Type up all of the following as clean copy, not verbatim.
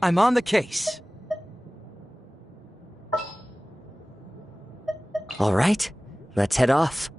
I'm on the case. All right, let's head off.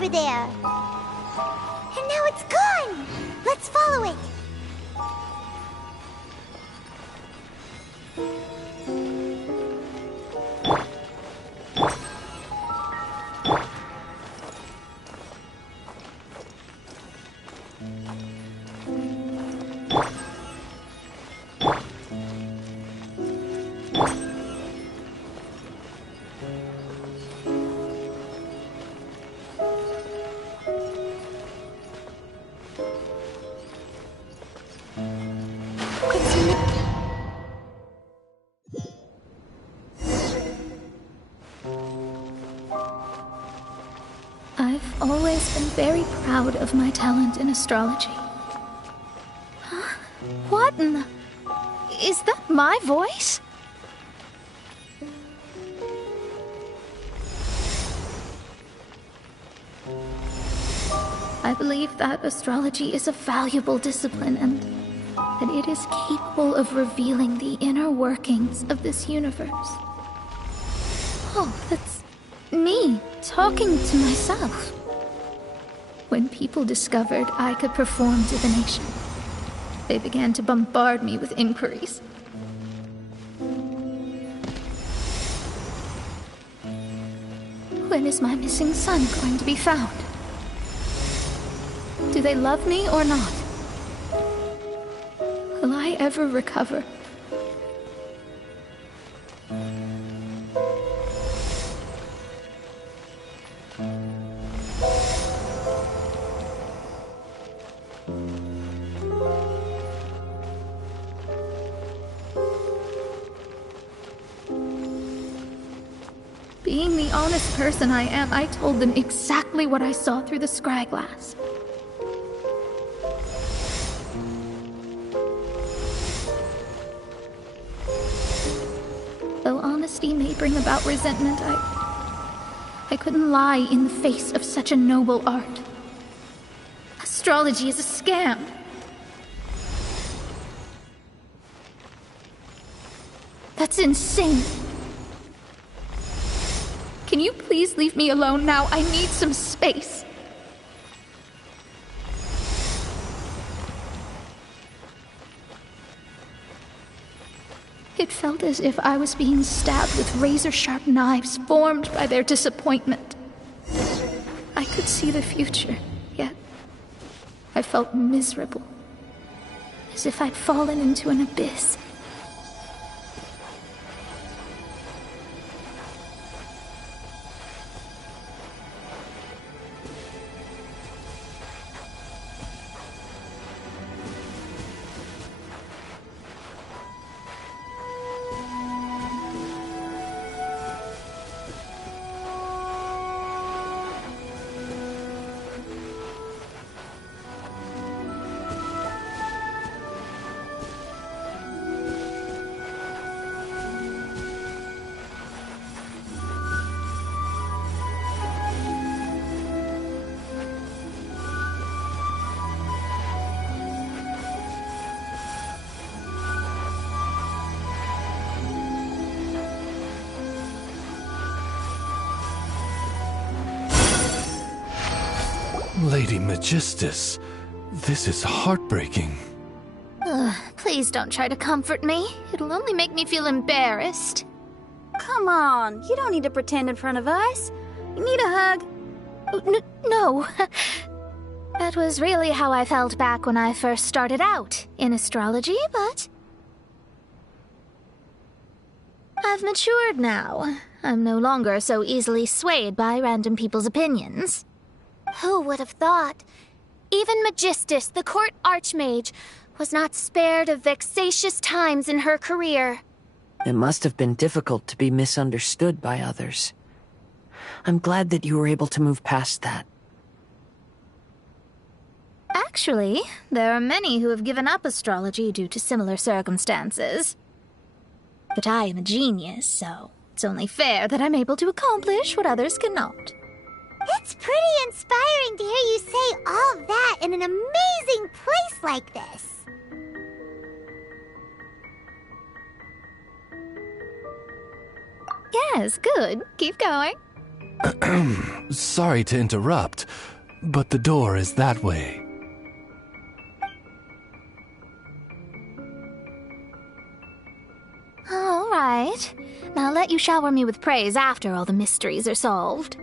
over there. And now it's gone! Let's follow it. I've always been very proud of my talent in astrology. Huh? What in the... Is that my voice? I believe that astrology is a valuable discipline and that it is capable of revealing the inner workings of this universe. Oh, that's me talking to myself. When people discovered I could perform divination, they began to bombard me with inquiries. When is my missing son going to be found? Do they love me or not? Will I ever recover? Being the honest person I am, I told them exactly what I saw through the scryglass. Though honesty may bring about resentment, I couldn't lie in the face of such a noble art. Astrology is a scam. That's insane. Can you please leave me alone now? I need some space. It felt as if I was being stabbed with razor-sharp knives formed by their disappointment. I could see the future, yet I felt miserable, as if I'd fallen into an abyss. Lady Magistus, this is heartbreaking. Please don't try to comfort me. It'll only make me feel embarrassed. Come on, you don't need to pretend in front of us. You need a hug. No. That was really how I felt back when I first started out in astrology, but I've matured now. I'm no longer so easily swayed by random people's opinions. Who would have thought? Even Magistus, the court archmage, was not spared of vexatious times in her career. It must have been difficult to be misunderstood by others. I'm glad that you were able to move past that. Actually, there are many who have given up astrology due to similar circumstances. But I am a genius, so it's only fair that I'm able to accomplish what others cannot. It's pretty inspiring to hear you say all that in an amazing place like this. Yes, good. Keep going. Sorry to interrupt, but the door is that way. All right. Now I'll let you shower me with praise after all the mysteries are solved.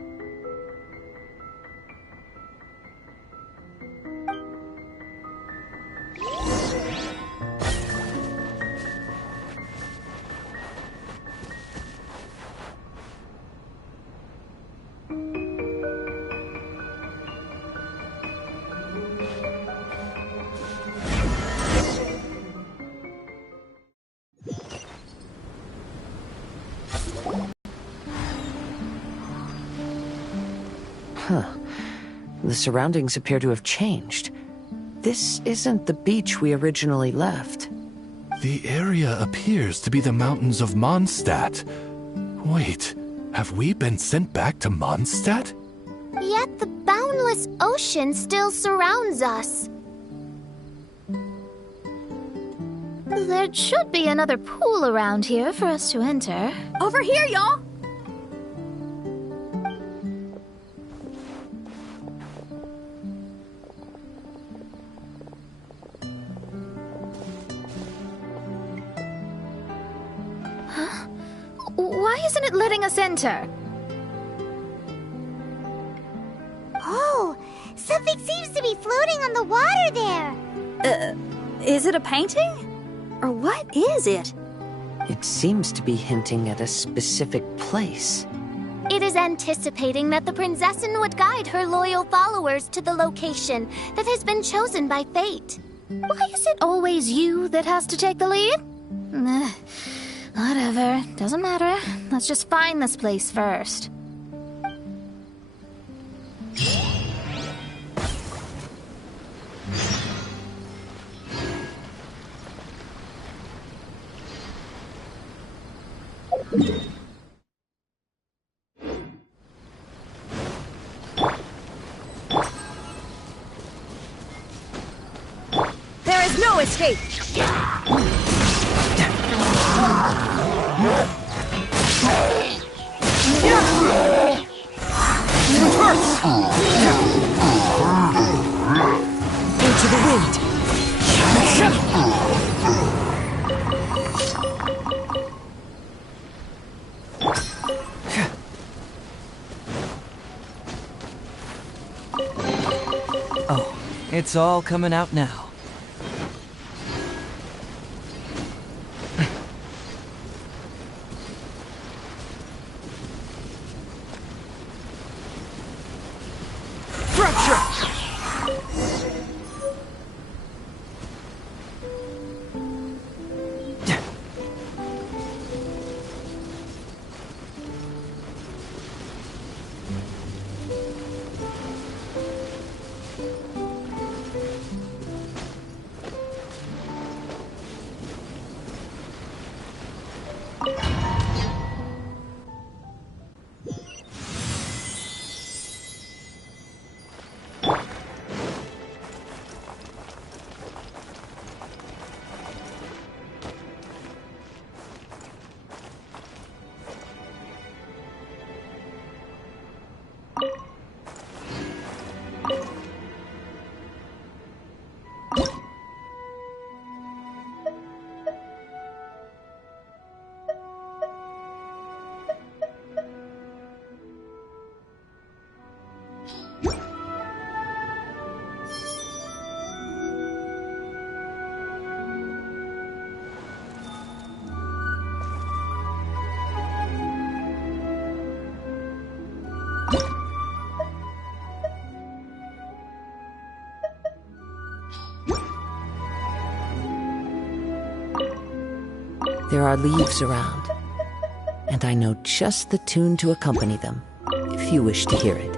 The surroundings appear to have changed. This isn't the beach we originally left. The area appears to be the mountains of Mondstadt. Wait, have we been sent back to Mondstadt? Yet the boundless ocean still surrounds us. There should be another pool around here for us to enter. Over here, y'all! Why isn't it letting us enter? Oh, something seems to be floating on the water there. Is it a painting? Or what is it? It seems to be hinting at a specific place. It is anticipating that the Prinzessin would guide her loyal followers to the location that has been chosen by fate. Why is it always you that has to take the lead? Whatever, doesn't matter. Let's just find this place first. There is no escape! Into the wind! Oh, it's all coming out now. There are leaves around, and I know just the tune to accompany them, if you wish to hear it.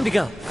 Time to go.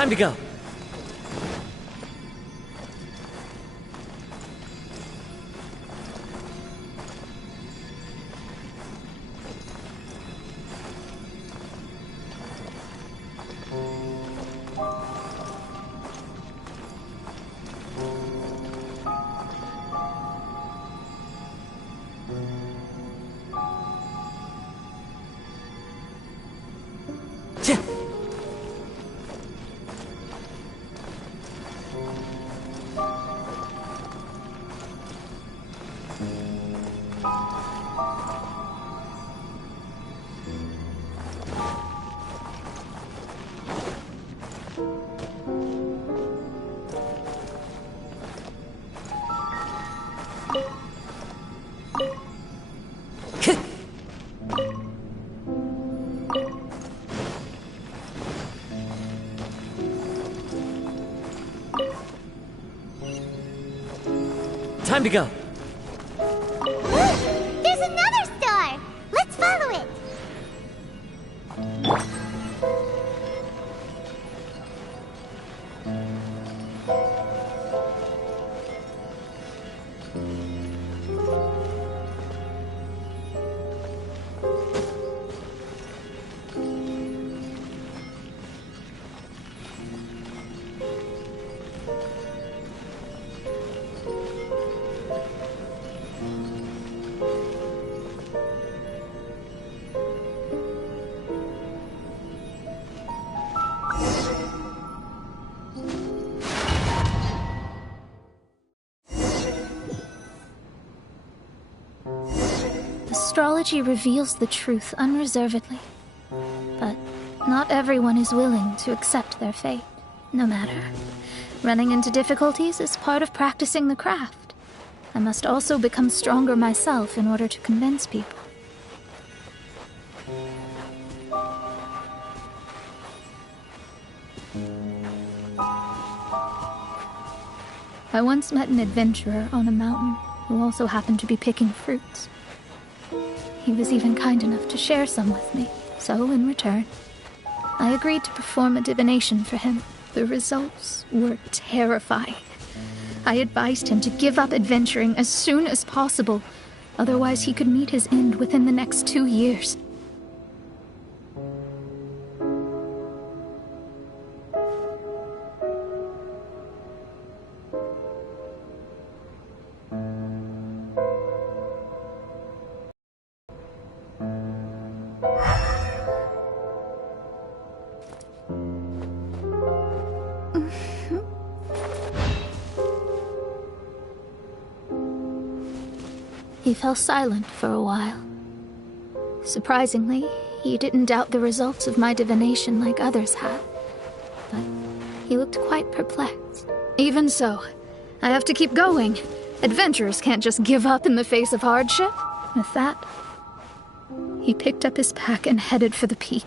Time to go. Time to go. Look! There's another star! Let's follow it! Astrology reveals the truth unreservedly. But not everyone is willing to accept their fate, no matter. Running into difficulties is part of practicing the craft. I must also become stronger myself in order to convince people. I once met an adventurer on a mountain who also happened to be picking fruits. He was even kind enough to share some with me, so in return, I agreed to perform a divination for him. The results were terrifying. I advised him to give up adventuring as soon as possible, otherwise he could meet his end within the next 2 years. He fell silent for a while. Surprisingly, he didn't doubt the results of my divination like others had. But he looked quite perplexed. Even so, I have to keep going. Adventurers can't just give up in the face of hardship. With that, he picked up his pack and headed for the peak.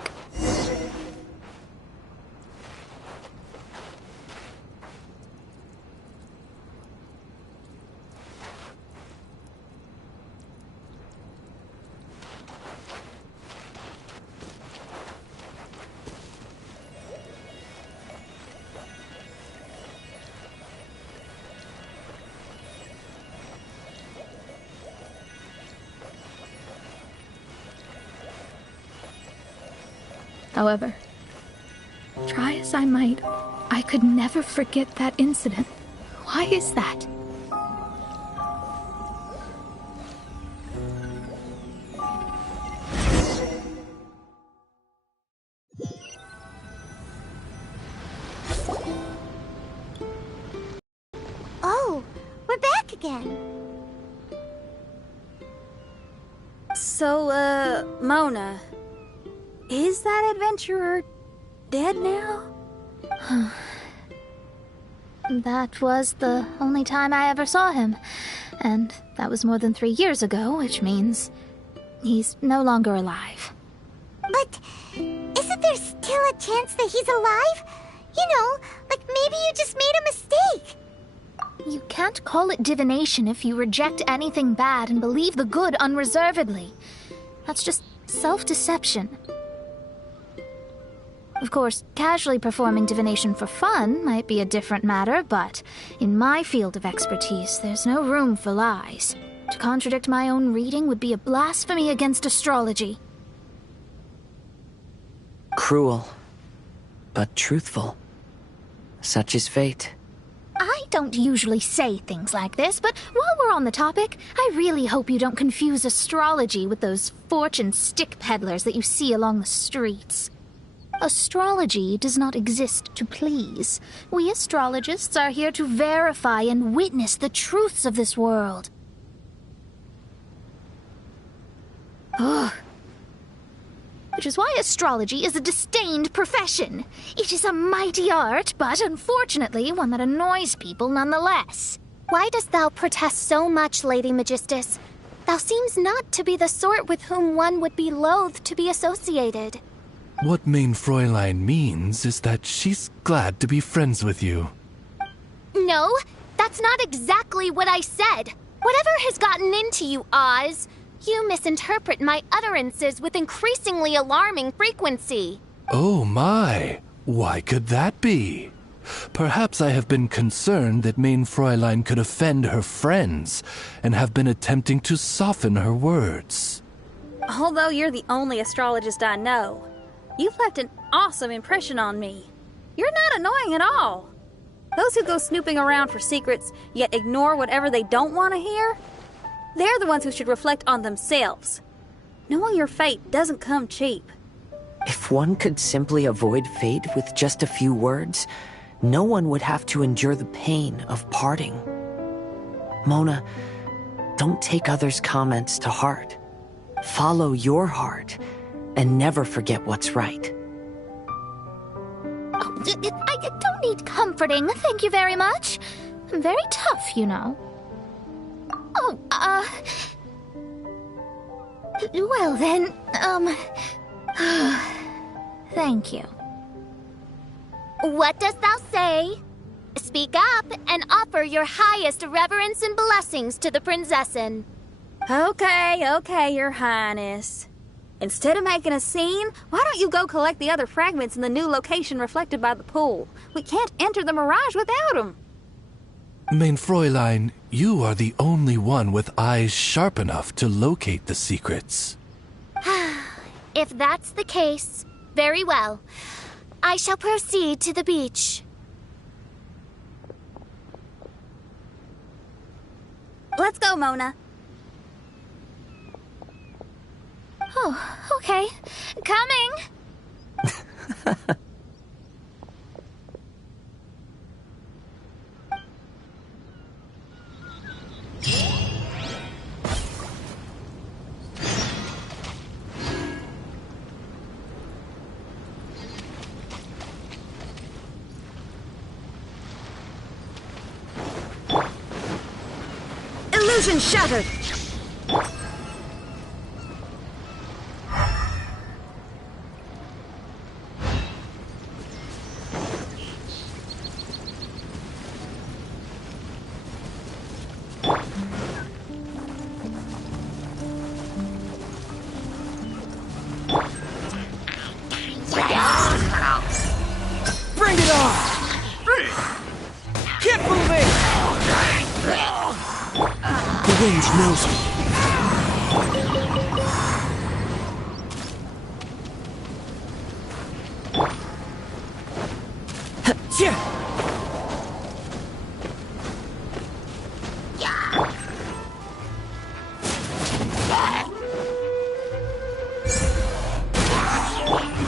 However, try as I might, I could never forget that incident. Why is that? Oh, we're back again. So, Mona, is that adventurer dead now? That was the only time I ever saw him, and that was more than 3 years ago, which means he's no longer alive. But isn't there still a chance that he's alive? You know, like maybe you just made a mistake. You can't call it divination if you reject anything bad and believe the good unreservedly. That's just self-deception. Of course, casually performing divination for fun might be a different matter, but in my field of expertise, there's no room for lies. To contradict my own reading would be a blasphemy against astrology. Cruel, but truthful. Such is fate. I don't usually say things like this, but while we're on the topic, I really hope you don't confuse astrology with those fortune stick peddlers that you see along the streets. Astrology does not exist to please. We astrologists are here to verify and witness the truths of this world. Ugh. Which is why astrology is a disdained profession. It is a mighty art, but unfortunately one that annoys people nonetheless. Why dost thou protest so much, Lady Magistus? Thou seems not to be the sort with whom one would be loath to be associated. What Main Fräulein means is that she's glad to be friends with you. No, that's not exactly what I said. Whatever has gotten into you, Oz, you misinterpret my utterances with increasingly alarming frequency. Oh my, why could that be? Perhaps I have been concerned that Main Fräulein could offend her friends, and have been attempting to soften her words. Although you're the only astrologist I know, you've left an awesome impression on me. You're not annoying at all. Those who go snooping around for secrets, yet ignore whatever they don't want to hear, they're the ones who should reflect on themselves. Knowing your fate doesn't come cheap. If one could simply avoid fate with just a few words, no one would have to endure the pain of parting. Mona, don't take others' comments to heart. Follow your heart, and never forget what's right. Oh, I don't need comforting, thank you very much. I'm very tough, you know. Oh, well then, thank you. What dost thou say? Speak up and offer your highest reverence and blessings to the prinzessin. Okay, Your Highness. Instead of making a scene, why don't you go collect the other fragments in the new location reflected by the pool? We can't enter the Mirage without them. Main Fräulein, you are the only one with eyes sharp enough to locate the secrets. If that's the case, very well. I shall proceed to the beach. Let's go, Mona. Oh, okay. Coming! Illusion shattered! Bring it on! Keep moving! The wind knows me.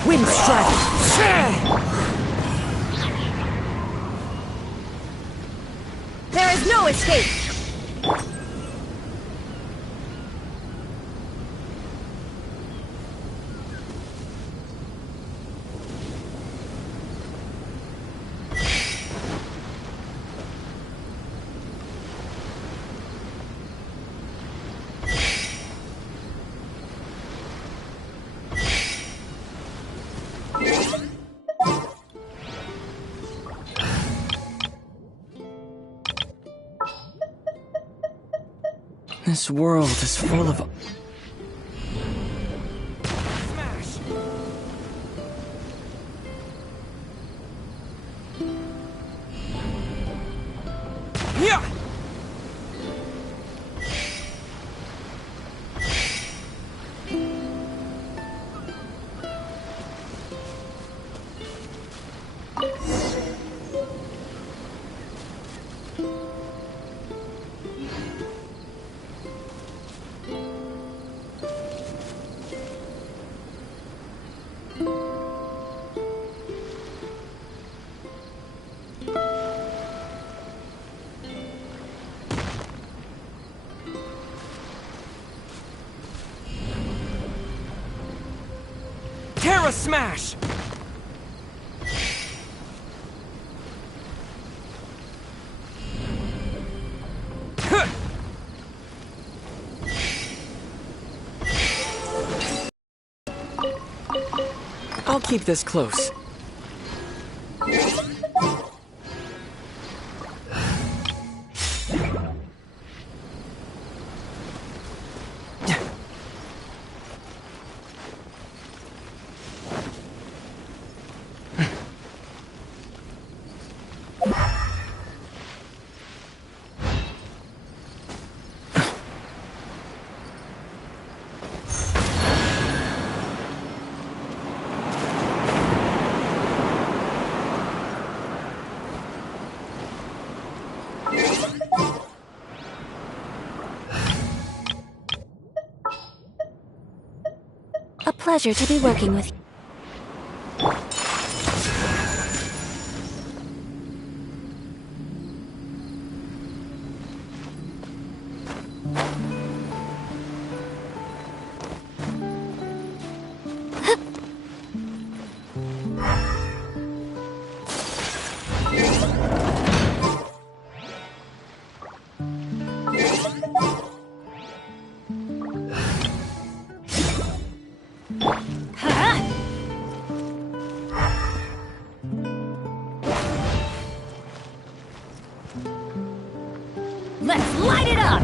Wind strike! There is no escape! This world is full of... Terra Smash! I'll keep this close. A pleasure to be working with you. Let's light it up!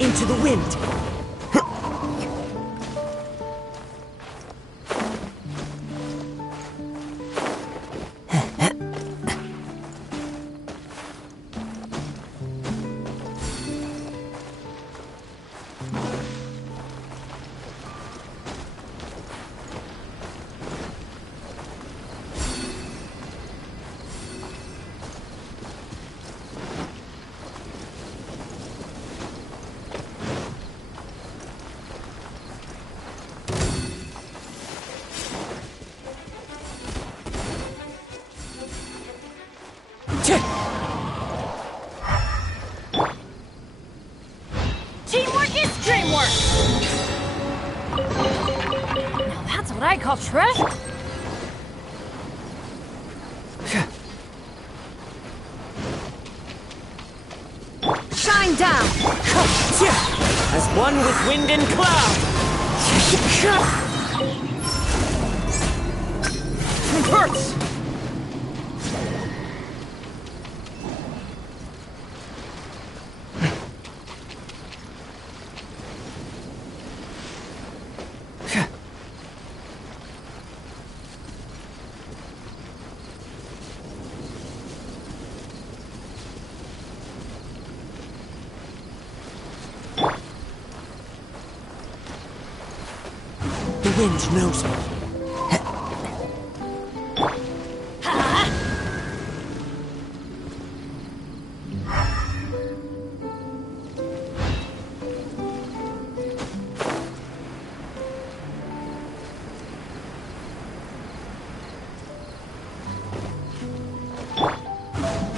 Into the wind! Teamwork is dreamwork! Now that's what I call trust! Shine down! As one with wind and cloud! It hurts! The wind knows me.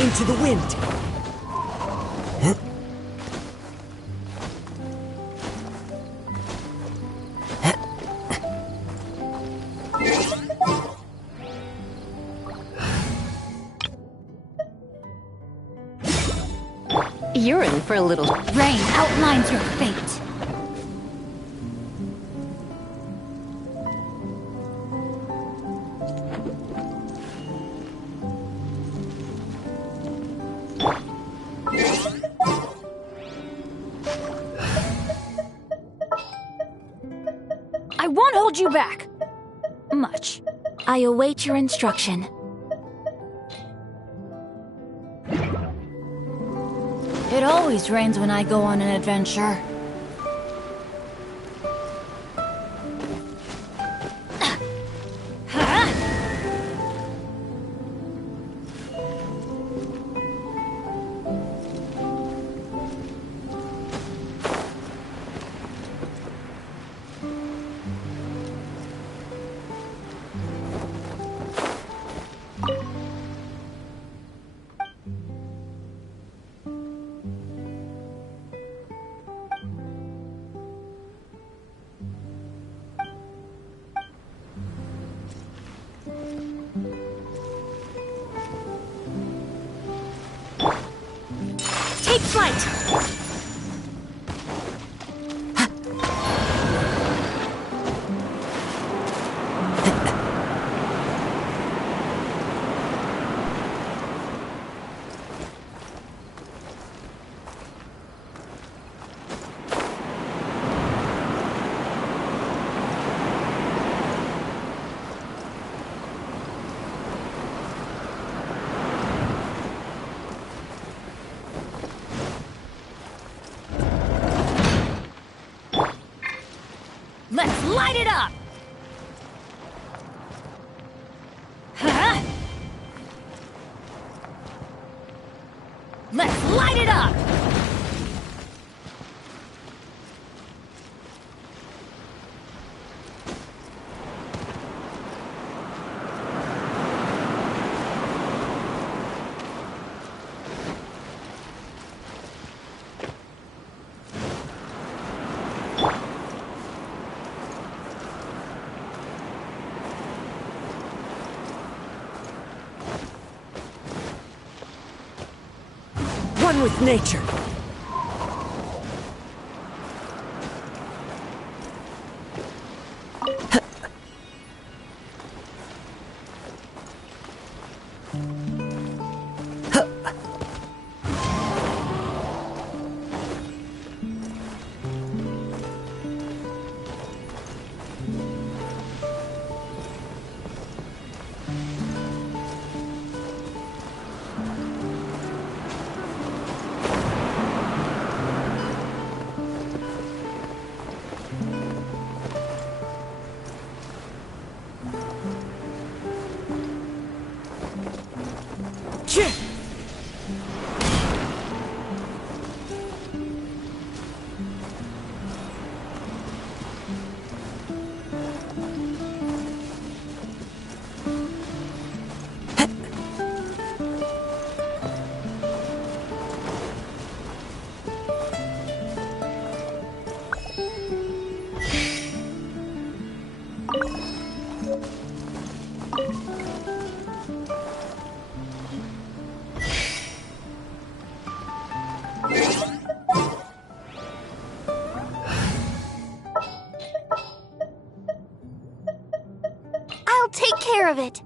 into the wind. You're in for a little... Rain outlines your fate. I won't hold you back! Much. I await your instruction. It always rains when I go on an adventure. Take flight! Let's light it up! Huh? Let's light it up! One with nature. I'll take care of it.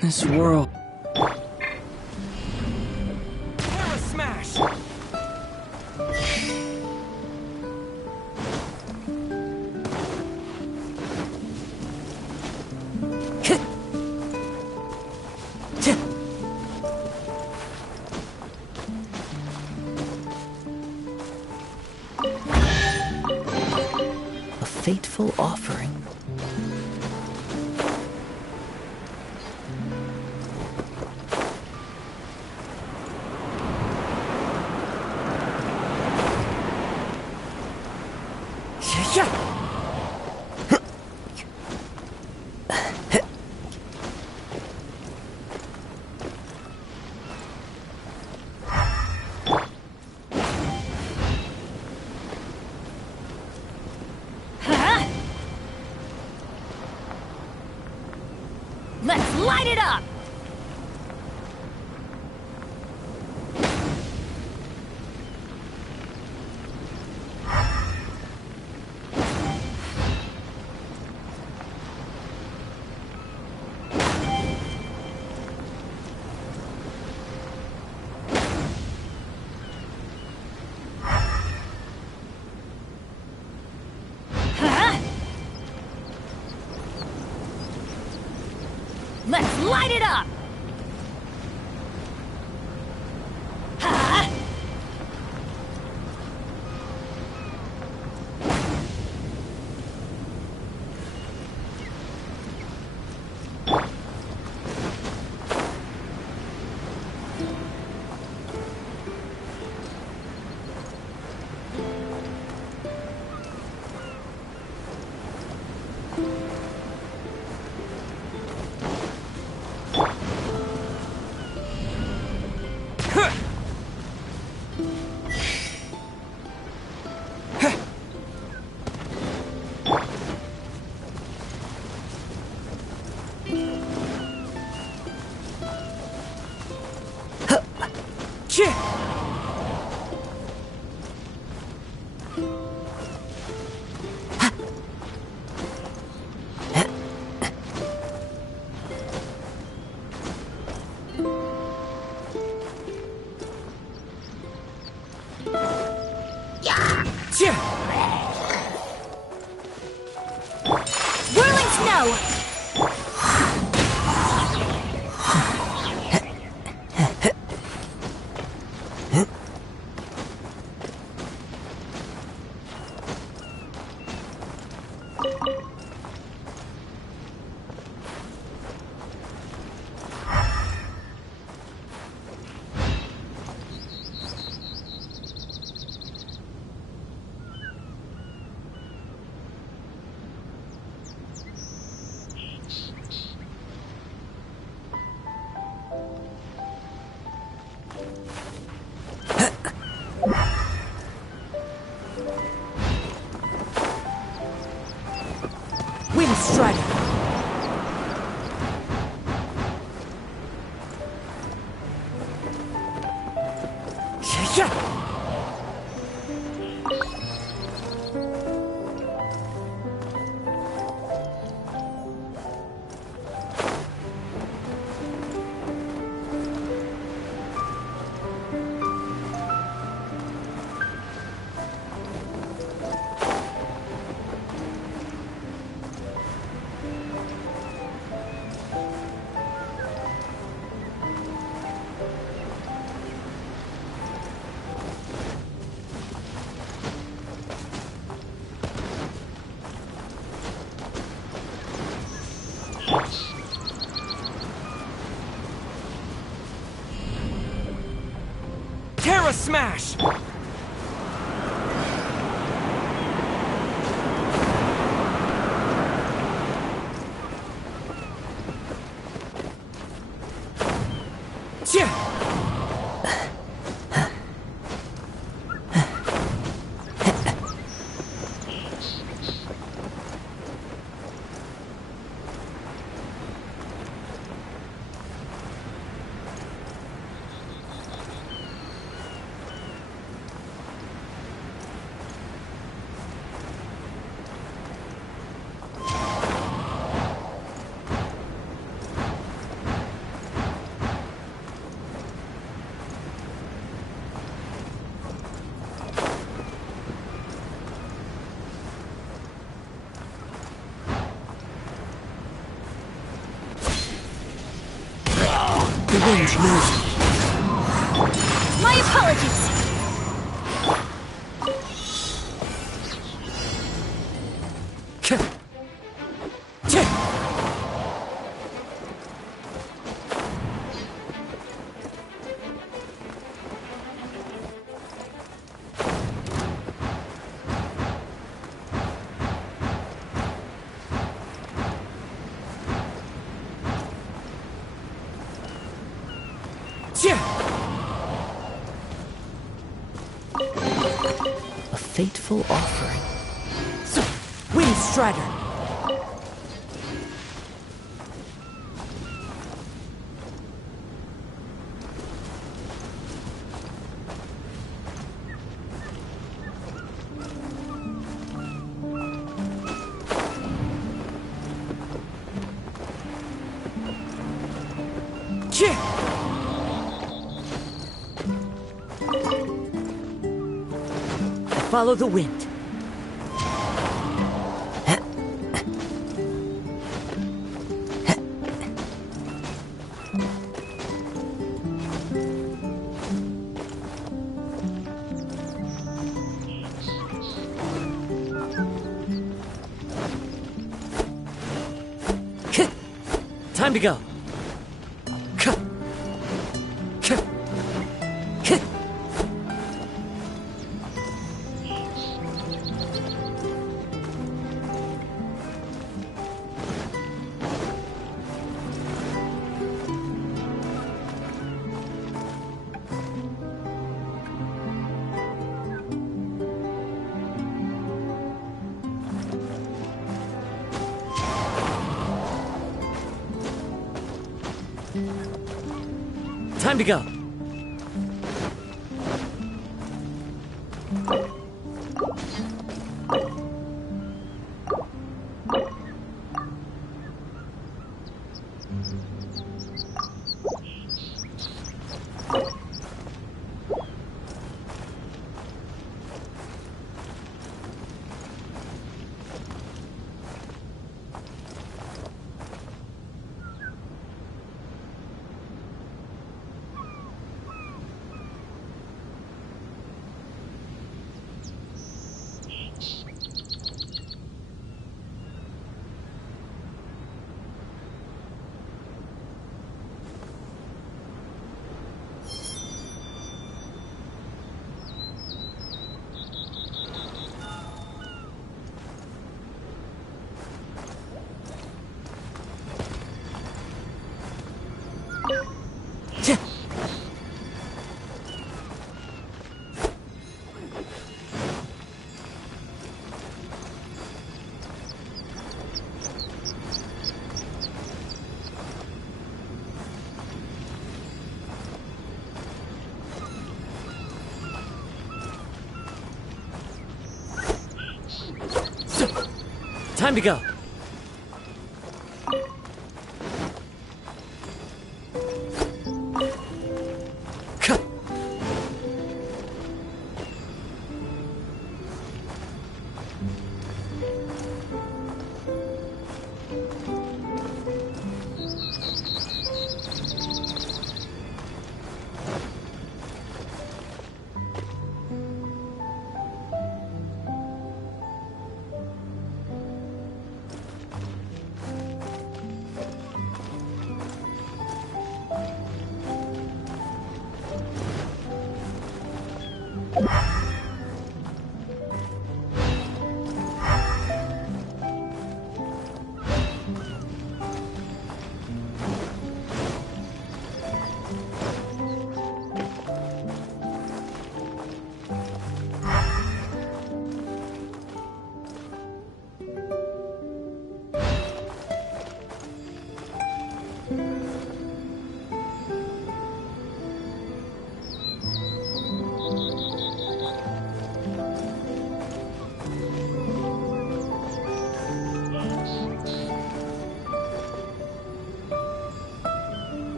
This world... Camera smash! A fateful offering. light it up! Let's light it up! Whirling snow! Wind Strider! Terra Smash! The wind knows me. My apologies! A fateful offering. Wind Strider! follow the wind. Time to go. Time to go. Time to go.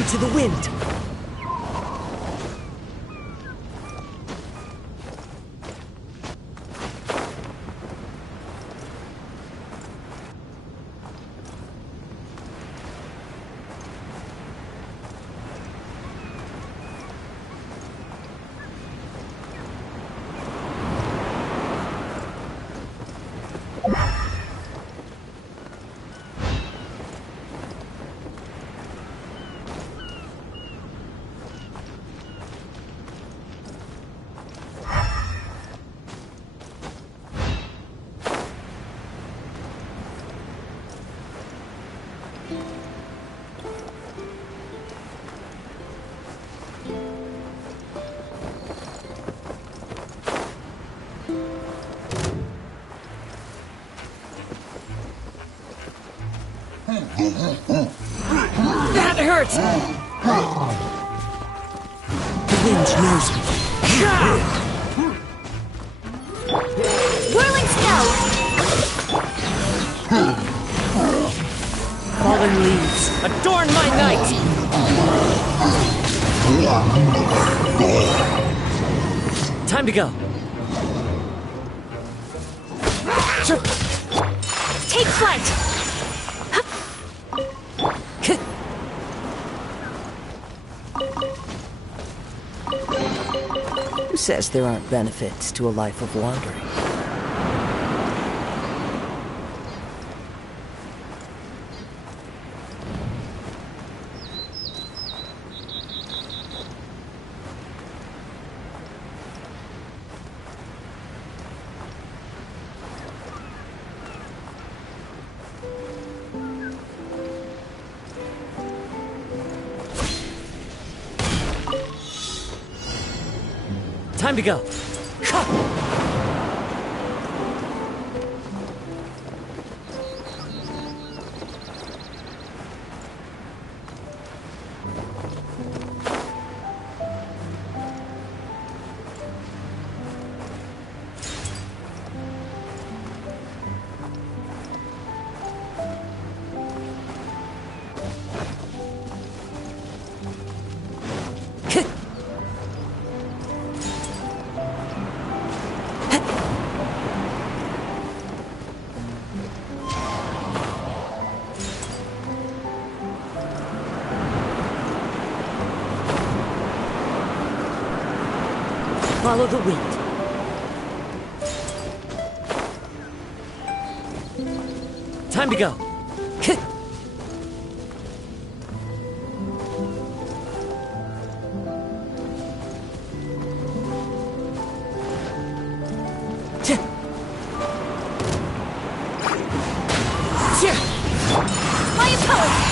into the wind. That hurts! The wind knows me. Whirling snow! Fallen leaves, adorn my night! Time to go. Take flight! Who says there aren't benefits to a life of wandering? Time to go. Follow the wind. Time to go. My apologies!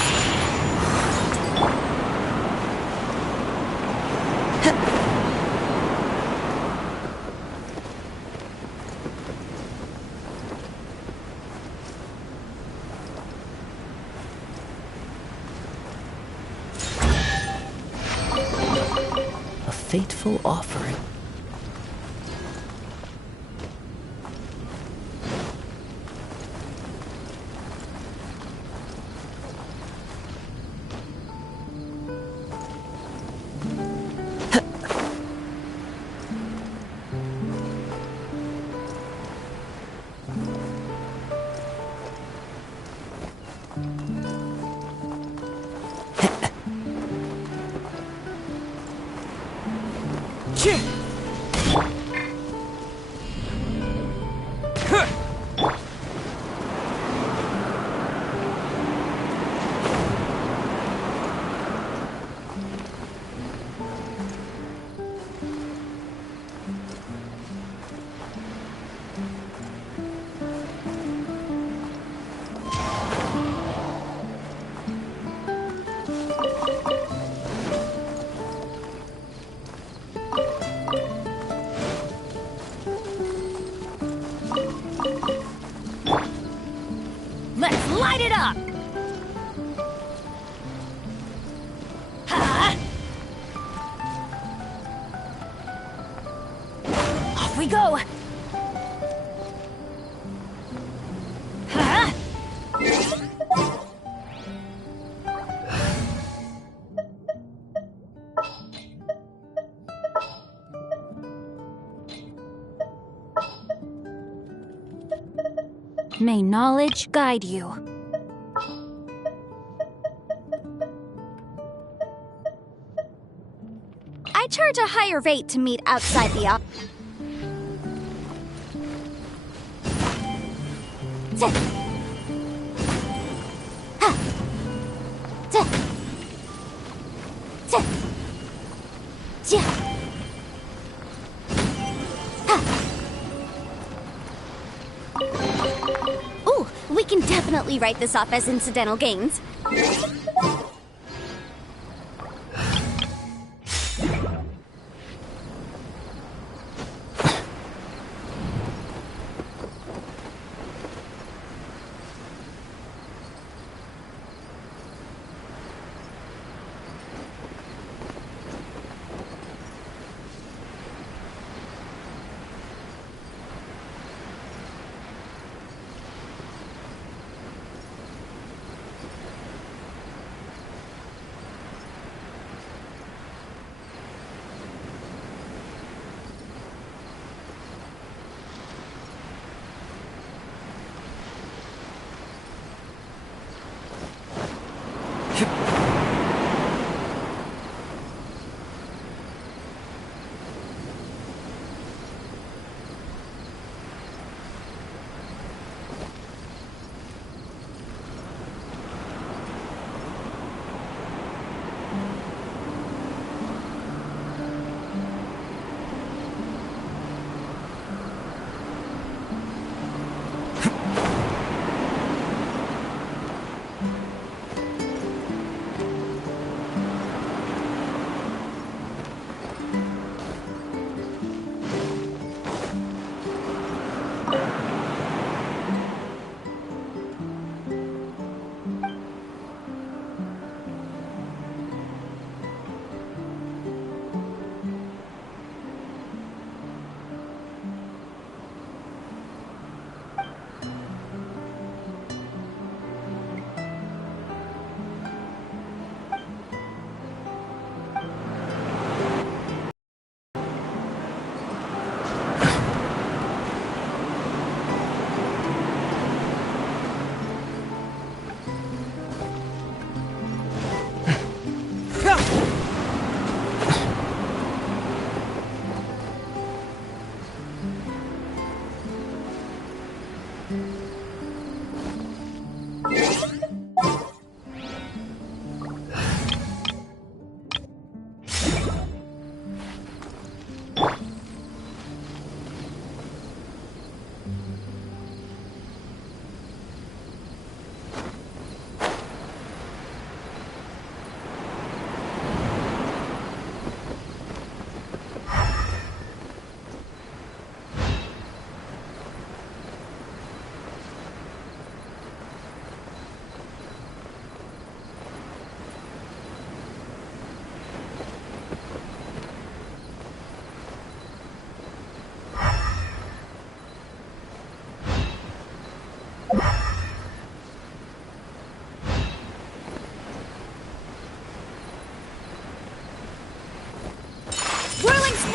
A fateful offering. Let's light it up! Ha! Off we go! Ha! May knowledge guide you. I charge a higher rate to meet outside the op. Ooh, we can definitely write this off as incidental gains.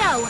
No!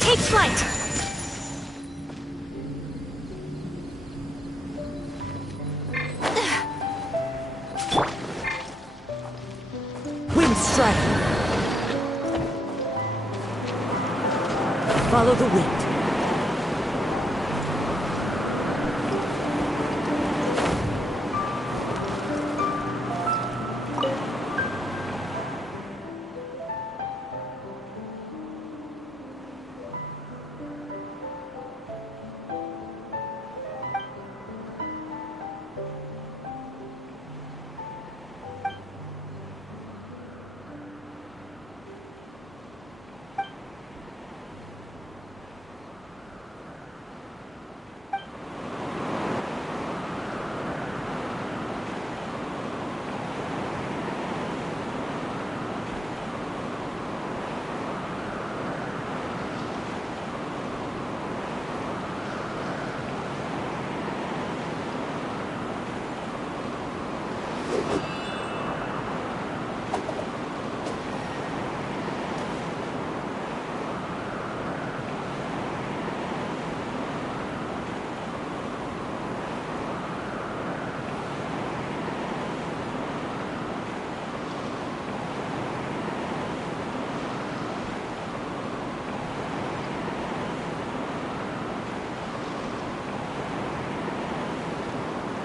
Take flight! Wind strike! Follow the wind.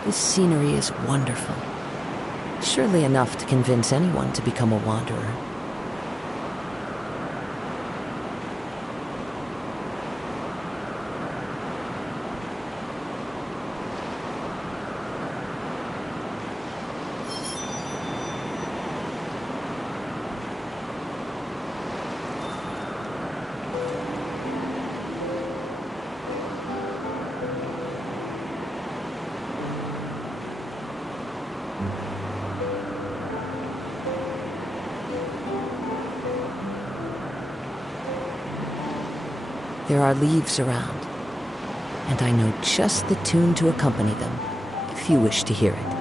This scenery is wonderful. Surely enough to convince anyone to become a wanderer. There are leaves around, and I know just the tune to accompany them, if you wish to hear it.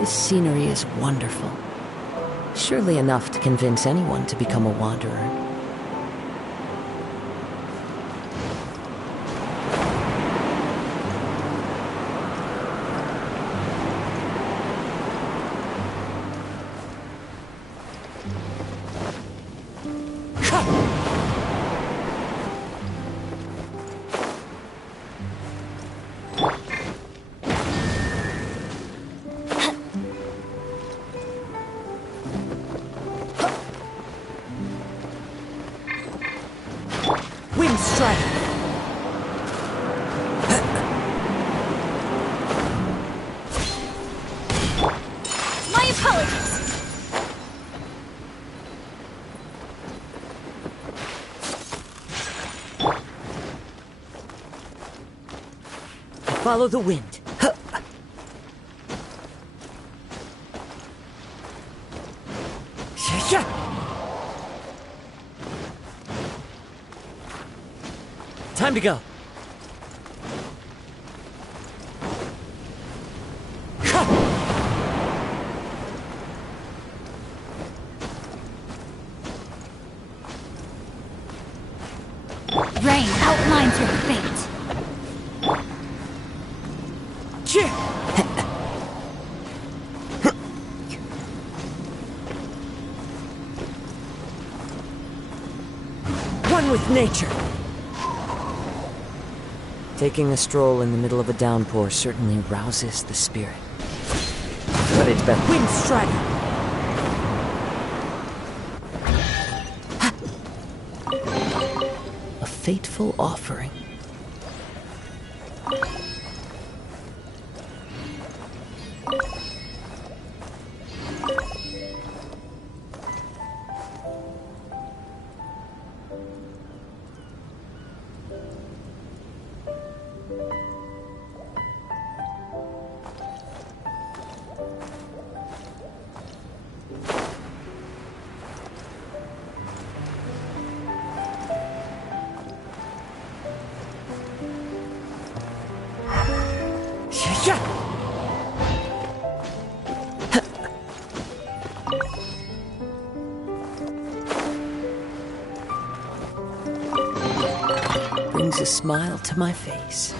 This scenery is wonderful. Surely enough to convince anyone to become a wanderer. Follow the wind. Time to go. Rain outlines your fate. One with nature. Taking a stroll in the middle of a downpour certainly rouses the spirit. But it's better. Wind Strider. A fateful offering. Brings a smile to my face.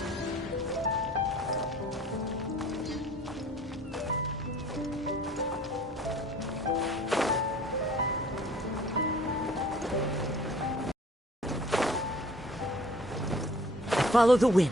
Follow the wind.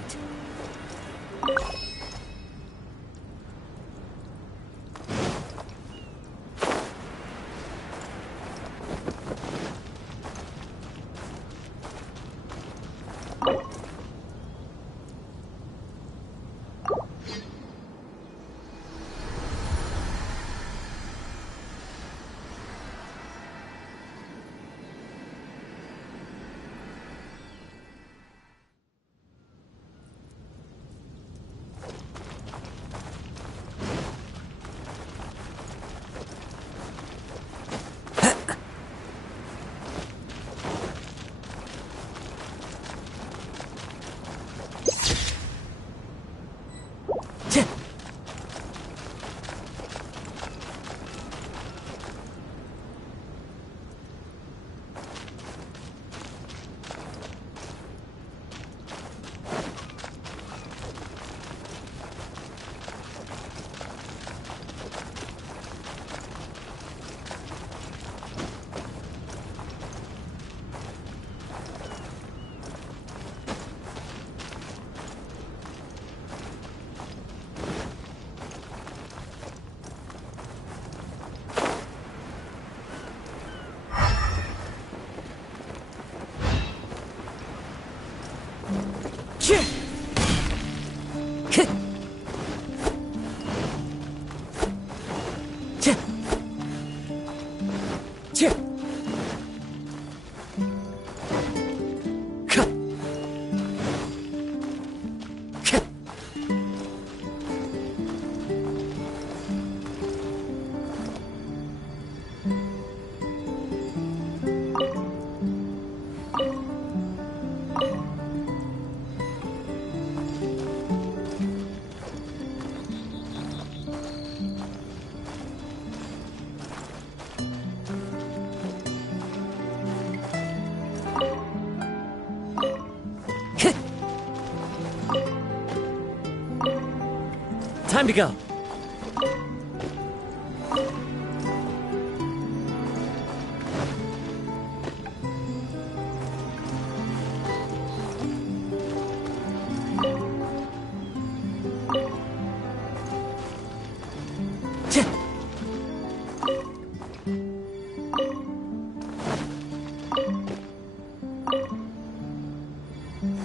Time to go.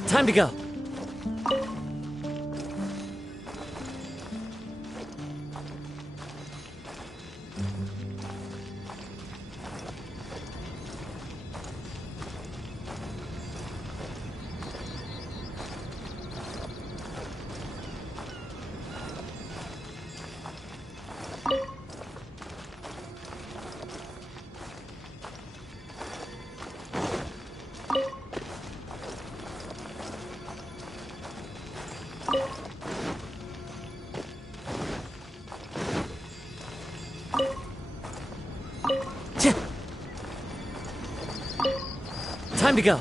Time to go. Time to go.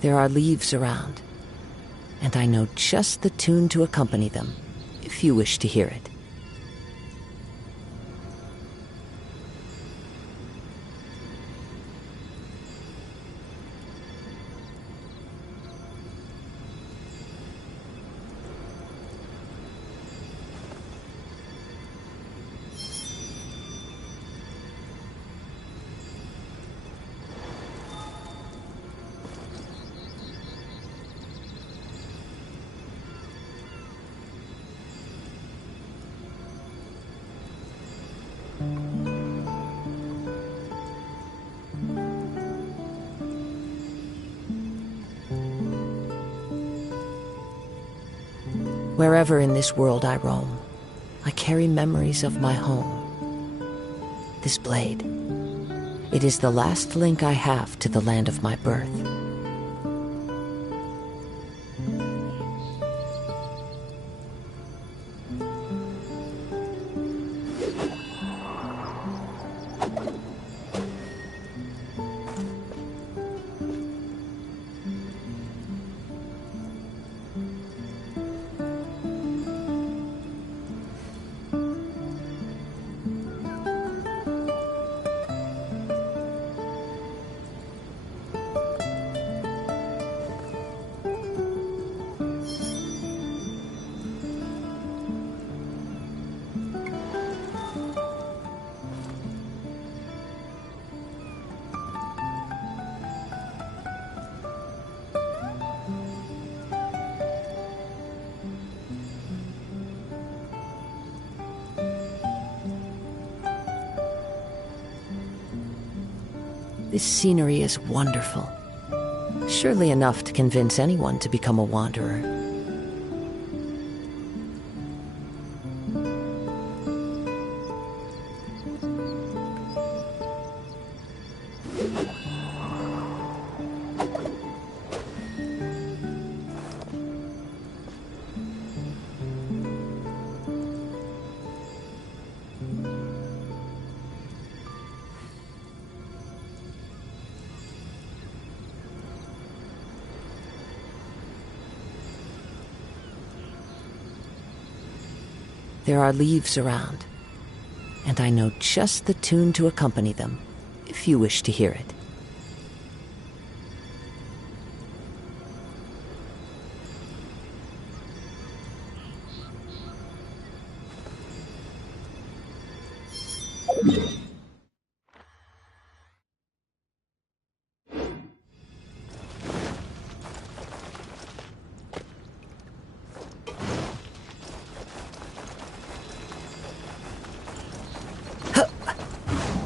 There are leaves around, and I know just the tune to accompany them, if you wish to hear it. Wherever in this world I roam, I carry memories of my home. This blade, it is the last link I have to the land of my birth. This scenery is wonderful. Surely enough to convince anyone to become a wanderer. There are leaves around, and I know just the tune to accompany them, if you wish to hear it.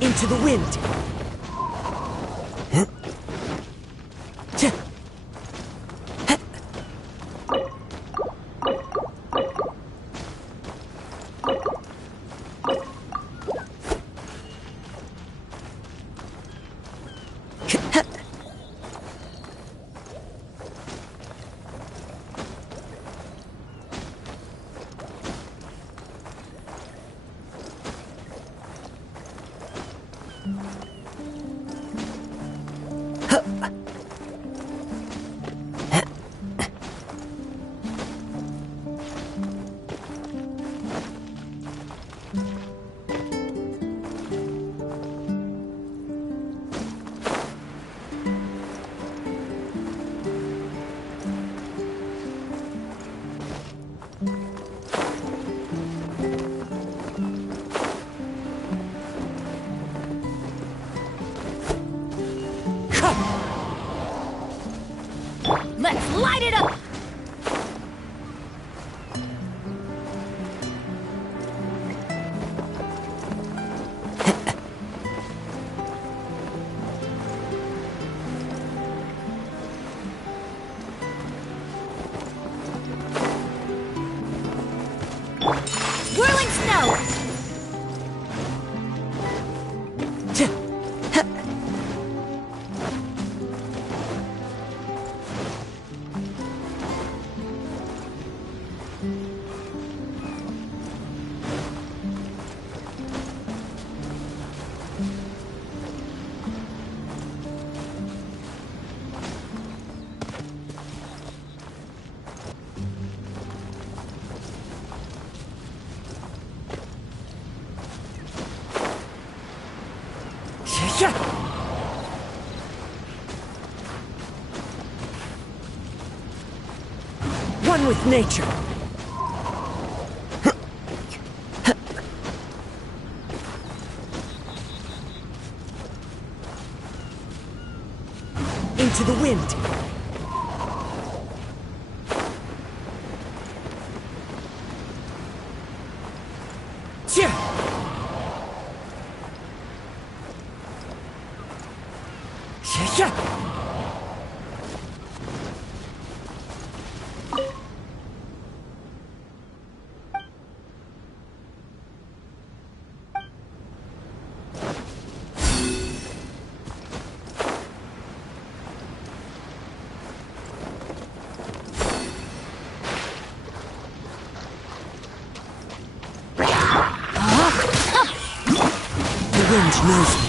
Into the wind! Let's light it up! Whirling snow! One with nature. Into the wind. The wind knows me.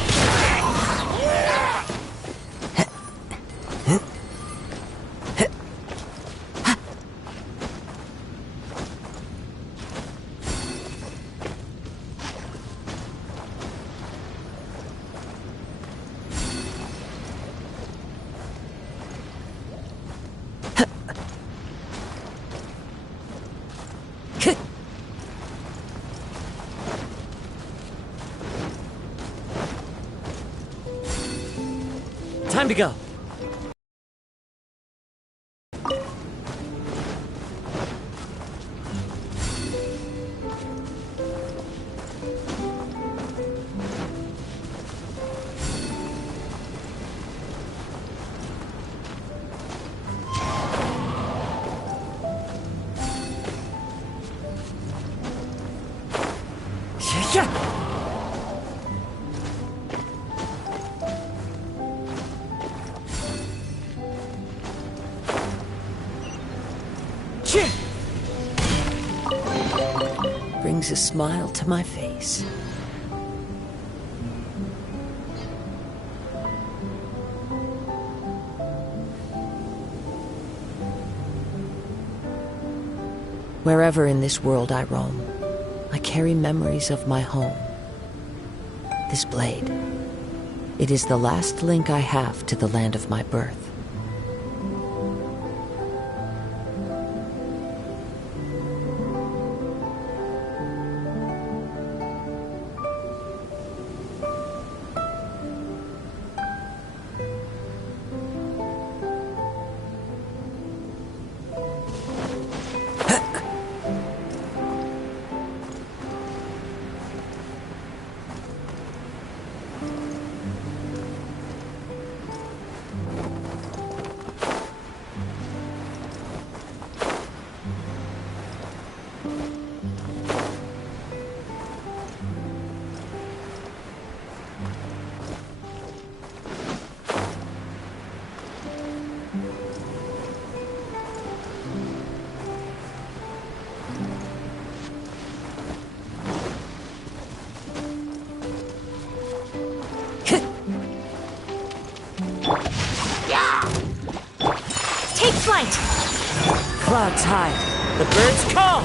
Time to go. Brings a smile to my face. Wherever in this world I roam, I carry memories of my home. This blade, it is the last link I have to the land of my birth. Take flight! Clouds hide. The birds call!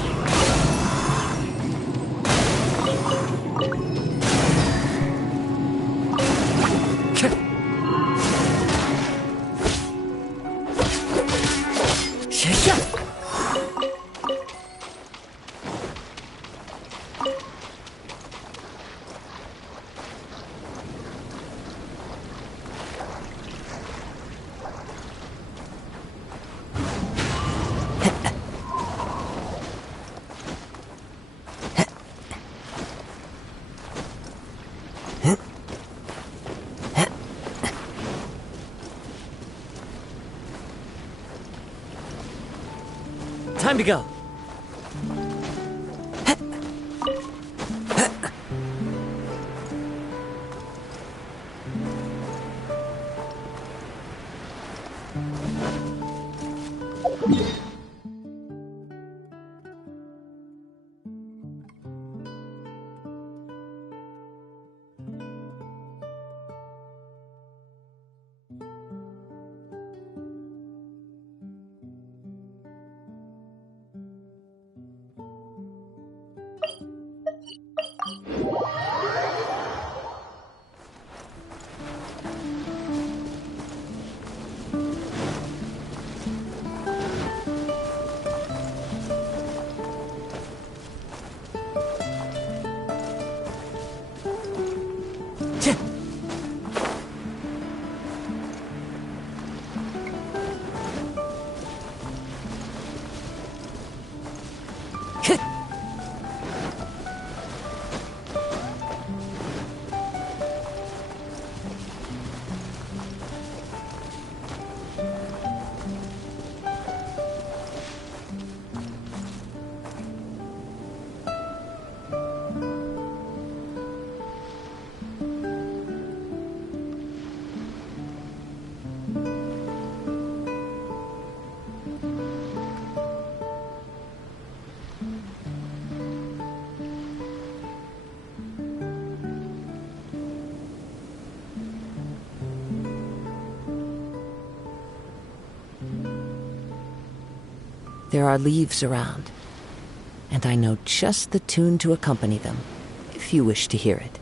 Time to go. There are leaves around, and I know just the tune to accompany them, if you wish to hear it.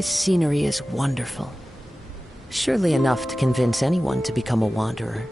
This scenery is wonderful. Surely enough to convince anyone to become a wanderer.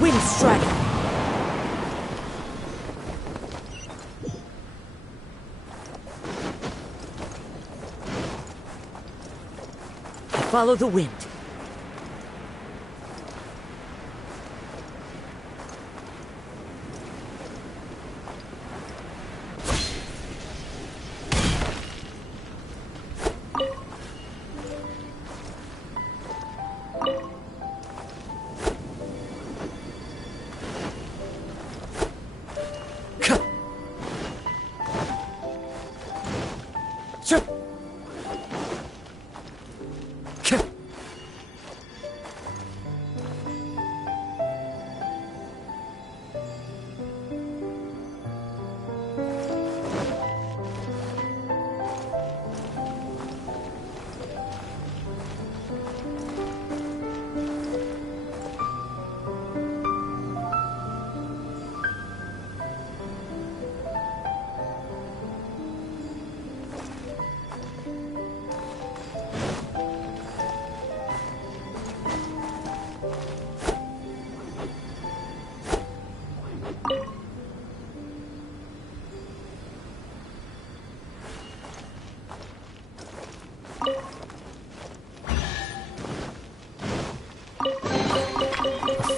Wind strike! Follow the wind.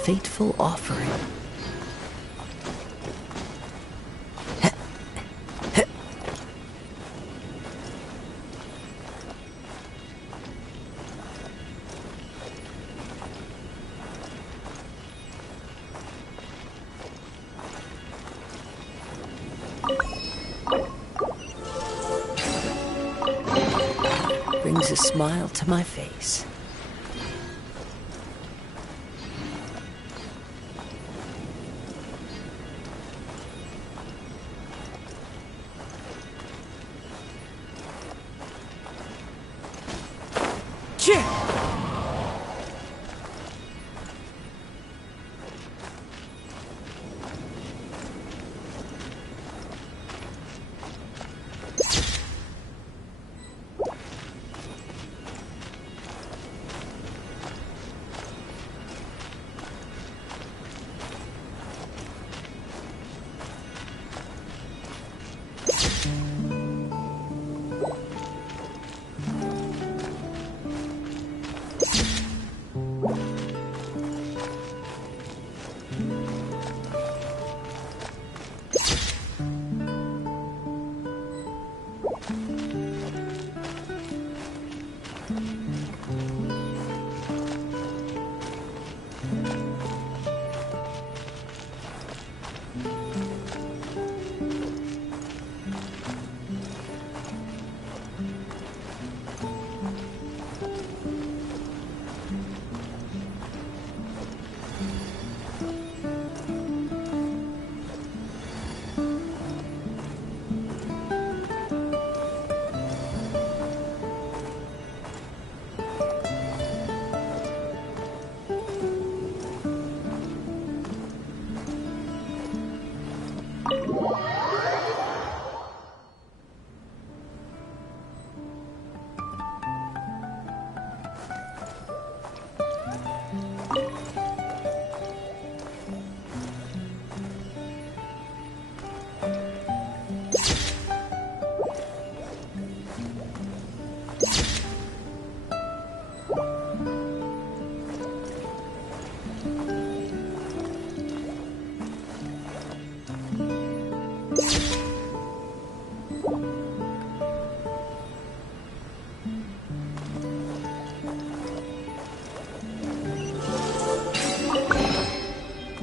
Fateful offering. Brings a smile to my face.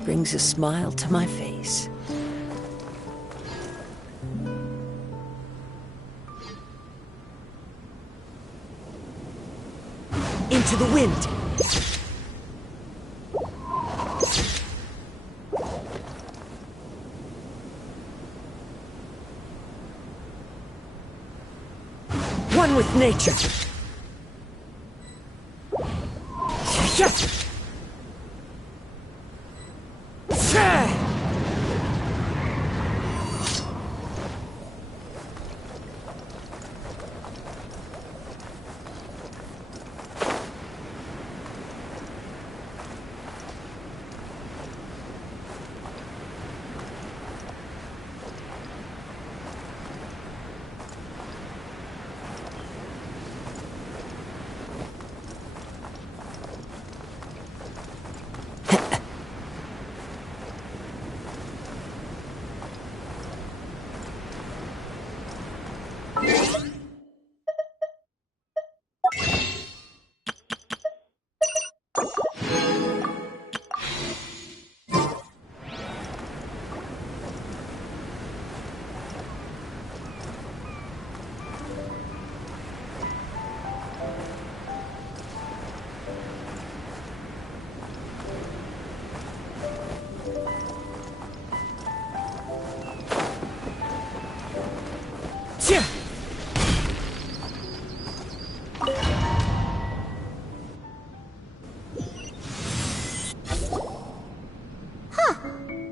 brings a smile to my face. Into the wind! One with nature!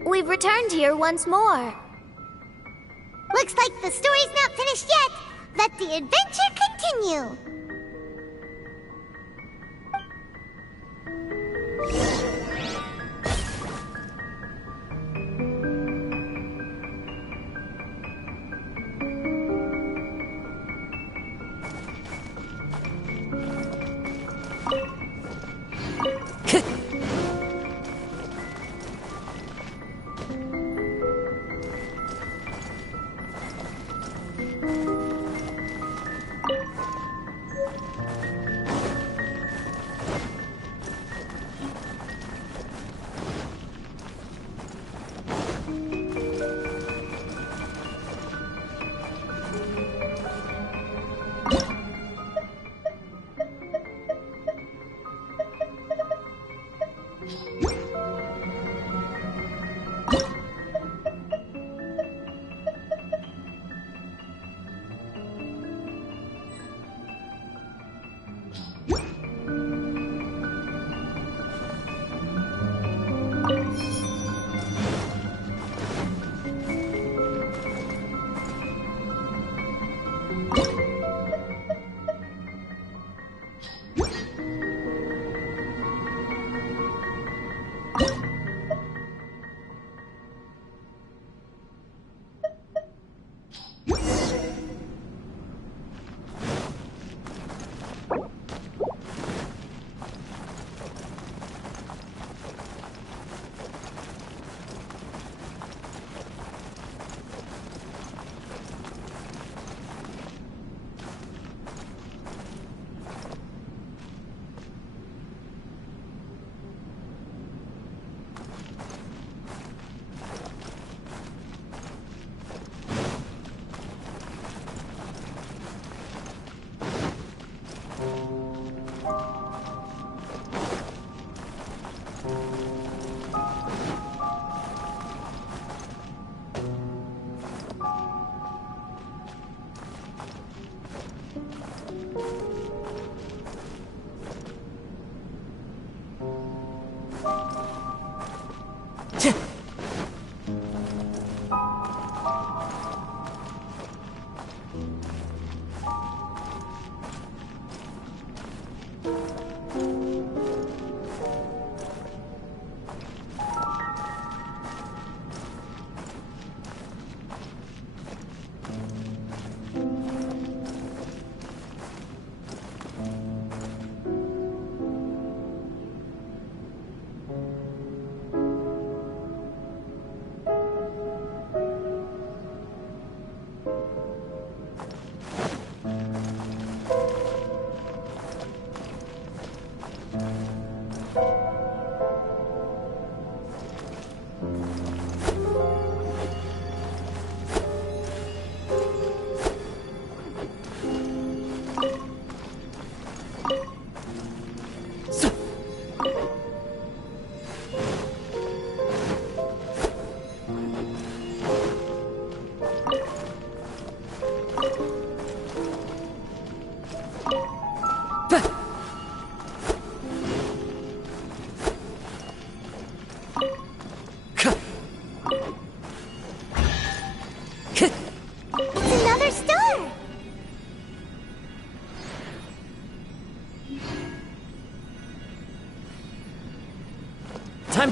We've returned here once more. Looks like the story's not finished yet. Let the adventure continue.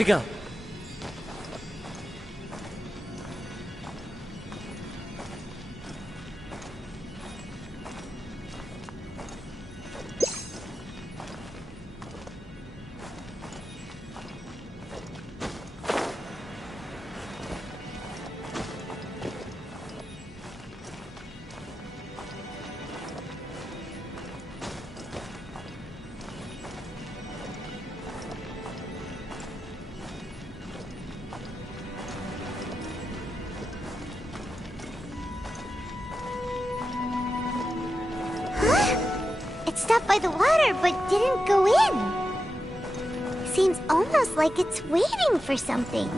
to go. It stopped by the water, but didn't go in. Seems almost like it's waiting for something.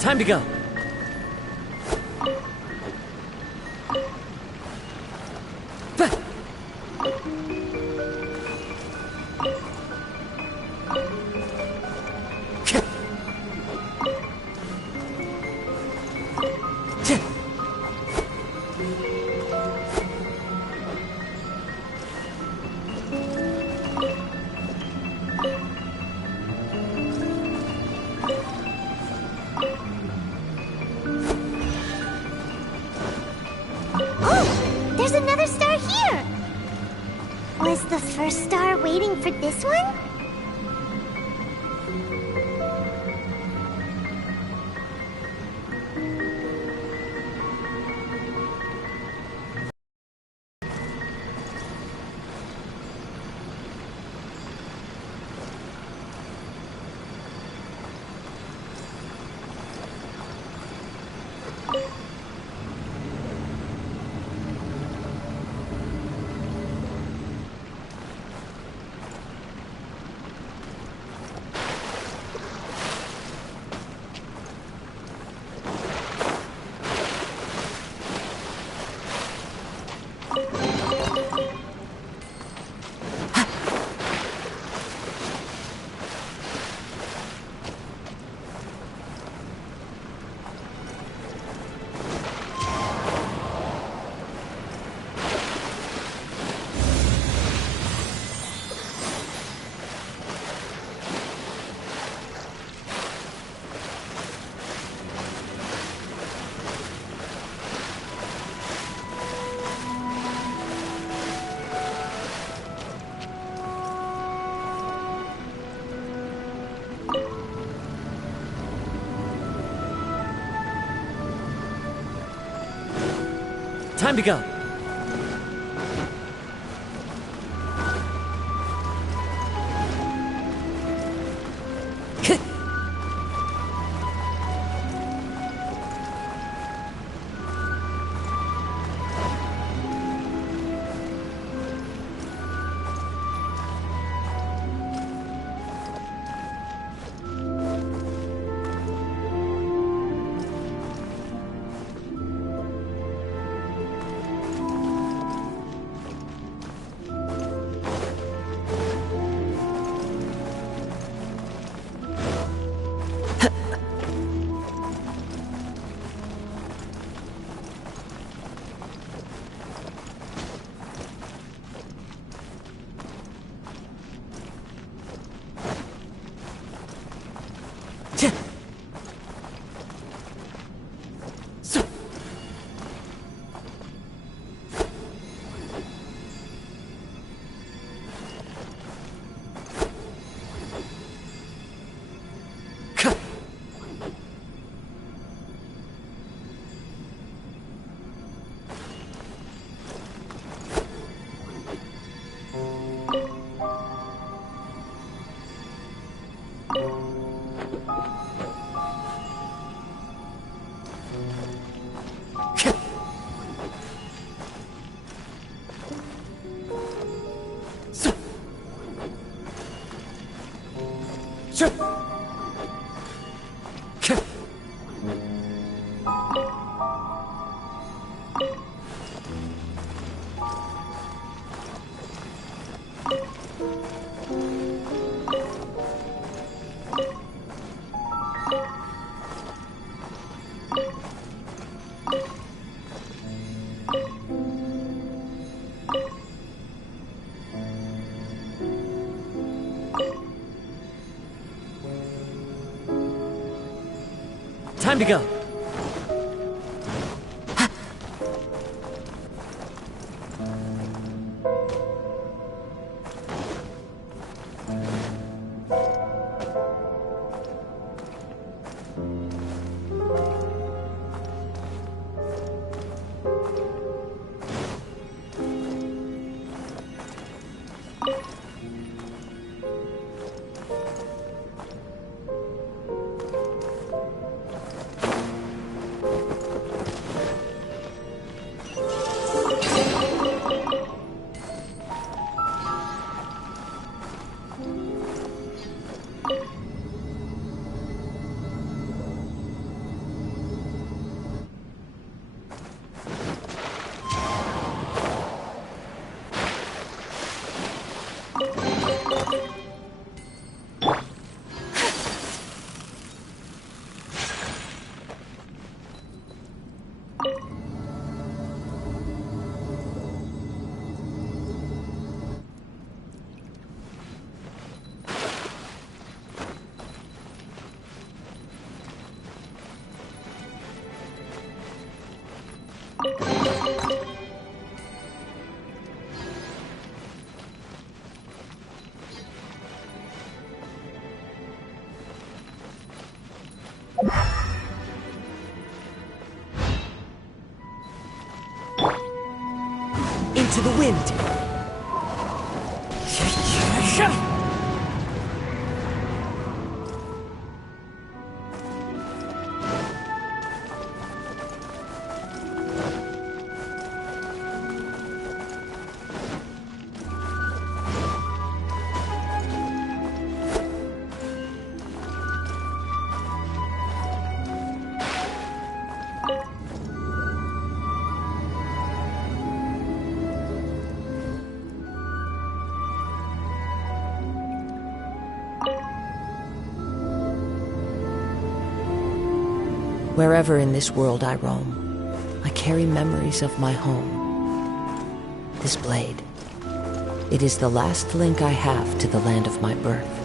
Time to go. There's another star here! Was the first star waiting for this one? Time to go. Time to go. Into the wind. Wherever in this world I roam, I carry memories of my home. This blade, it is the last link I have to the land of my birth.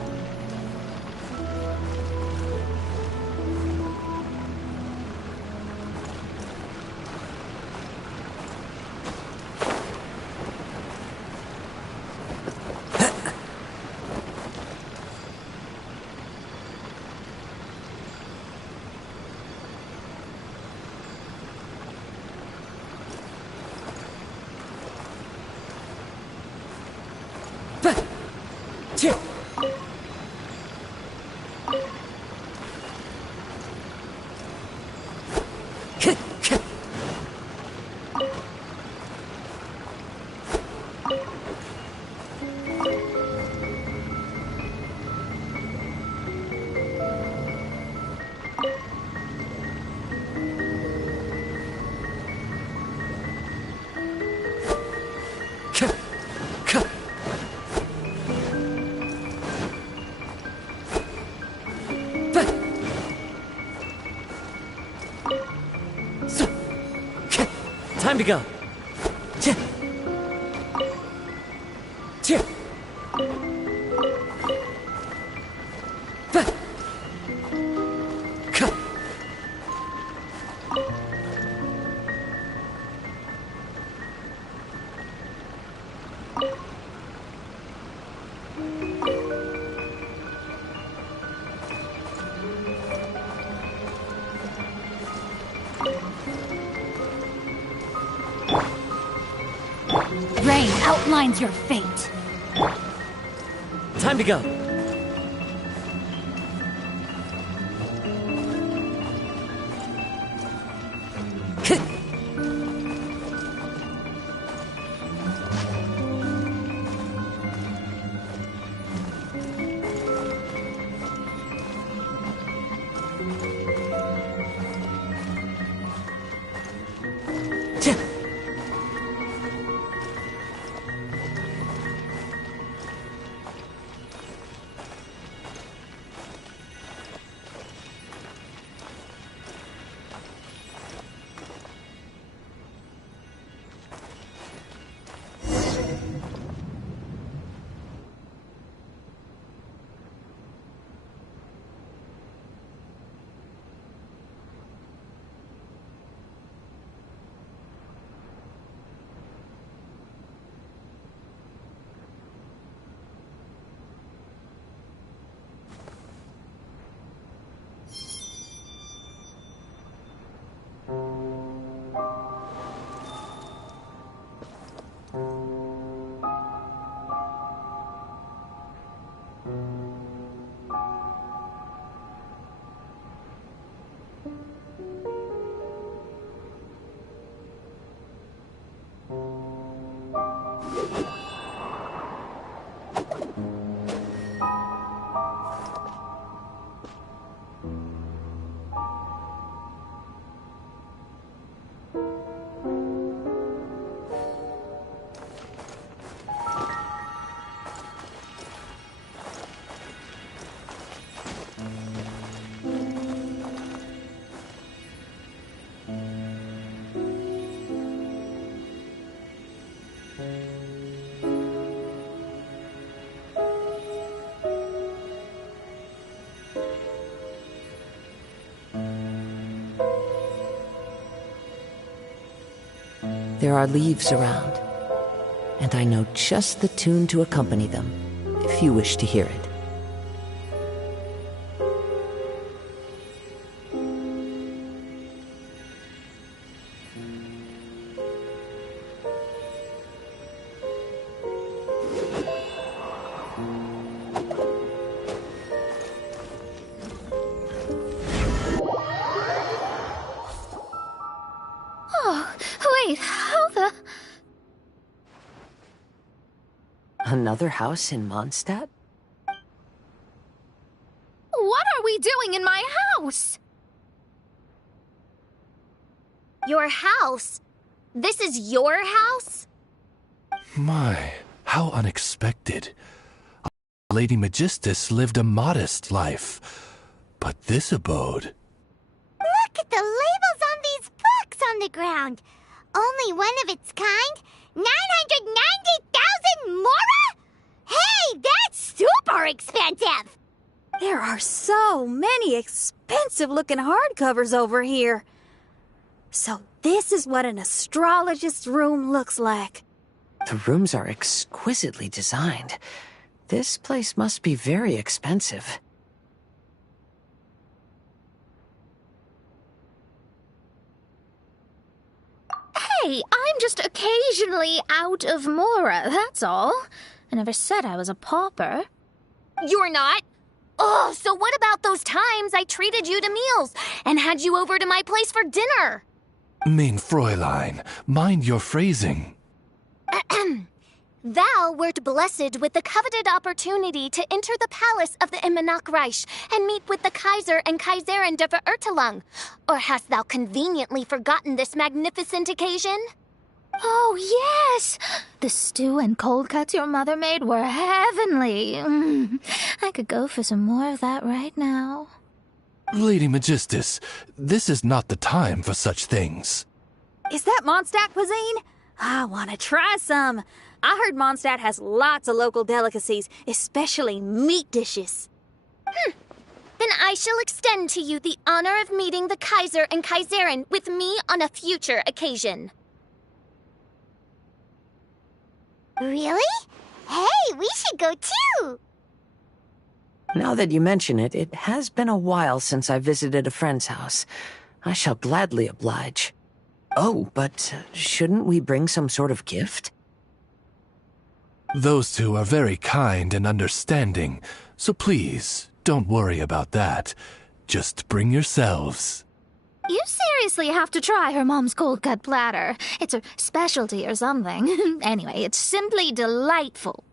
Time to go. Rain outlines your fate. Time to go. There are leaves around, and I know just the tune to accompany them, if you wish to hear it. Wait, how the... Another house in Mondstadt? What are we doing in my house? Your house? This is your house? My, how unexpected. Lady Magistus lived a modest life, but this abode... Look at the labels on these books on the ground. Only one of its kind? 990,000 mora? Hey, that's super expensive! There are so many expensive-looking hardcovers over here. So this is what an astrologist's room looks like. The rooms are exquisitely designed. This place must be very expensive. Hey, I'm just occasionally out of mora, that's all. I never said I was a pauper. You're not? Oh, so what about those times I treated you to meals and had you over to my place for dinner? Mein Fräulein, mind your phrasing. Thou wert blessed with the coveted opportunity to enter the palace of the Immanok Reich and meet with the Kaiser and Kaiserin der Verurteilung. Or hast thou conveniently forgotten this magnificent occasion? Oh, yes! The stew and cold cuts your mother made were heavenly. I could go for some more of that right now. Lady Magistus, this is not the time for such things. Is that Mondstadt cuisine? I want to try some. I heard Mondstadt has lots of local delicacies, especially meat dishes. Then I shall extend to you the honor of meeting the Kaiser and Kaiserin with me on a future occasion. Really? Hey, we should go too! Now that you mention it, it has been a while since I visited a friend's house. I shall gladly oblige. Oh, but shouldn't we bring some sort of gift? Those two are very kind and understanding, so please, don't worry about that. Just bring yourselves. You seriously have to try her mom's cold cut platter. It's her specialty or something. Anyway, it's simply delightful.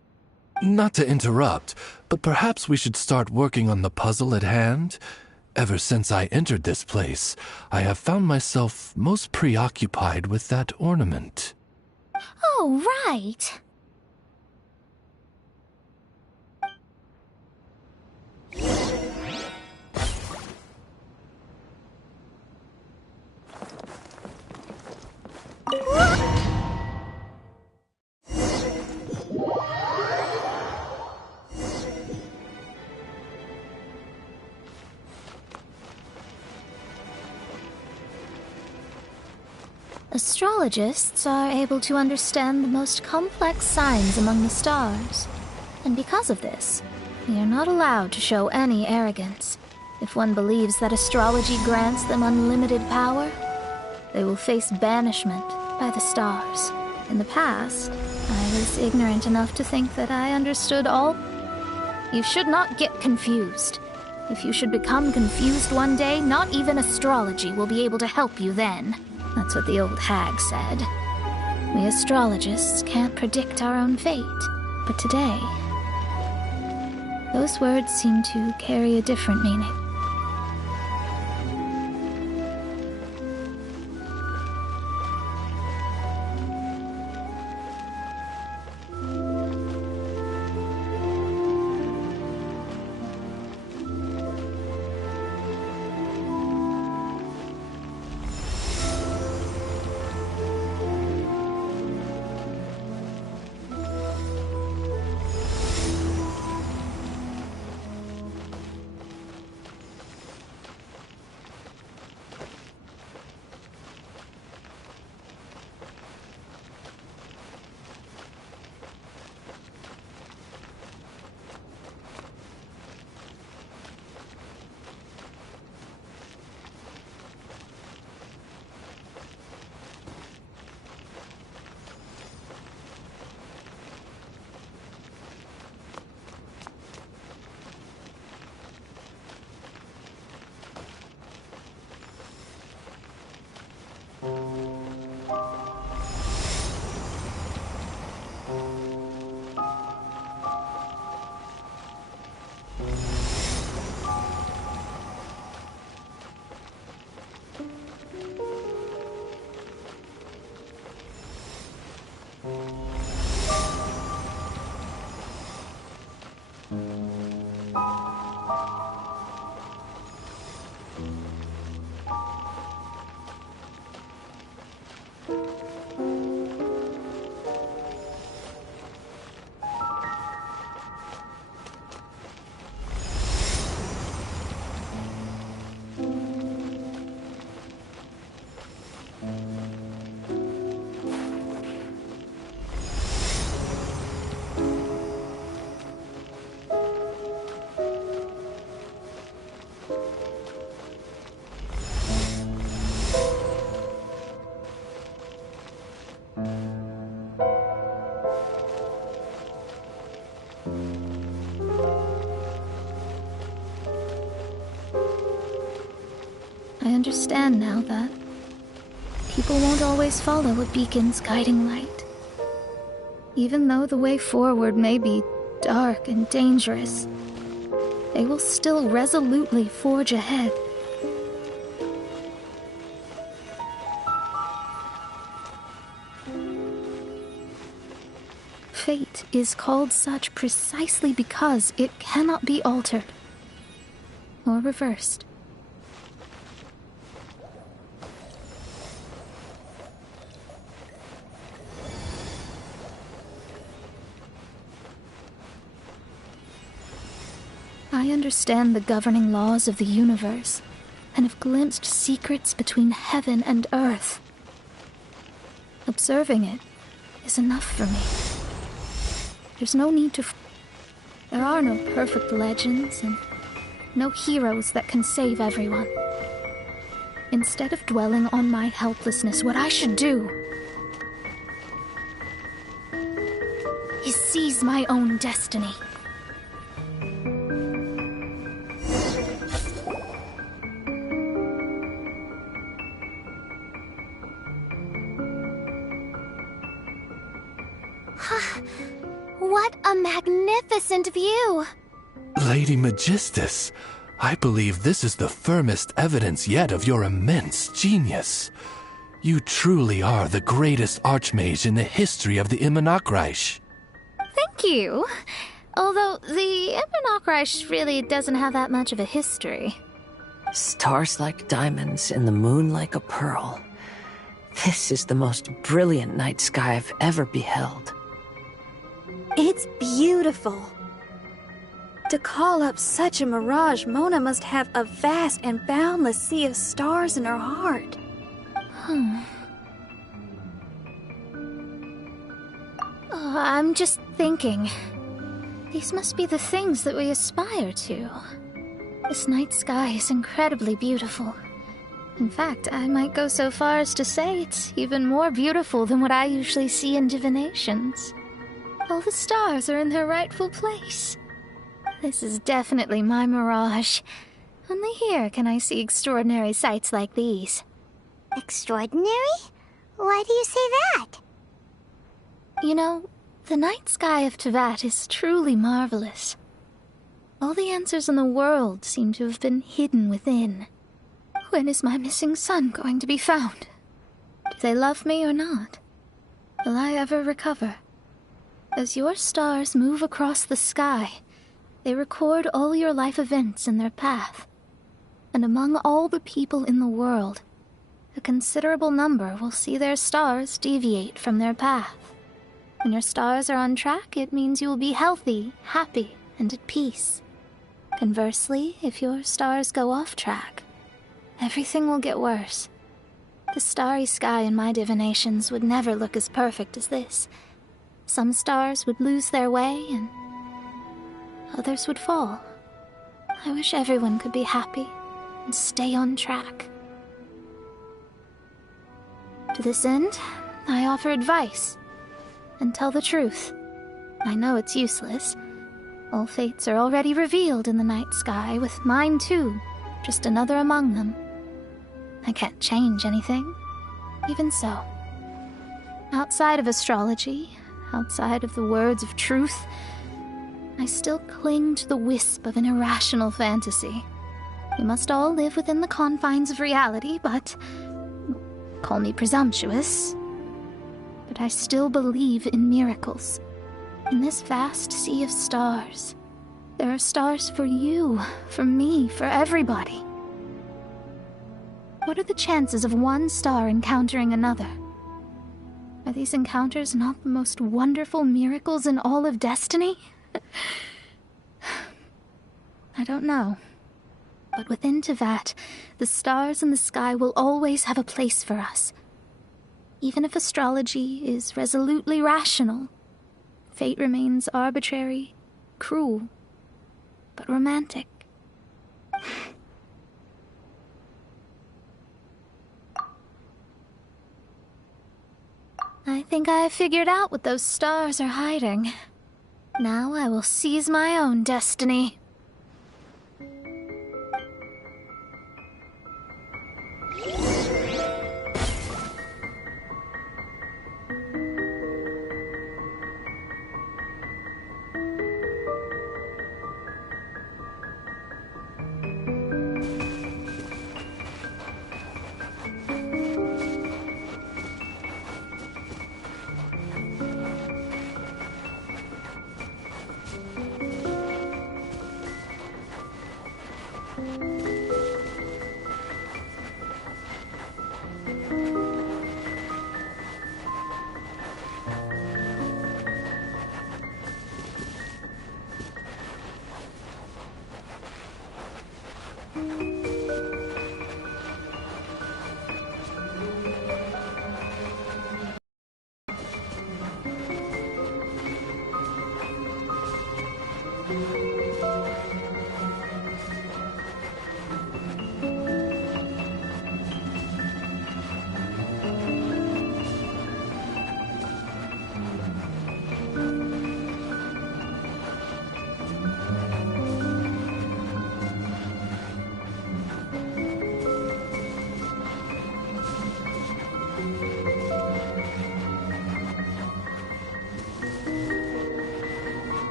Not to interrupt, but perhaps we should start working on the puzzle at hand? Ever since I entered this place, I have found myself most preoccupied with that ornament. Oh, right. Astrologists are able to understand the most complex signs among the stars. And because of this, we are not allowed to show any arrogance. If one believes that astrology grants them unlimited power, they will face banishment by the stars. In the past, I was ignorant enough to think that I understood all. You should not get confused. If you should become confused one day, not even astrology will be able to help you then. That's what the old hag said. We astrologists can't predict our own fate, but today, those words seem to carry a different meaning. I understand now that people won't always follow a beacon's guiding light. Even though the way forward may be dark and dangerous, they will still resolutely forge ahead. Fate is called such precisely because it cannot be altered or reversed. I understand the governing laws of the universe and have glimpsed secrets between heaven and earth. Observing it is enough for me. There's no need to... There are no perfect legends and no heroes that can save everyone. Instead of dwelling on my helplessness, what I should do is seize my own destiny. What a magnificent view! Lady Magistus, I believe this is the firmest evidence yet of your immense genius. You truly are the greatest archmage in the history of the Immonocreich. Thank you. Although the Immonocreich really doesn't have that much of a history. Stars like diamonds and the moon like a pearl. This is the most brilliant night sky I've ever beheld. It's beautiful. To call up such a mirage, Mona must have a vast and boundless sea of stars in her heart. I'm just thinking. These must be the things that we aspire to. This night sky is incredibly beautiful. In fact, I might go so far as to say it's even more beautiful than what I usually see in divinations. All the stars are in their rightful place. This is definitely my mirage. Only here can I see extraordinary sights like these. Extraordinary? Why do you say that? You know, the night sky of Tevat is truly marvelous. All the answers in the world seem to have been hidden within. When is my missing son going to be found? Do they love me or not? Will I ever recover? As your stars move across the sky, they record all your life events in their path. And among all the people in the world, a considerable number will see their stars deviate from their path. When your stars are on track, it means you will be healthy, happy, and at peace. Conversely, if your stars go off track, everything will get worse. The starry sky in my divinations would never look as perfect as this. Some stars would lose their way, and others would fall. I wish everyone could be happy and stay on track. To this end, I offer advice and tell the truth. I know it's useless. All fates are already revealed in the night sky, with mine too, just another among them. I can't change anything. Even so, outside of astrology, outside of the words of truth, I still cling to the wisp of an irrational fantasy. We must all live within the confines of reality, but... call me presumptuous. But I still believe in miracles. In this vast sea of stars, there are stars for you, for me, for everybody. What are the chances of one star encountering another? Are these encounters not the most wonderful miracles in all of destiny? I don't know. But within Tevat, the stars in the sky will always have a place for us. Even if astrology is resolutely rational, fate remains arbitrary, cruel, but romantic. I think I have figured out what those stars are hiding. Now I will seize my own destiny.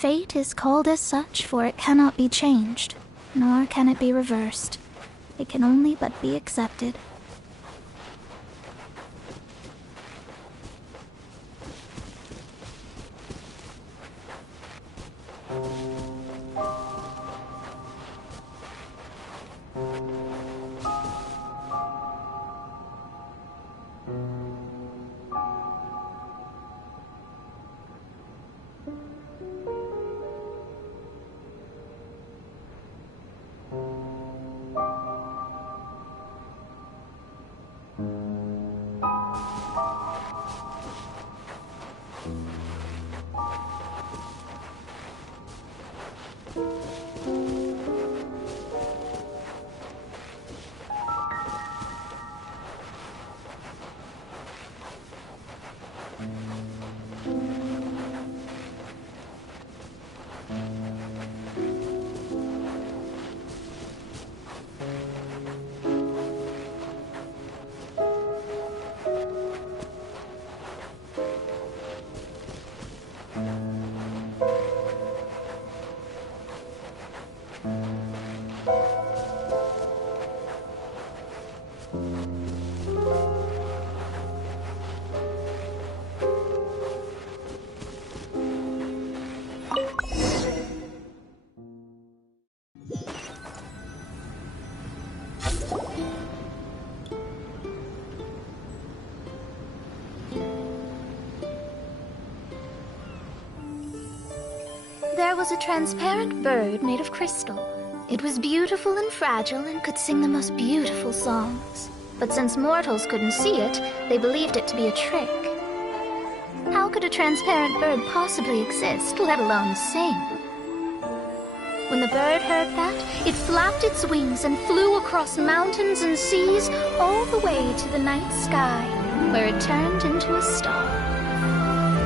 Fate is called as such, for it cannot be changed, nor can it be reversed. It can only but be accepted. There was a transparent bird made of crystal. It was beautiful and fragile and could sing the most beautiful songs. But since mortals couldn't see it, they believed it to be a trick. How could a transparent bird possibly exist, let alone sing? When the bird heard that, it flapped its wings and flew across mountains and seas all the way to the night sky, where it turned into a star.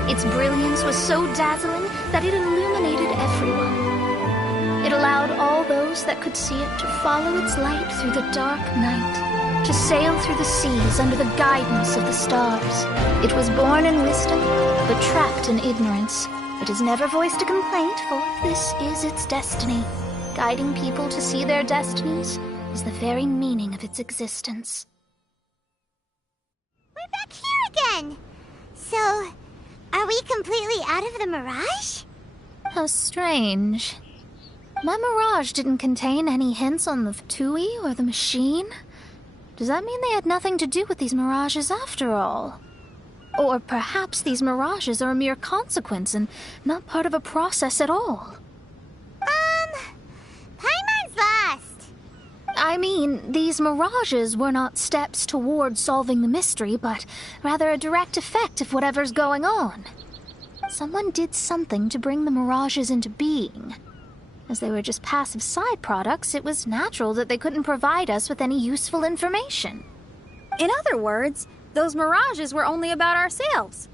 Its brilliance was so dazzling that it illuminated everyone. It allowed all those that could see it to follow its light through the dark night, to sail through the seas under the guidance of the stars. It was born in wisdom, but trapped in ignorance. It has never voiced a complaint, for this is its destiny. Guiding people to see their destinies is the very meaning of its existence. We're back here again! So, are we completely out of the Mirage? How strange. My Mirage didn't contain any hints on the Fatui or the machine. Does that mean they had nothing to do with these Mirages after all? Or perhaps these Mirages are a mere consequence and not part of a process at all? Paimon's lost. I mean, these Mirages were not steps toward solving the mystery, but rather a direct effect of whatever's going on. Someone did something to bring the Mirages into being. As they were just passive side products, it was natural that they couldn't provide us with any useful information. In other words, those Mirages were only about ourselves.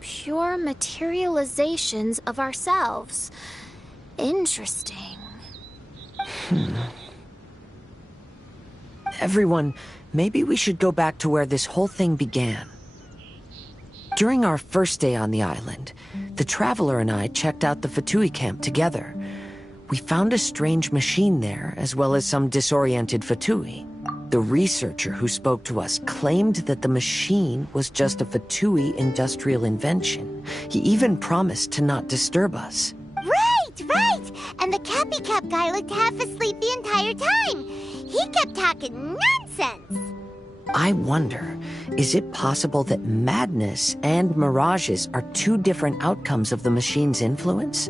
Pure materializations of ourselves. Interesting. Everyone, maybe we should go back to where this whole thing began. During our first day on the island, the Traveler and I checked out the Fatui camp together. We found a strange machine there, as well as some disoriented Fatui. The researcher who spoke to us claimed that the machine was just a Fatui industrial invention. He even promised to not disturb us. Right! And the Cappy Cap guy looked half asleep the entire time. He kept talking nonsense. I wonder, is it possible that madness and mirages are two different outcomes of the machine's influence?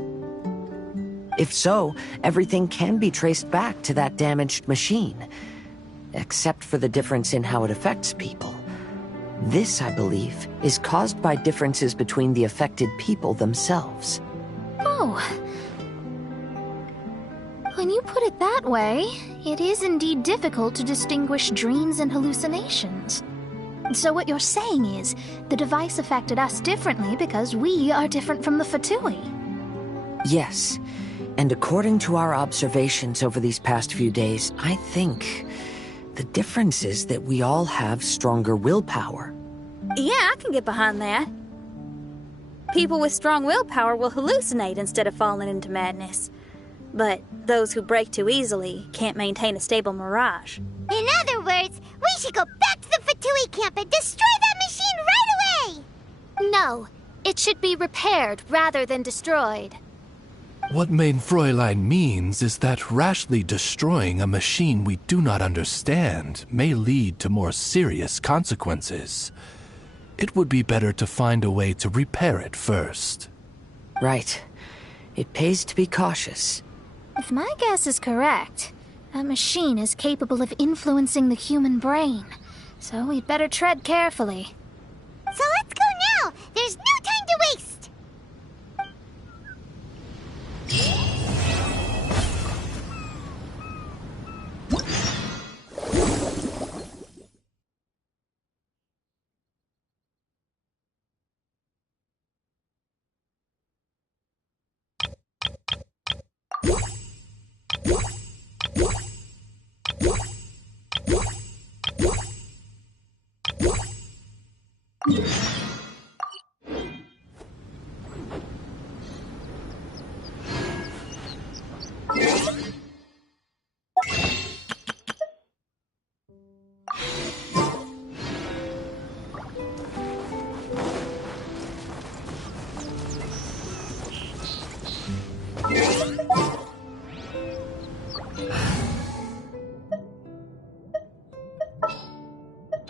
If so, everything can be traced back to that damaged machine, except for the difference in how it affects people. This, I believe, is caused by differences between the affected people themselves. Oh. When you put it that way, it is indeed difficult to distinguish dreams and hallucinations. So what you're saying is, the device affected us differently because we are different from the Fatui. Yes, and according to our observations over these past few days, I think the difference is that we all have stronger willpower. Yeah, I can get behind that. People with strong willpower will hallucinate instead of falling into madness. But those who break too easily can't maintain a stable mirage. In other words, we should go back to the Fatui camp and destroy that machine right away! No, it should be repaired rather than destroyed. What Main Fräulein means is that rashly destroying a machine we do not understand may lead to more serious consequences. It would be better to find a way to repair it first. Right. It pays to be cautious. If my guess is correct, that machine is capable of influencing the human brain. So we'd better tread carefully. So let's go now! There's no time to waste!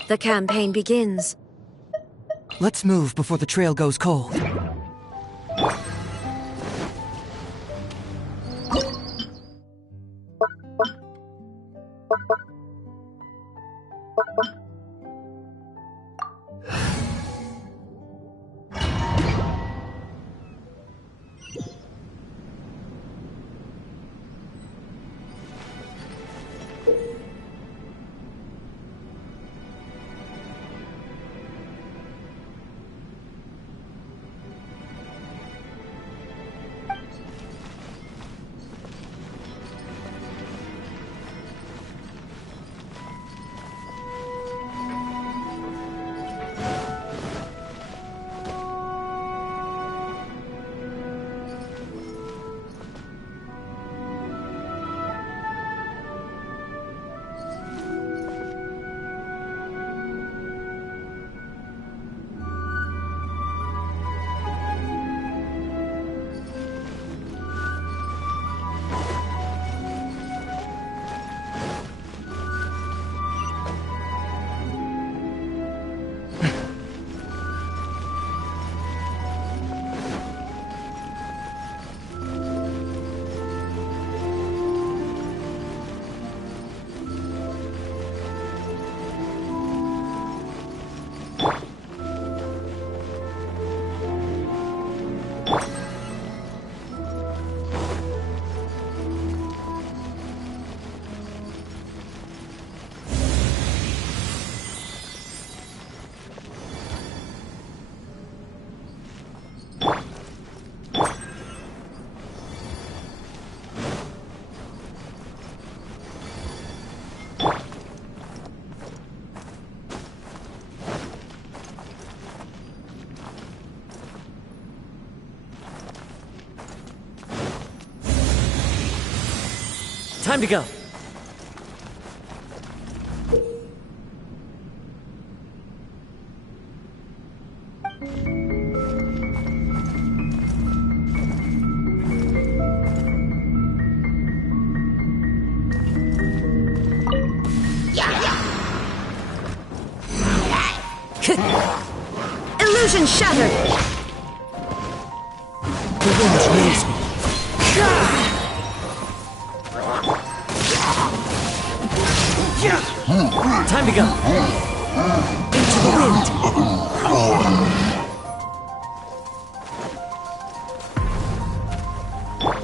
The campaign begins. Let's move before the trail goes cold. Time to go. Illusion shattered! The wind knows me. Time to go. Into the wind!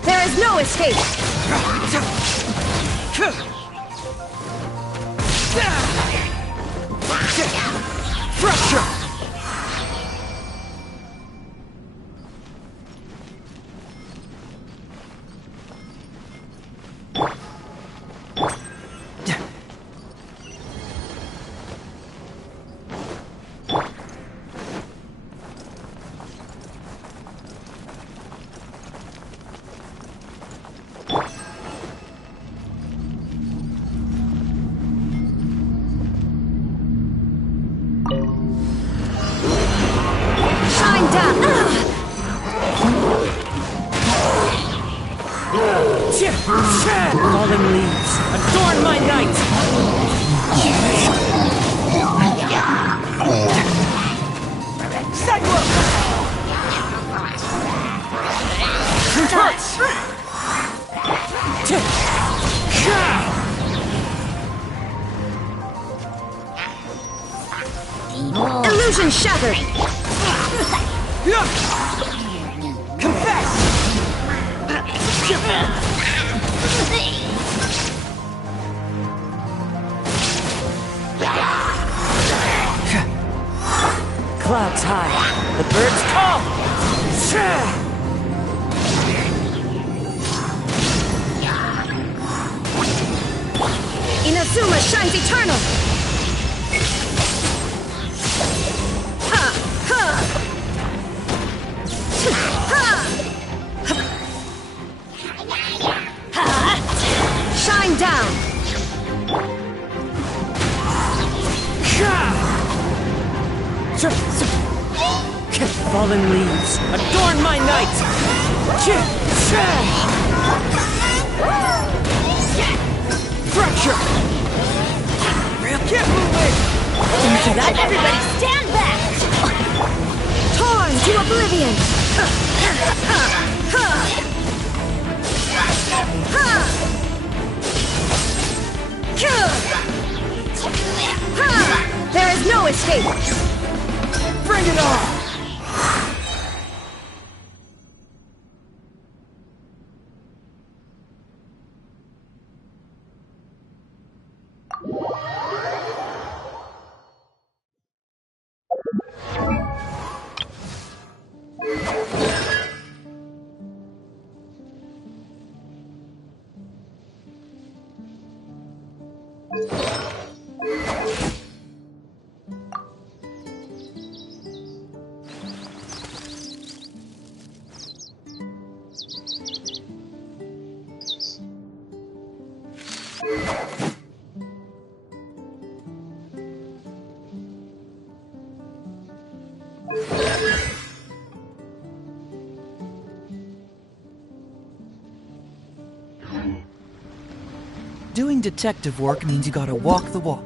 There is no escape! Fracture! Fallen leaves, adorn my night! Illusion shattered! Confess! Clouds high, the birds call! Inazuma shines eternal! Ha! Ha! Ha! Shine down! Fallen leaves, adorn my night! Fracture! Get moving! Everybody stand back! Torn to oblivion! There is no escape! Bring it on! Doing detective work means you gotta walk the walk.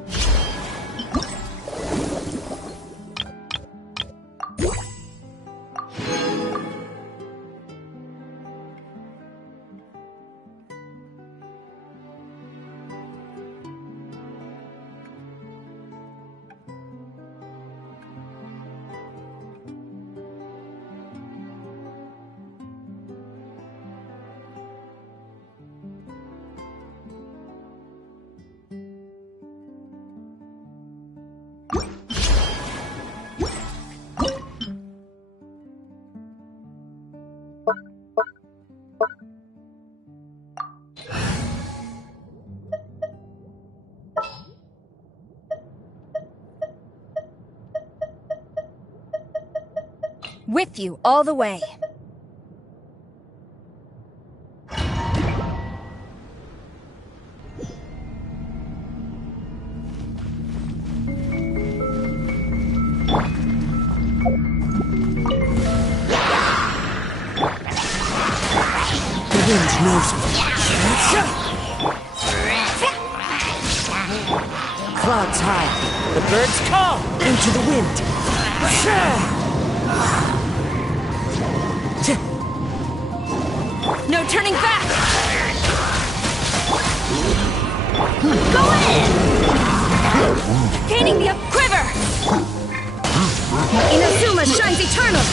With you all the way. The wind knows me. Clouds high, the birds call into the wind. No turning back! Go in! Gaining the quiver! Inazuma shines eternal!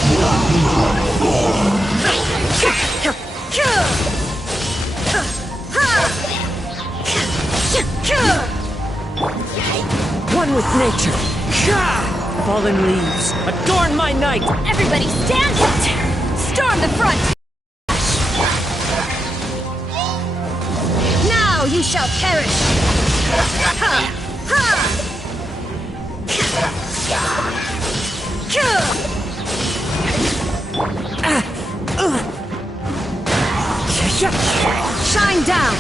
One with nature. Fallen leaves, adorn my night. Everybody stand up! Storm the front! Now you shall perish! Ha! Ha! Shine down!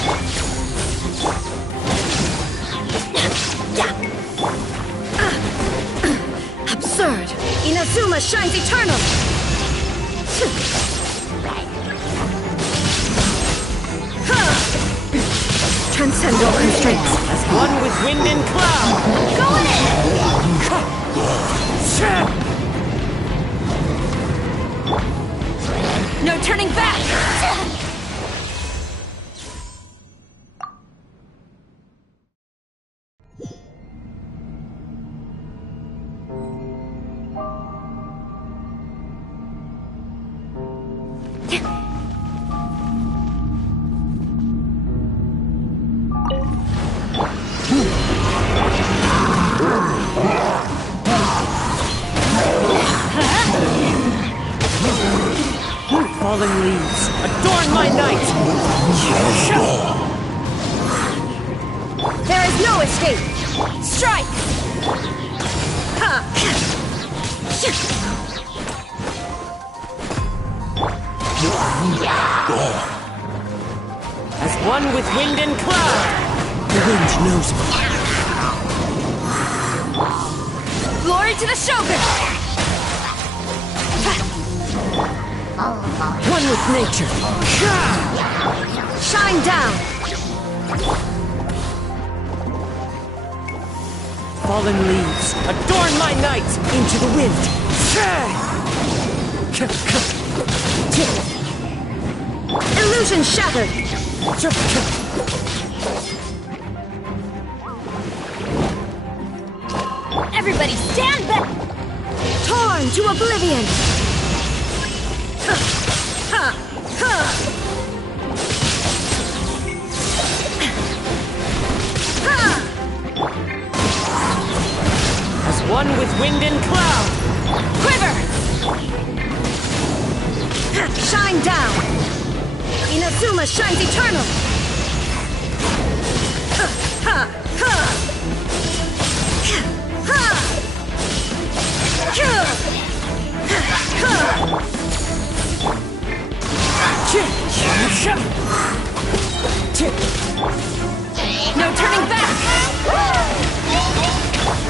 Absurd! Inazuma shines eternal! transcend all constraints. As one with wind and cloud! Go in! No turning back! Falling leaves, adorn my night! There is no escape! Strike! Ha! As one with wind and cloud! The wind knows me. Glory to the Shogun! One with nature! Shine down! Fallen leaves, adorn my night! Into the wind! Illusion shattered! Everybody stand back! Torn to oblivion! As one with wind and cloud! Quiver! Shine down! Inazuma shines eternal! No turning back!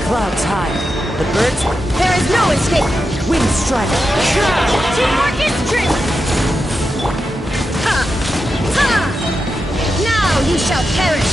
Clouds high. The birds, There is no escape! wind strike. Teamwork is strength! Now you shall perish!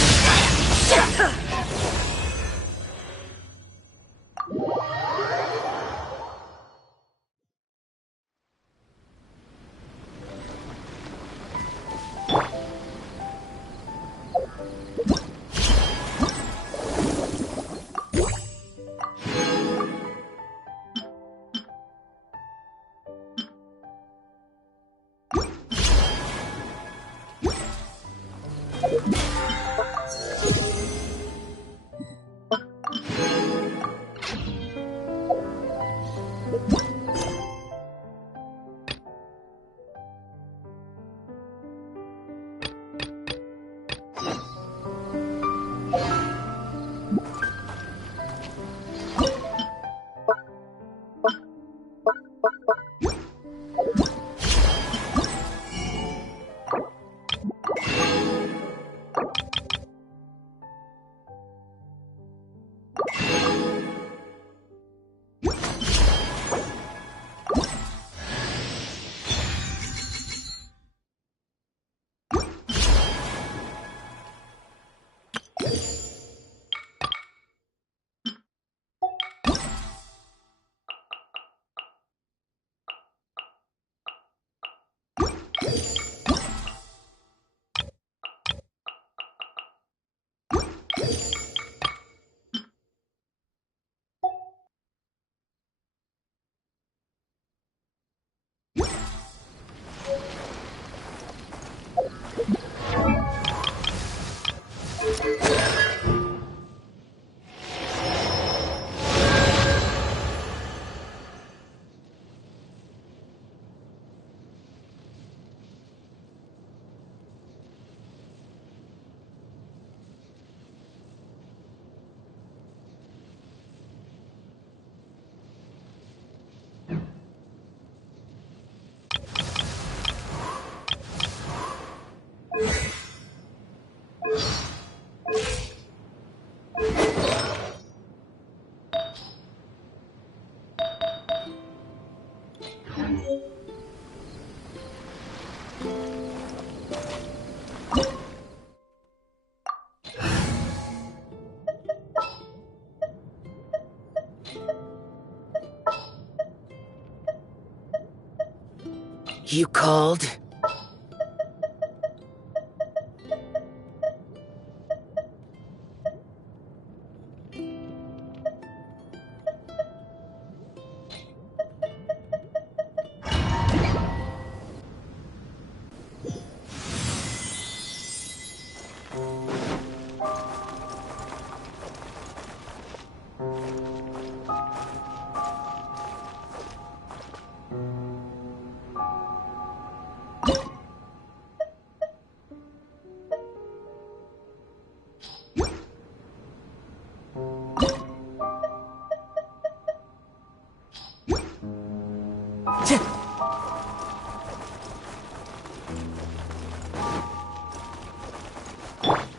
You called?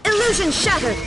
Illusion shattered!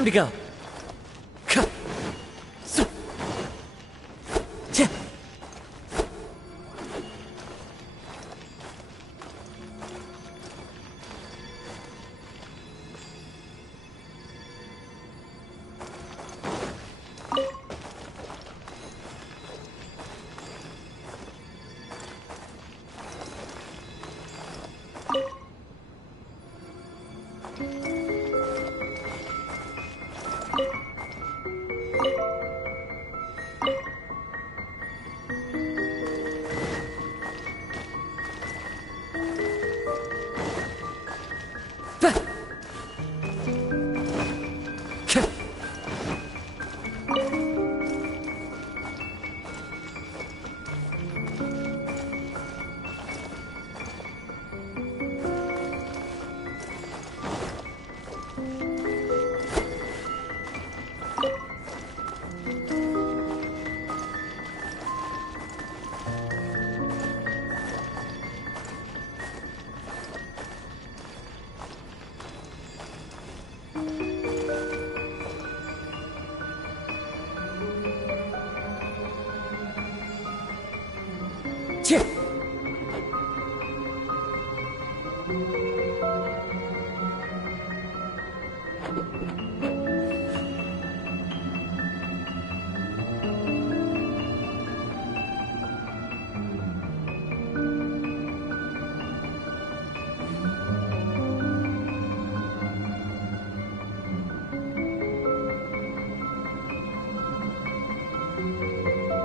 Time to go.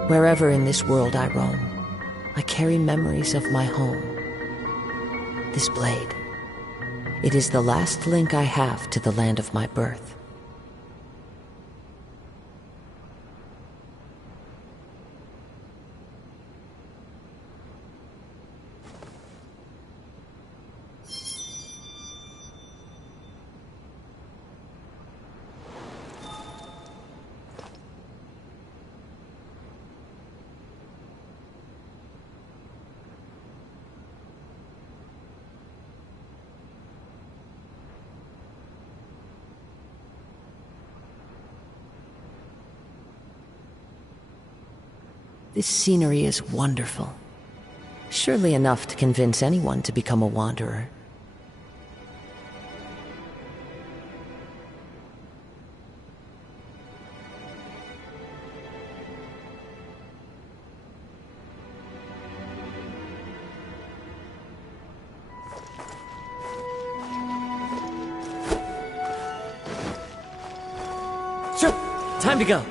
Wherever in this world I roam, I carry memories of my home. This blade, it is the last link I have to the land of my birth. This scenery is wonderful. Surely enough to convince anyone to become a wanderer. Sure. Time to go.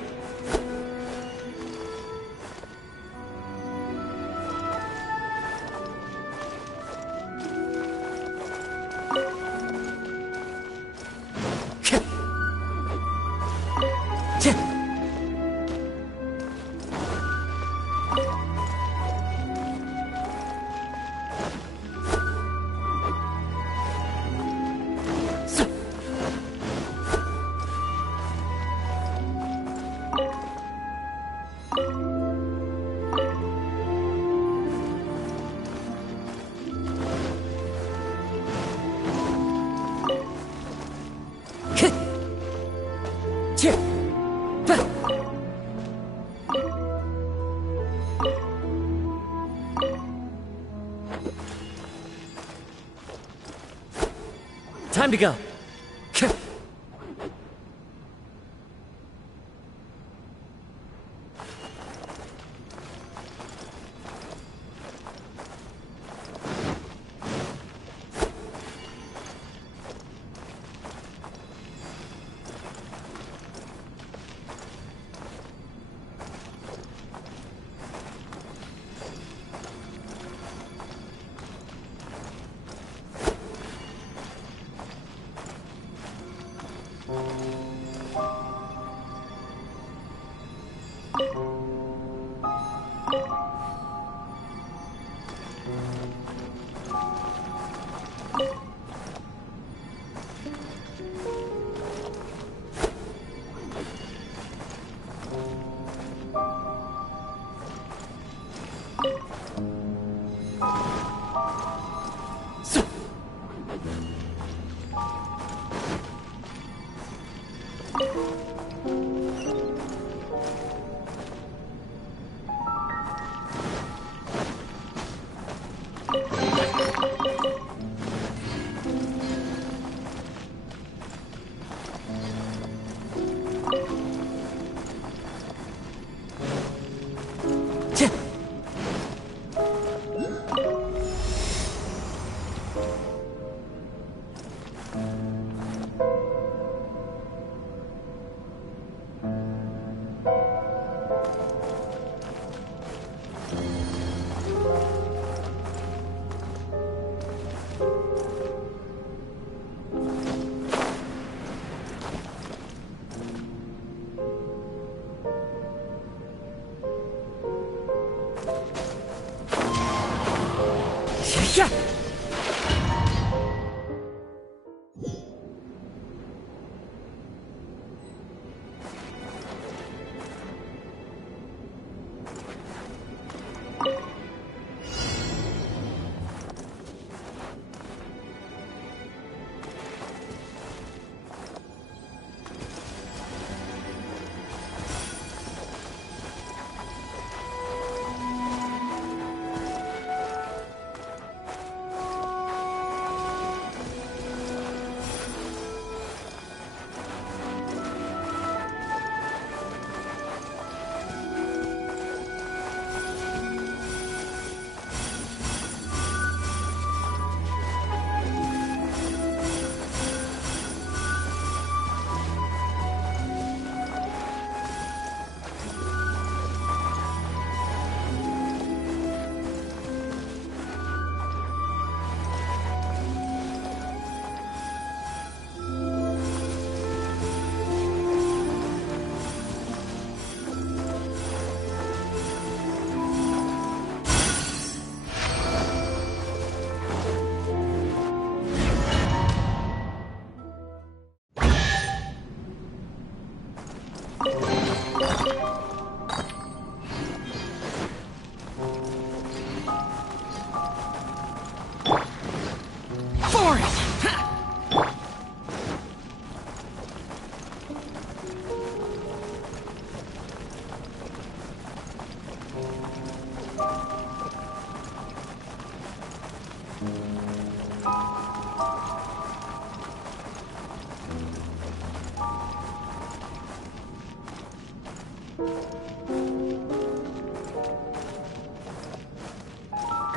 Time to go.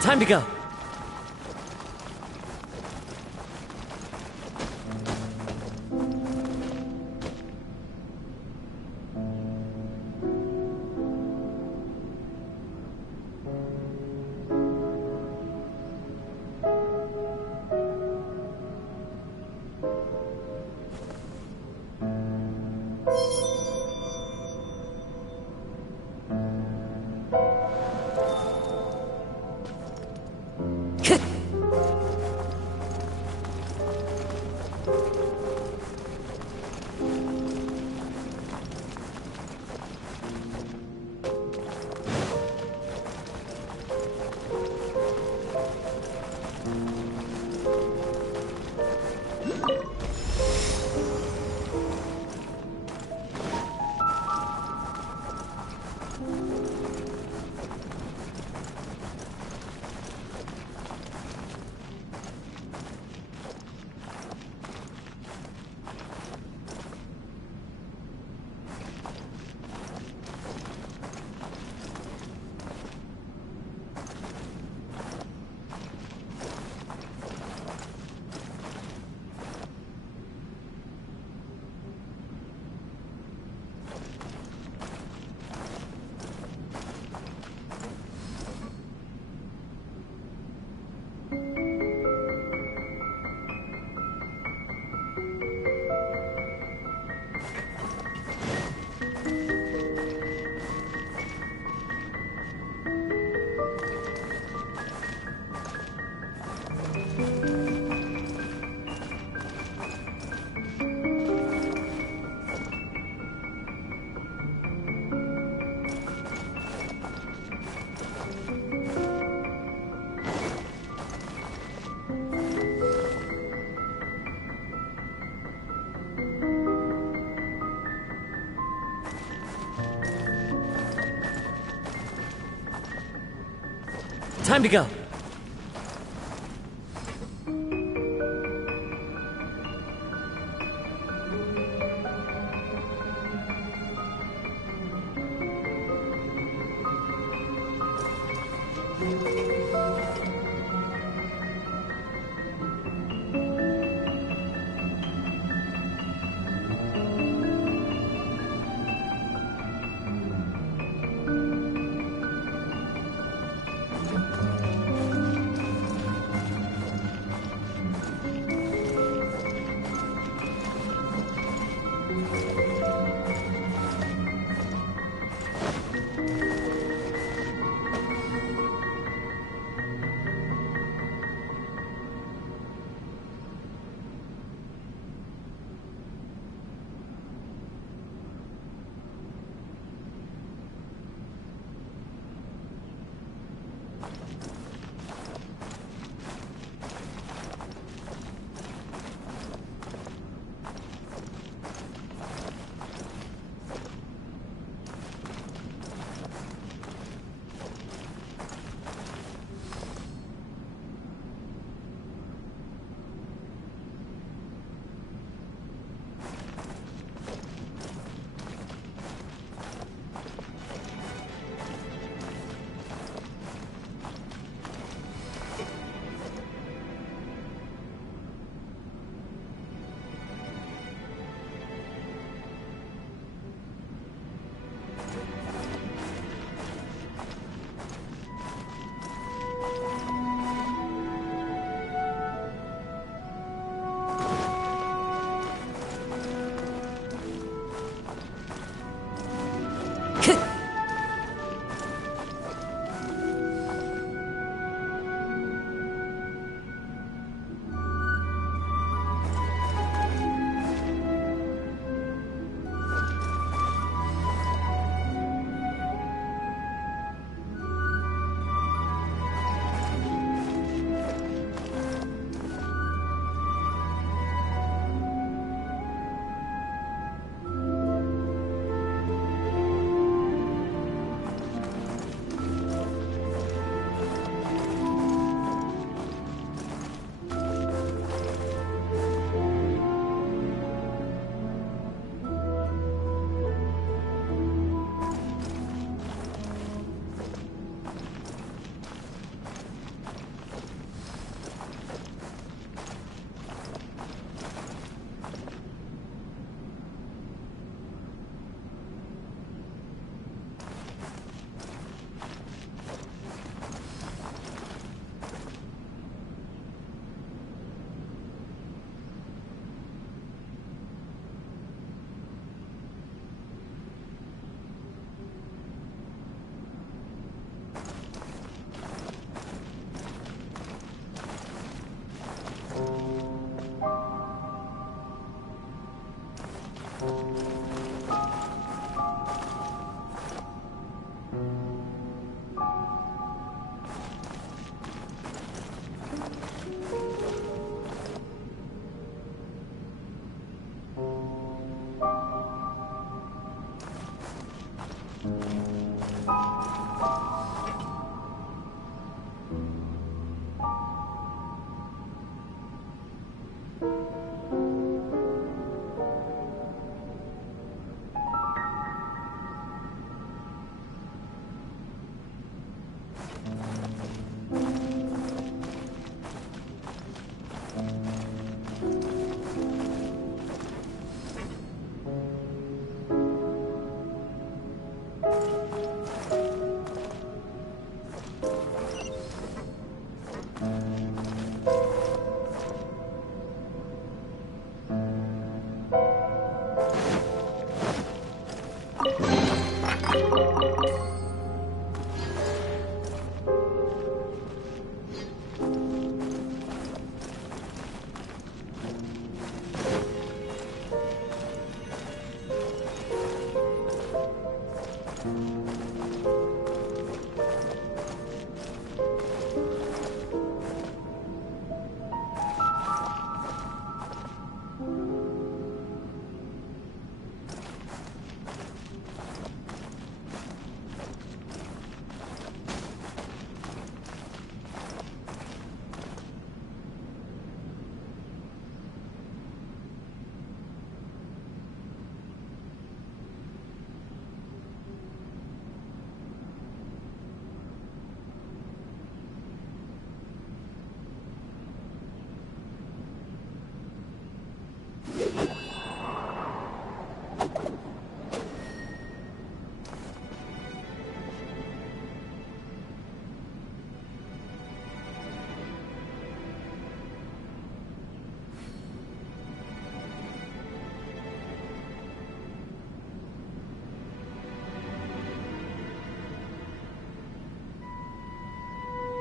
Time to go. Time to go.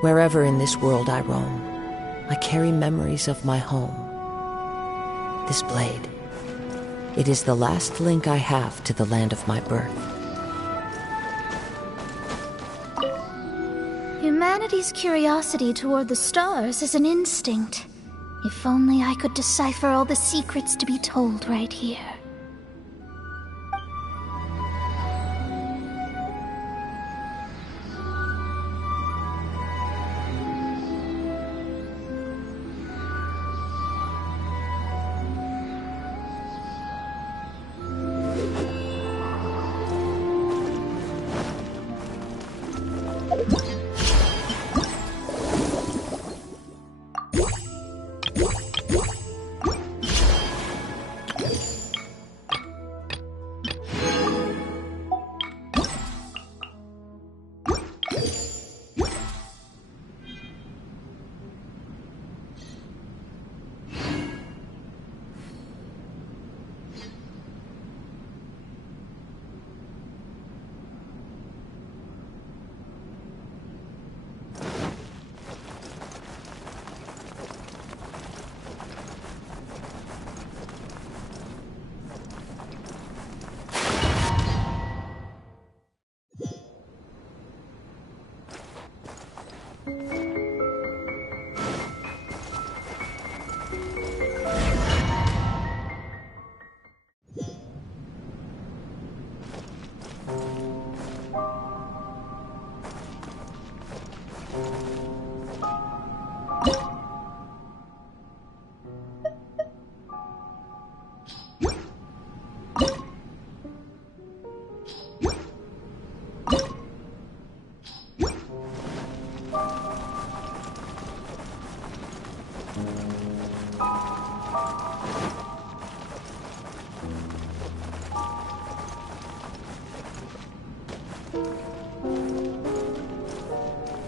Wherever in this world I roam, I carry memories of my home. This blade, it is the last link I have to the land of my birth. Humanity's curiosity toward the stars is an instinct. If only I could decipher all the secrets to be told right here.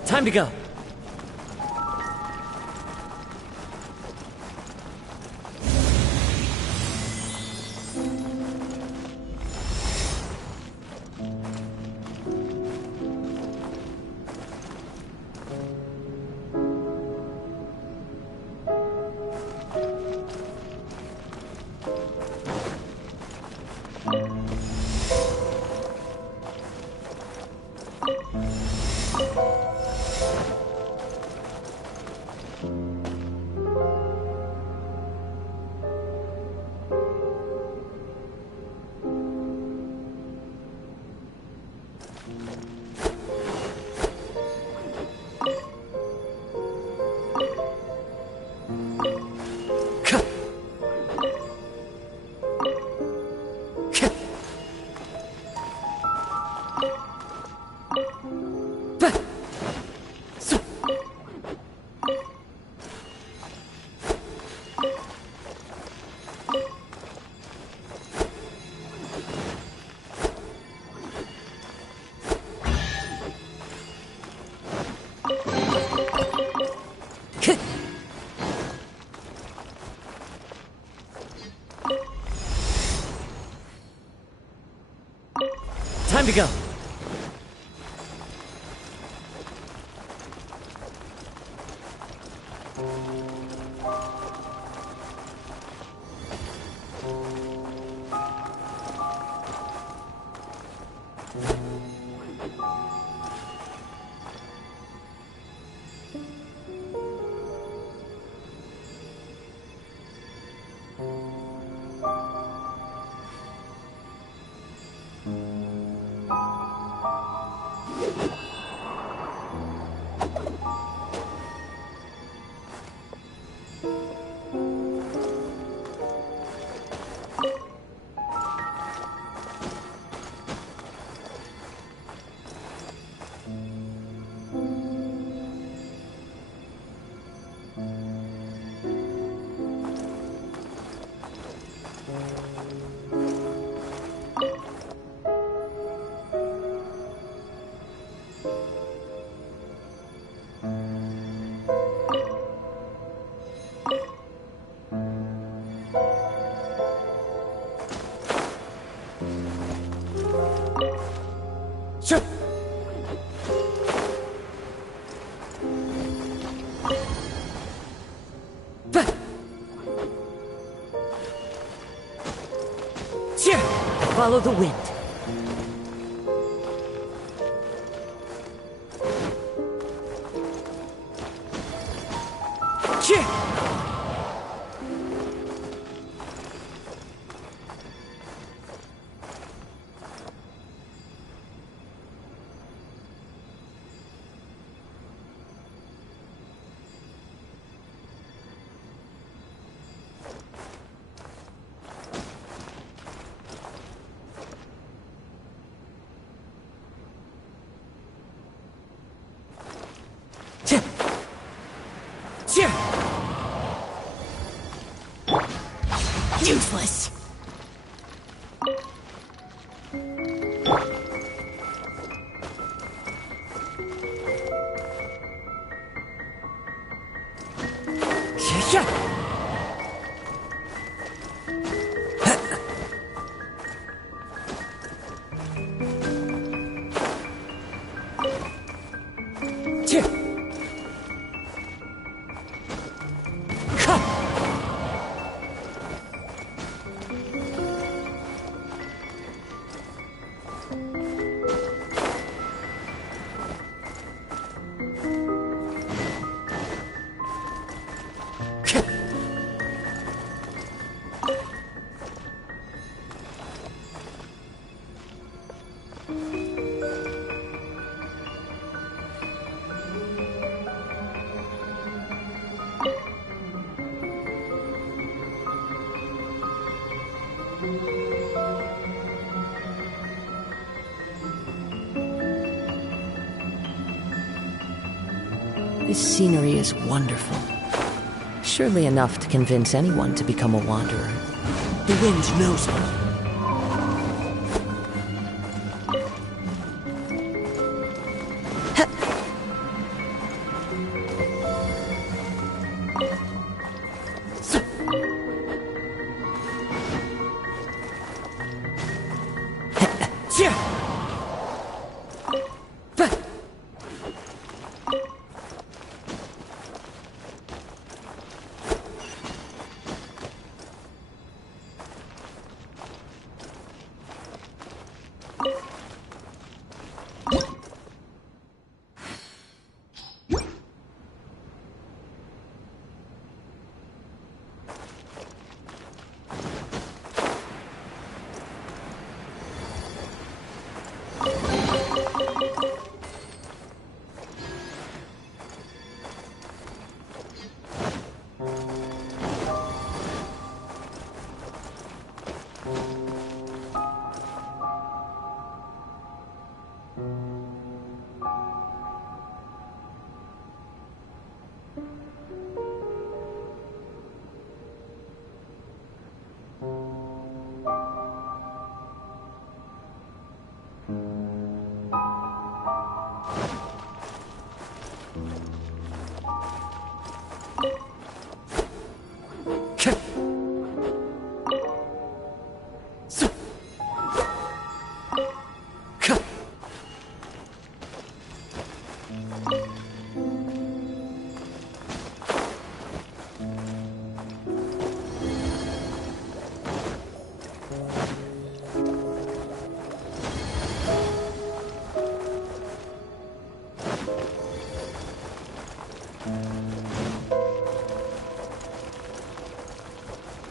Time to go. to go. Follow the wind. Useless. This scenery is wonderful. Surely enough to convince anyone to become a wanderer. The wind knows me.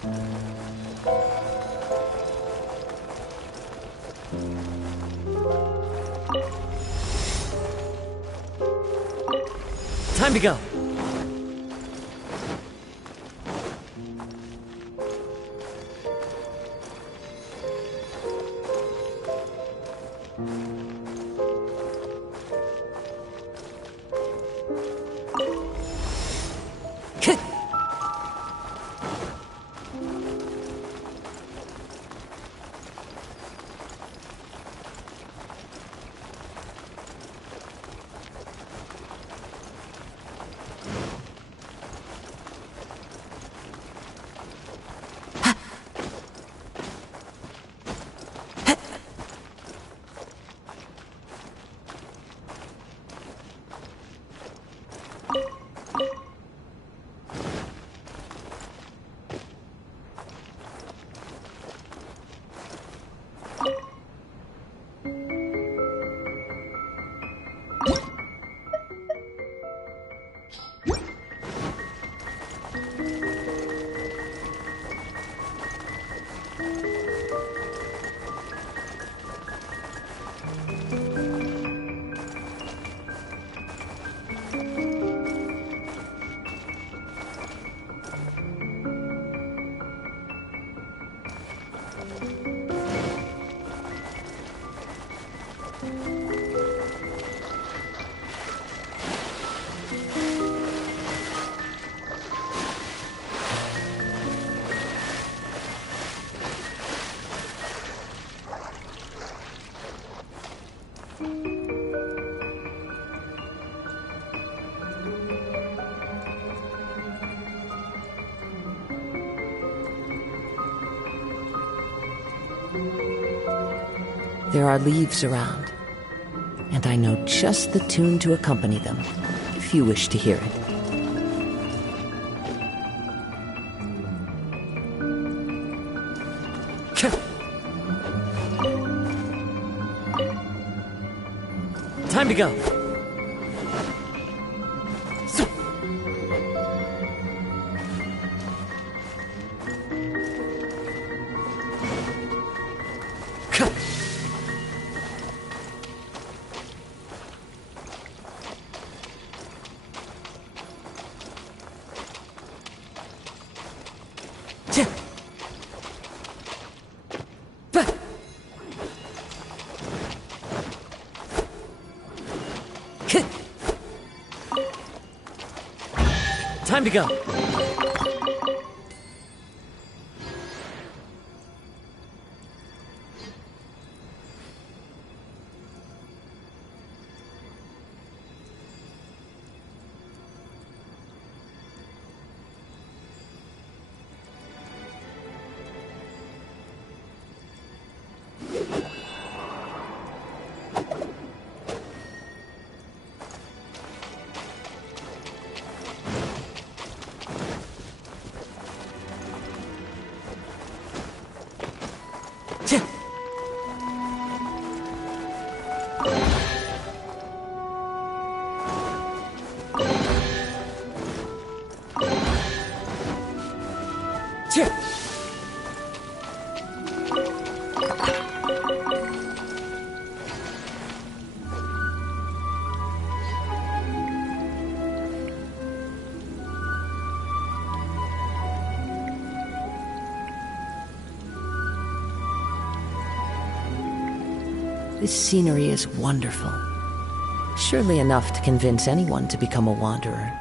Time to go. There are leaves around, and I know just the tune to accompany them, if you wish to hear it. Time to go. Time to go. This scenery is wonderful. Surely enough to convince anyone to become a wanderer.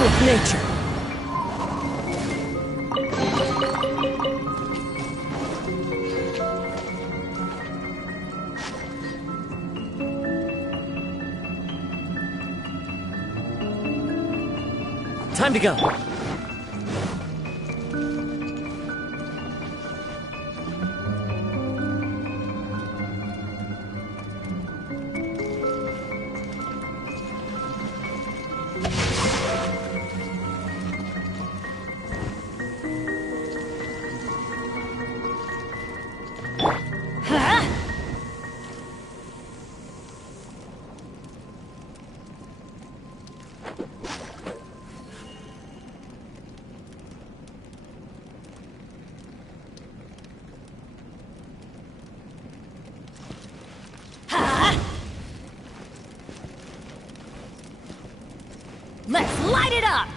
one with nature. Time to go. Let's light it up!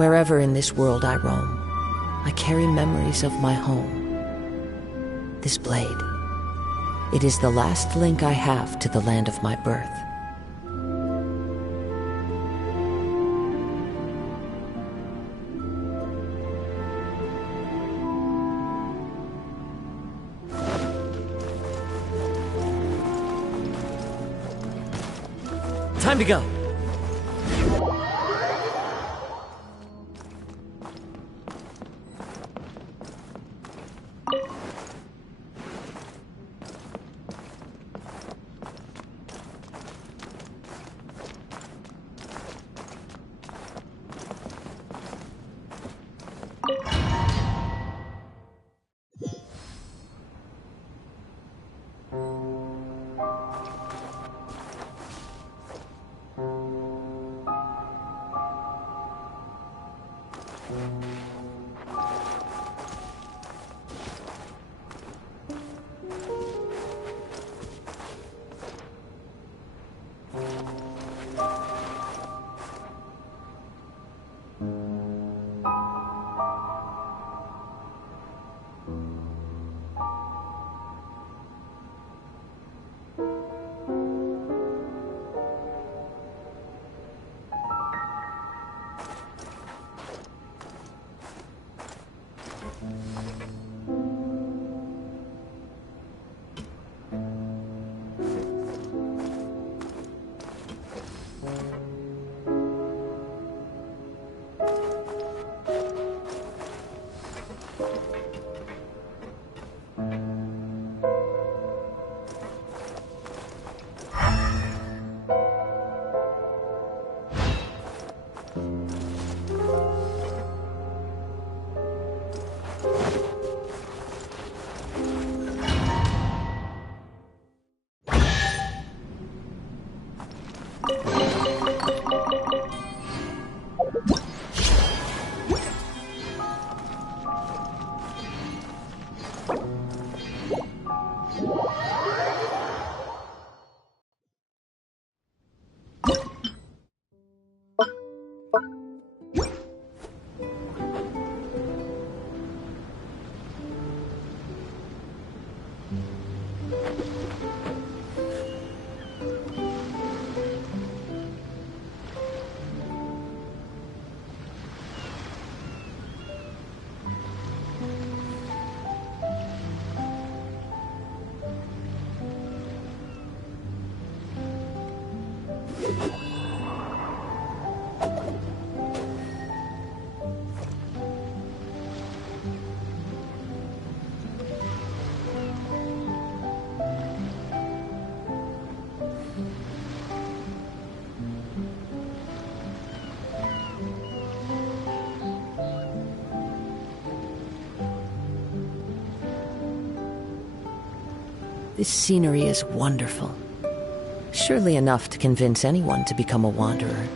Wherever in this world I roam, I carry memories of my home. This blade, it is the last link I have to the land of my birth. Time to go. This scenery is wonderful. Surely enough to convince anyone to become a wanderer.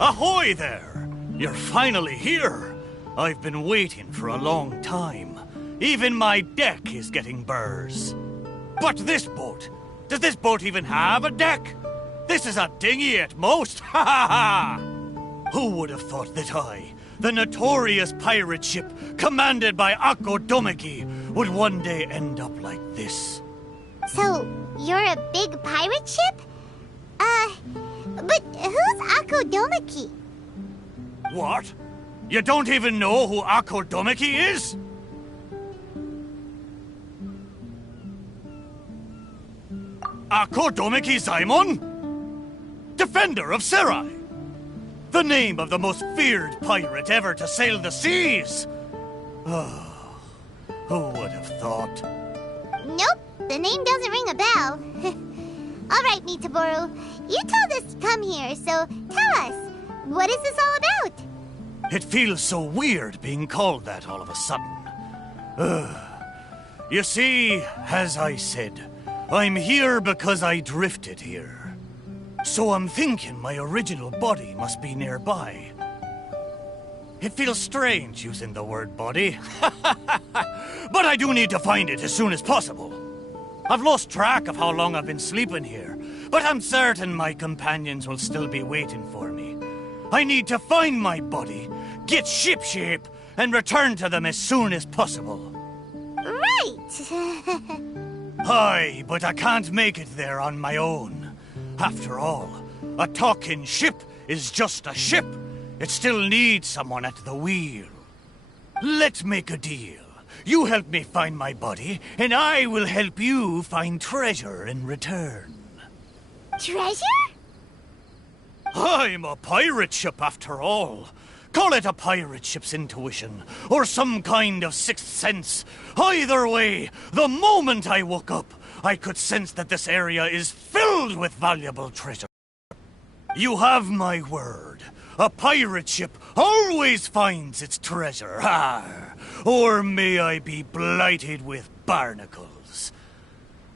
Ahoy there! You're finally here! I've been waiting for a long time. Even my deck is getting burrs. But this boat? Does this boat even have a deck? This is a dinghy at most! Ha ha ha! Who would have thought that I, the notorious pirate ship commanded by Akko Domeki, would one day end up like this? So, you're a big pirate ship? But who's Akko Domeki? What? You don't even know who Akko Domeki is? Akko Domeki Zaimon? Defender of Serai! The name of the most feared pirate ever to sail the seas! Oh, who would have thought? Nope, the name doesn't ring a bell. Alright, Mitaboru, you told us to come here, so tell us, what is this all about? It feels so weird being called that all of a sudden. You see, as I said, I'm here because I drifted here. So I'm thinking my original body must be nearby. It feels strange using the word body. But I do need to find it as soon as possible. I've lost track of how long I've been sleeping here, but I'm certain my companions will still be waiting for me. I need to find my body, get shipshape, and return to them as soon as possible. Right! Aye, but I can't make it there on my own. After all, a talking ship is just a ship. It still needs someone at the wheel. Let's make a deal. You help me find my body, and I will help you find treasure in return. Treasure? I'm a pirate ship after all. Call it a pirate ship's intuition, or some kind of sixth sense. Either way, the moment I woke up, I could sense that this area is filled with valuable treasure. You have my word. A pirate ship always finds its treasure. Or may I be blighted with barnacles.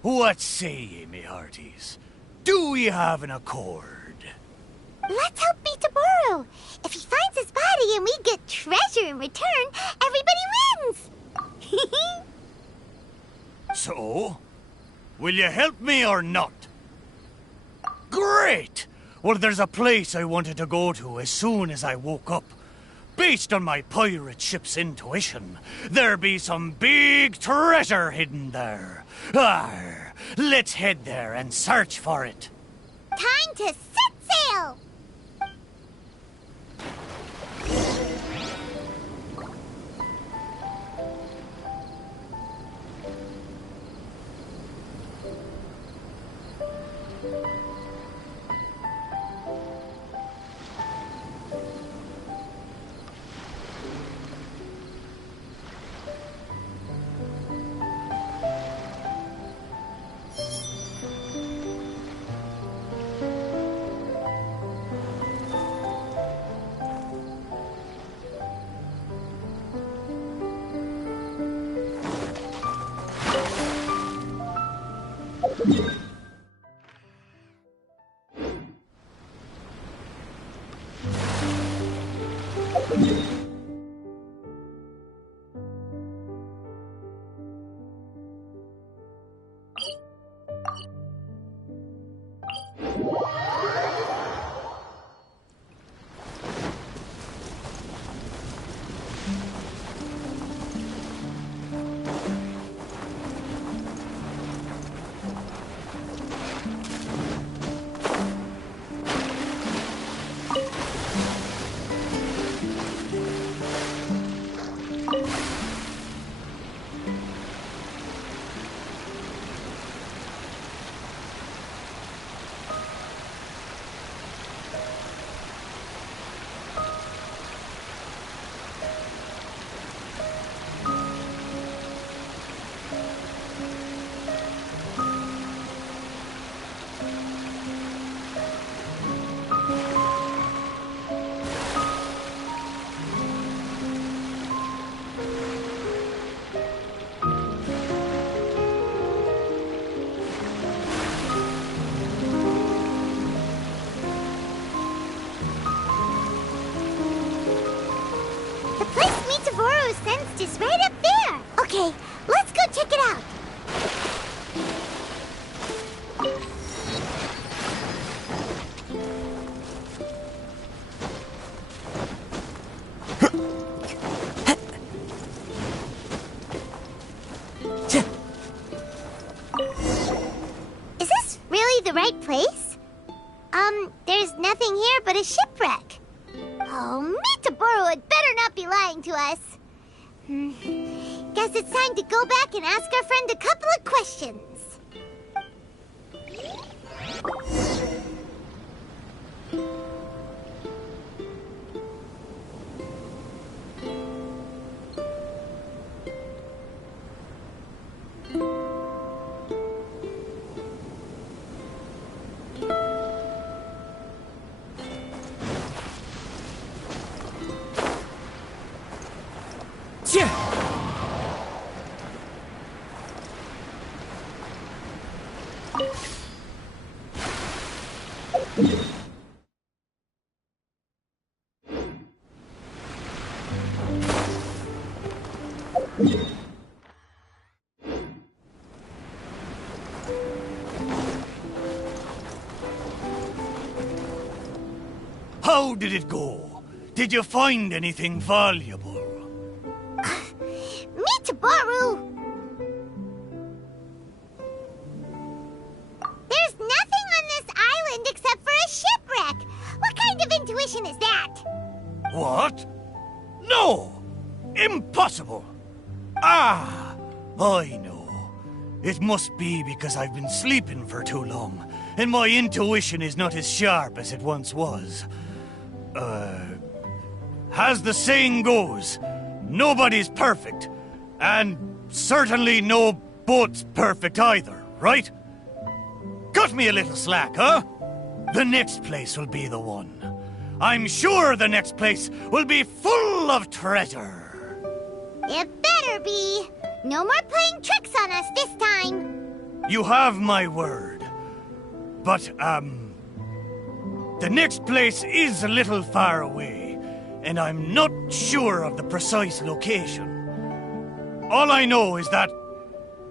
What say ye, me hearties? Do we have an accord? Let's help Mitaboru. If he finds his body and we get treasure in return, everybody wins! So, will you help me or not? Great! Well, there's a place I wanted to go to as soon as I woke up. Based on my pirate ship's intuition, there be some big treasure hidden there. Let's head there and search for it. Time to set sail! Boru's sensed is right up there. Okay, let's go check it out. Is this really the right place? There's nothing here but a shipwreck. Oh, Mitaboru had better not be lying to us. Guess it's time to go back and ask our friend a couple of questions. How did it go? Did you find anything valuable? Mitaboru! There's nothing on this island except for a shipwreck. What kind of intuition is that? What? No! Impossible! Ah! I know. It must be because I've been sleeping for too long, and my intuition is not as sharp as it once was. As the saying goes, nobody's perfect, and certainly no boat's perfect either, right? Cut me a little slack, huh? The next place will be the one. I'm sure the next place will be full of treasure. It better be. No more playing tricks on us this time. You have my word. But, the next place is a little far away, and I'm not sure of the precise location. All I know is that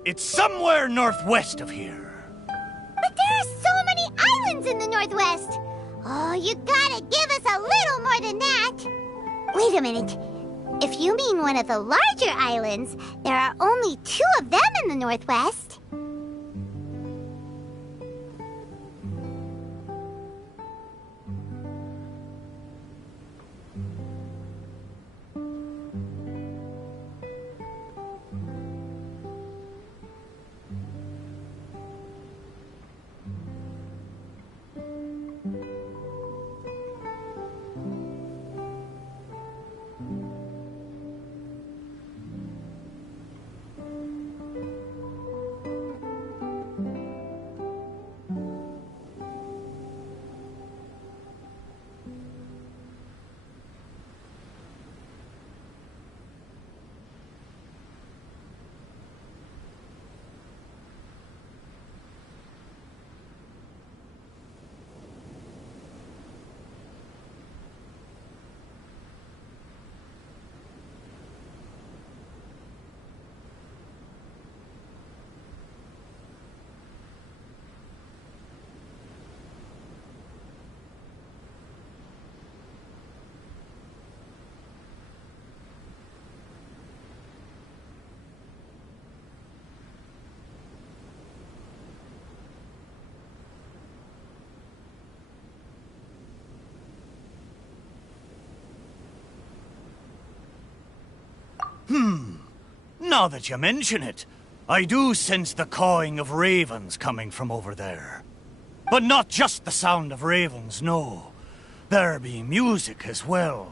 it's somewhere northwest of here. But there are so many islands in the northwest. Oh, you gotta give us a little more than that. Wait a minute. If you mean one of the larger islands, there are only 2 of them in the northwest. Now that you mention it, I do sense the cawing of ravens coming from over there. But not just the sound of ravens, no. There be music as well.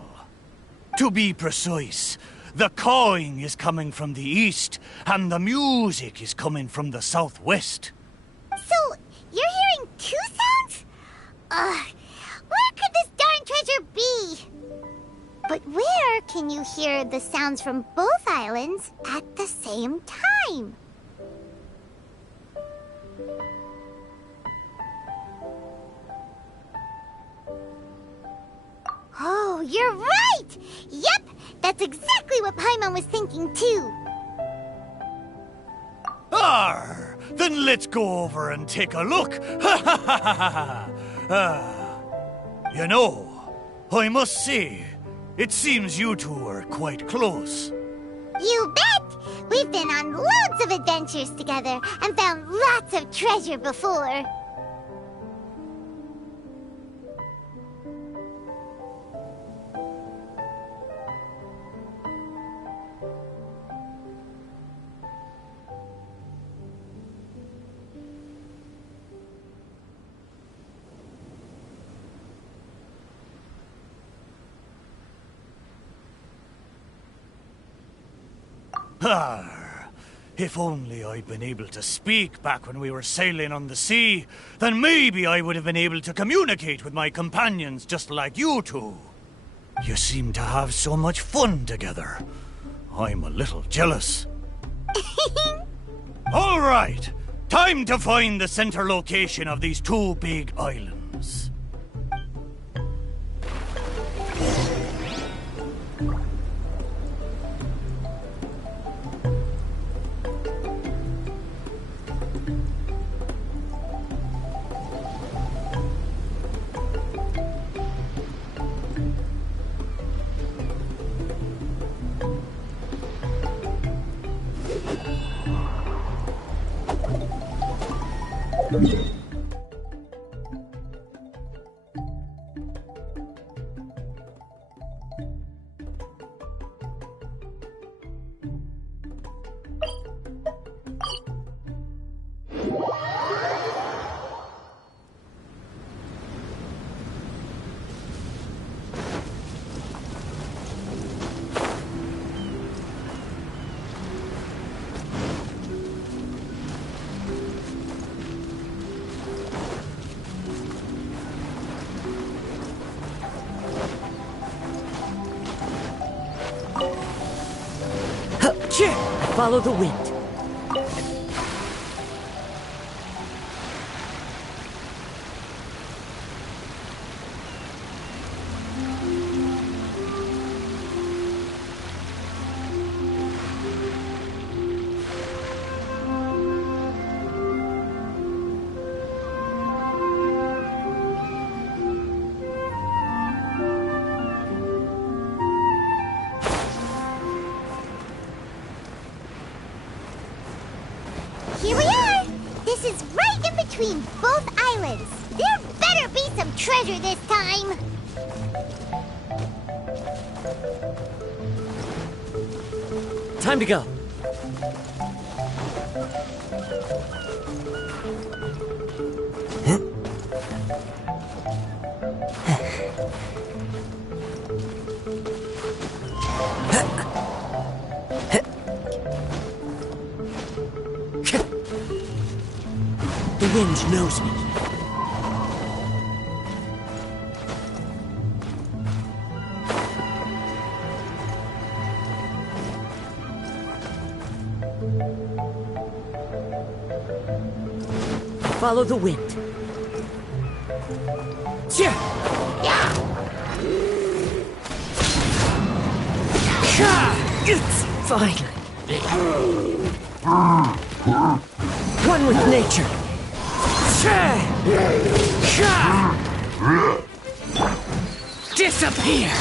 To be precise, the cawing is coming from the east, and the music is coming from the southwest. So, you're hearing 2 sounds? Where could this darn treasure be? But where can you hear the sounds from both islands at the same time? Oh, you're right! Yep, That's exactly what Paimon was thinking, too. Arr! Then let's go over and take a look. Ha ha ha ha ha! You know, I must say, it seems you two are quite close. You bet! We've been on loads of adventures together and found lots of treasure before. Ah, if only I'd been able to speak back when we were sailing on the sea, then maybe I would have been able to communicate with my companions just like you two. You seem to have so much fun together. I'm a little jealous. All right, time to find the center location of these two big islands. Follow the wind. Here we are! This is right in between both islands. There better be some treasure this time! Time to go. The wind knows me. Follow the wind. It's finally one with nature. Disappear!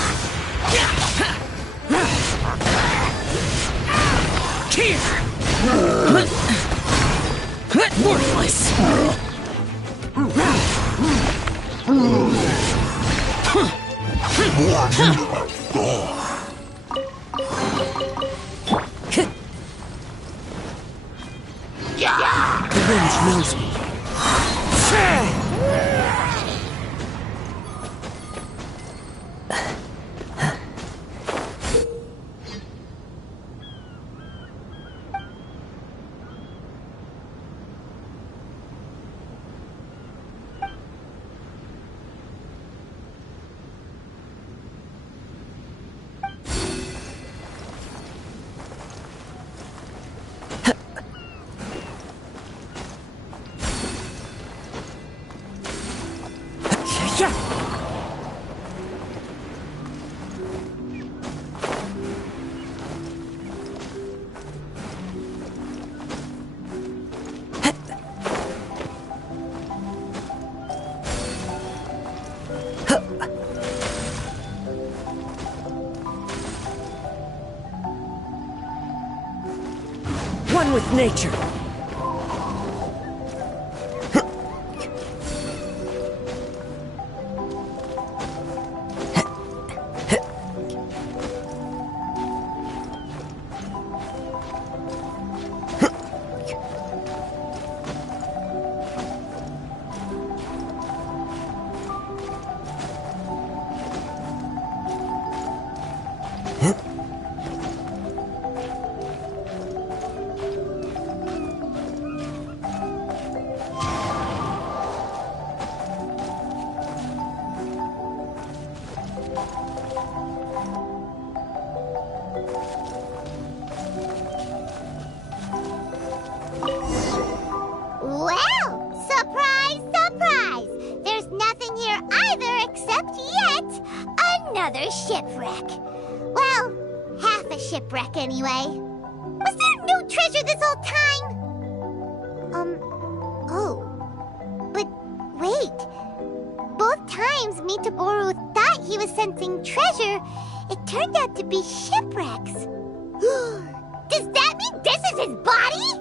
Here! Worthless! The wind knows me. one with nature. Well, surprise, surprise! There's nothing here either except yet another shipwreck. Well, half a shipwreck anyway. Was there no treasure this whole time? Oh. But wait. Both times Mitaboru thought he was sensing treasure, it turned out to be shipwrecks. Does that mean this is his body?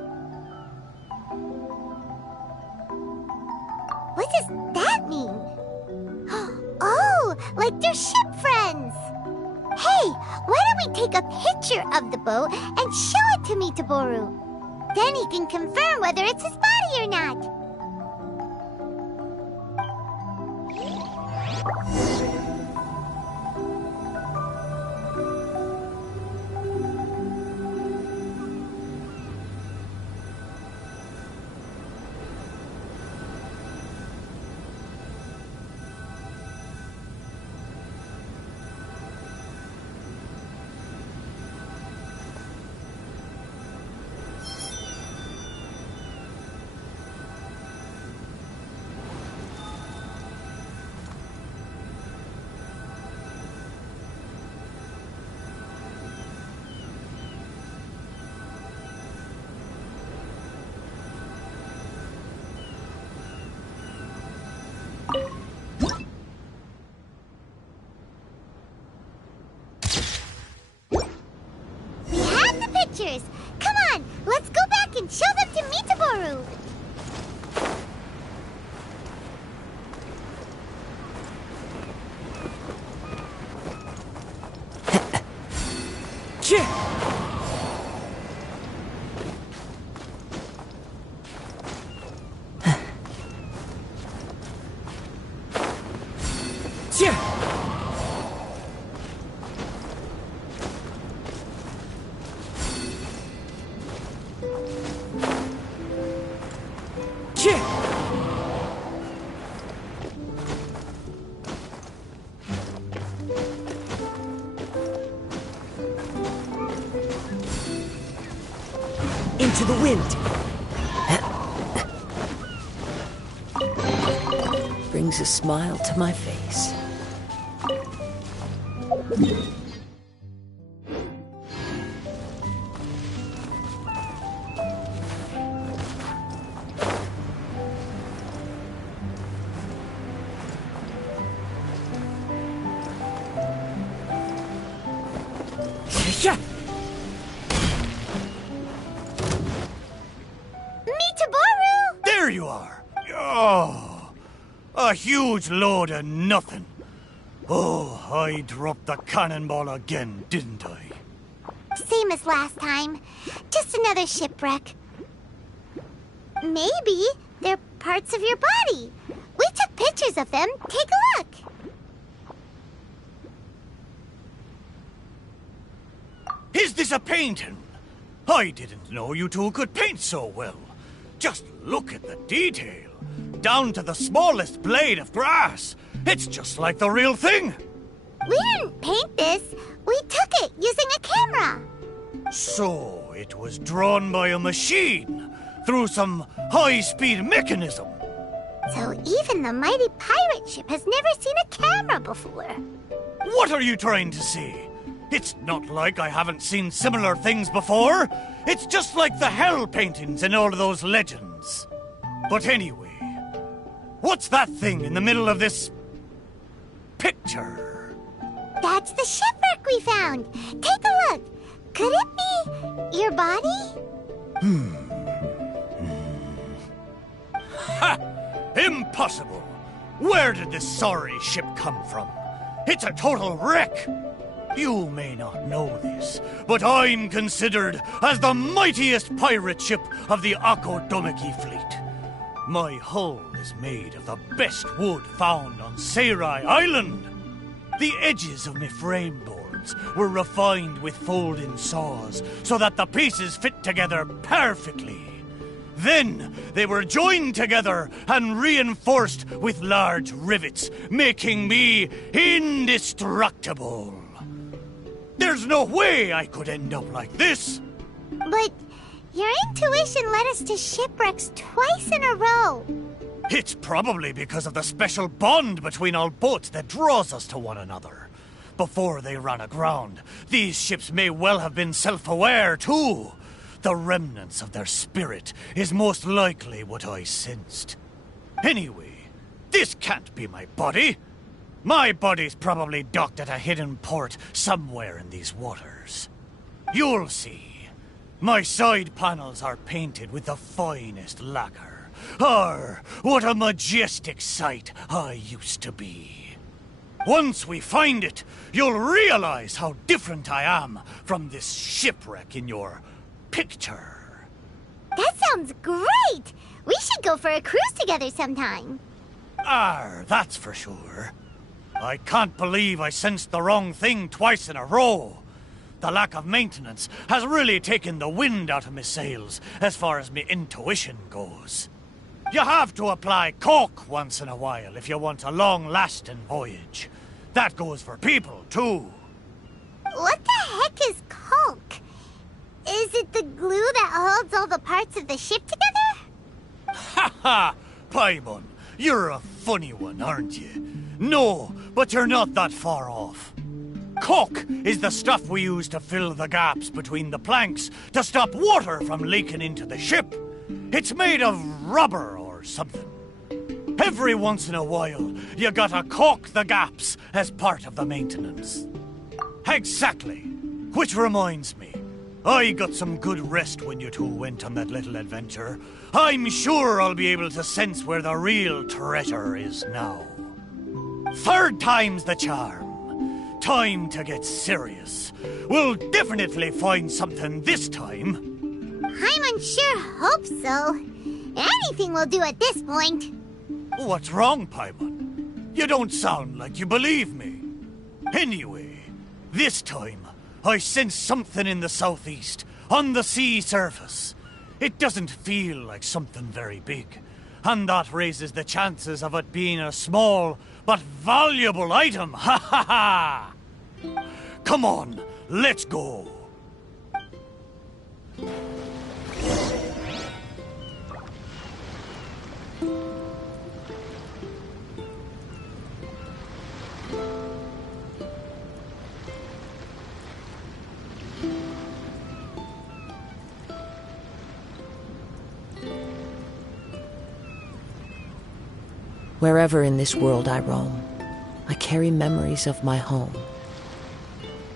What does that mean? Oh, like they're ship friends. Hey, why don't we take a picture of the boat and show it to Mitaboru? Then he can confirm whether it's his body or not. Pictures. Come on, let's go back and show them to Mitaboru. Into the wind. Brings a smile to my face. Yeah. Mitaboru! There you are! Oh, a huge load of nothing. Oh, I dropped the cannonball again, didn't I? Same as last time. Just another shipwreck. Maybe they're parts of your body. We took pictures of them. Take a look. Is this a painting? I didn't know you two could paint so well. Just look at the detail. Down to the smallest blade of grass. It's just like the real thing. We didn't paint this. We took it using a camera. So it was drawn by a machine through some high-speed mechanism. So even the mighty pirate ship has never seen a camera before. What are you trying to say? It's not like I haven't seen similar things before. It's just like the hell paintings in all of those legends. But anyway, what's that thing in the middle of this picture? That's the shipwreck we found. Take a look. Could it be your body? Ha! Impossible! Where did this sorry ship come from? It's a total wreck! You may not know this, but I'm considered as the mightiest pirate ship of the Akodomiki fleet. My hull is made of the best wood found on Seirai Island. The edges of my frame boards were refined with fold-in saws so that the pieces fit together perfectly. Then they were joined together and reinforced with large rivets, making me indestructible. There's no way I could end up like this. But your intuition led us to shipwrecks twice in a row. It's probably because of the special bond between our boats that draws us to one another. Before they ran aground, these ships may well have been self-aware too. The remnants of their spirit is most likely what I sensed. Anyway, this can't be my body. My body's probably docked at a hidden port somewhere in these waters. You'll see. My side panels are painted with the finest lacquer. Arr, what a majestic sight I used to be. Once we find it, you'll realize how different I am from this shipwreck in your picture. That sounds great! We should go for a cruise together sometime. Arr, that's for sure. I can't believe I sensed the wrong thing twice in a row. The lack of maintenance has really taken the wind out of my sails as far as my intuition goes. You have to apply cork once in a while if you want a long-lasting voyage. That goes for people, too. What the heck is caulk? Is it the glue that holds all the parts of the ship together? Ha ha! Paimon, you're a funny one, aren't you? No, but you're not that far off. Caulk is the stuff we use to fill the gaps between the planks to stop water from leaking into the ship. It's made of rubber or something. Every once in a while, you gotta caulk the gaps as part of the maintenance. Exactly. Which reminds me, I got some good rest when you two went on that little adventure. I'm sure I'll be able to sense where the real treasure is now. Third time's the charm. Time to get serious. We'll definitely find something this time. Paimon sure hopes so. Anything will do at this point. What's wrong, Paimon? You don't sound like you believe me. Anyway, this time, I sense something in the southeast, on the sea surface. It doesn't feel like something very big, and that raises the chances of it being a small but valuable item. Ha ha ha! Come on, let's go. Wherever in this world I roam, I carry memories of my home.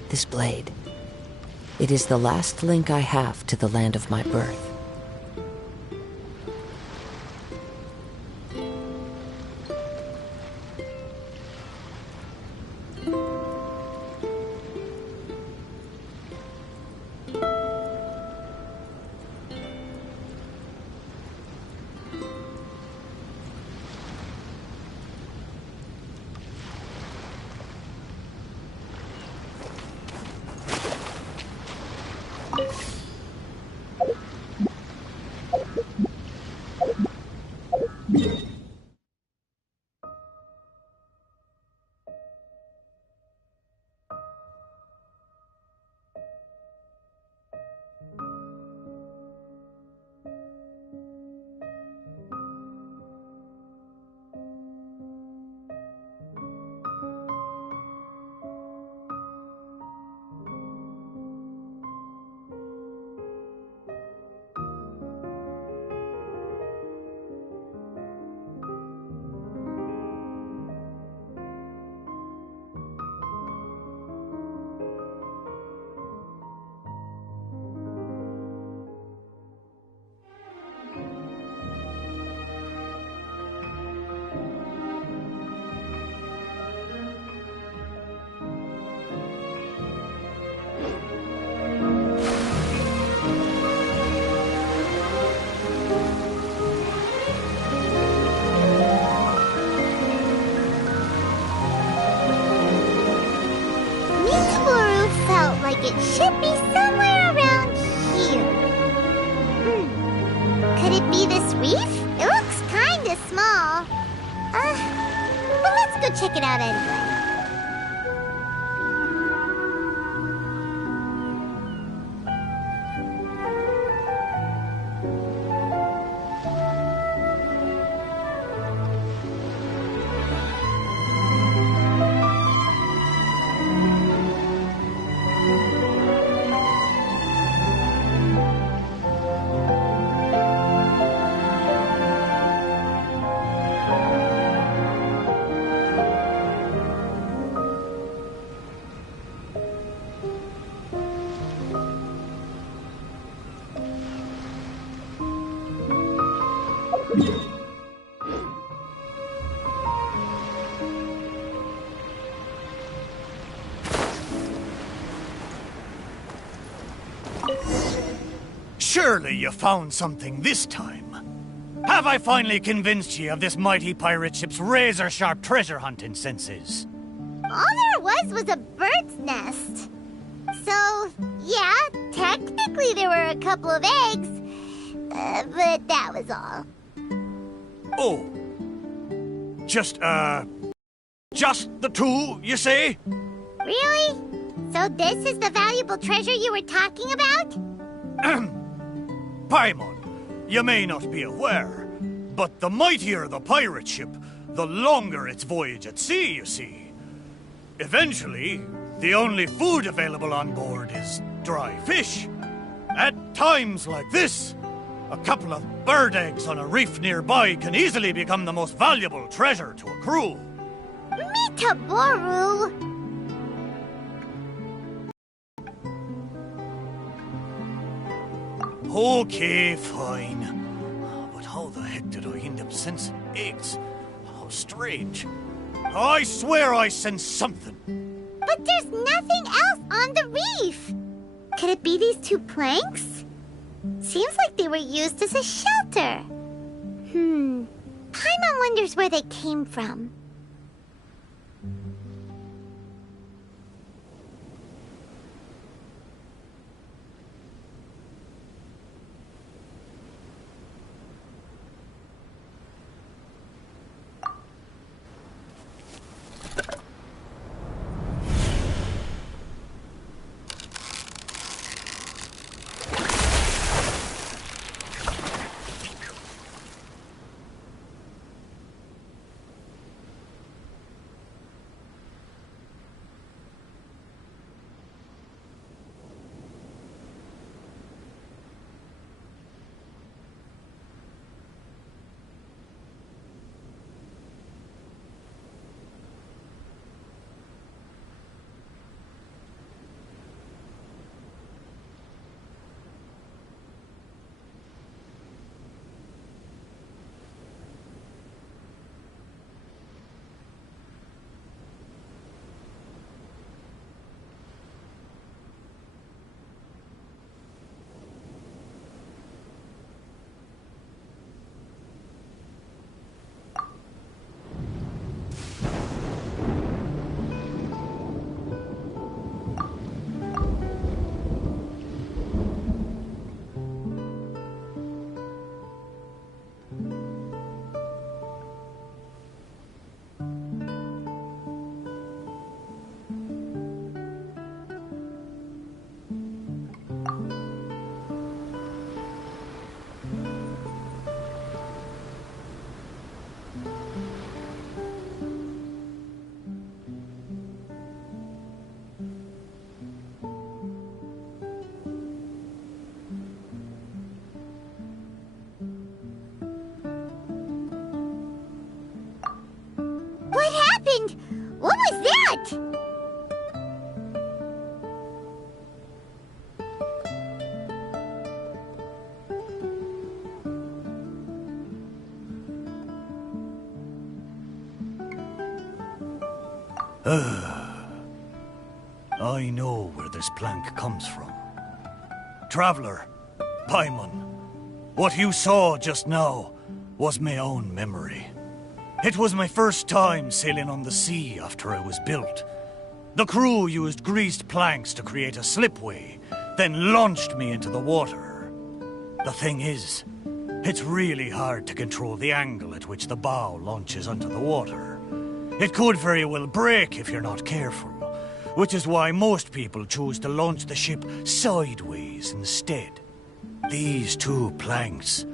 This blade, it is the last link I have to the land of my birth. about anyway? Surely you found something this time. Have I finally convinced ye of this mighty pirate ship's razor-sharp treasure hunting senses? All there was a bird's nest. So, yeah, technically there were a couple of eggs, but that was all. Oh. Just the two, you say? Really? So this is the valuable treasure you were talking about? Paimon, you may not be aware, but the mightier the pirate ship, the longer its voyage at sea, you see. Eventually, the only food available on board is dry fish. At times like this, a couple of bird eggs on a reef nearby can easily become the most valuable treasure to a crew. Mitaboru! Okay, fine. But how the heck did I end up sensing eggs? How strange. I swear I sensed something. But there's nothing else on the reef! Could it be these two planks? Seems like they were used as a shelter. Paimon wonders where they came from. What happened? What was that? I know where this plank comes from. Traveler, Paimon, what you saw just now was my own memory. It was my first time sailing on the sea after I was built. The crew used greased planks to create a slipway, then launched me into the water. The thing is, it's really hard to control the angle at which the bow launches onto the water. It could very well break if you're not careful, which is why most people choose to launch the ship sideways instead. These two planks,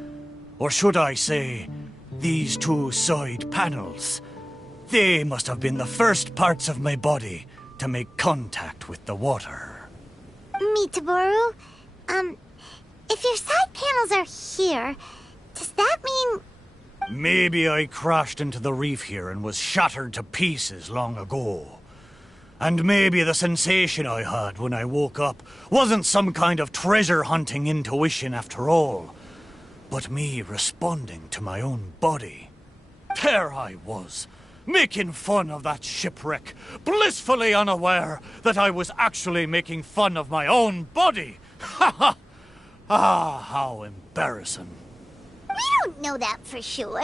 or should I say, these two side panels, they must have been the first parts of my body to make contact with the water. Mitaboru, if your side panels are here, does that mean... Maybe I crashed into the reef here and was shattered to pieces long ago. And maybe the sensation I had when I woke up wasn't some kind of treasure-hunting intuition after all, but me responding to my own body. There I was, making fun of that shipwreck, blissfully unaware that I was actually making fun of my own body. Ha ha! Ah, how embarrassing. We don't know that for sure.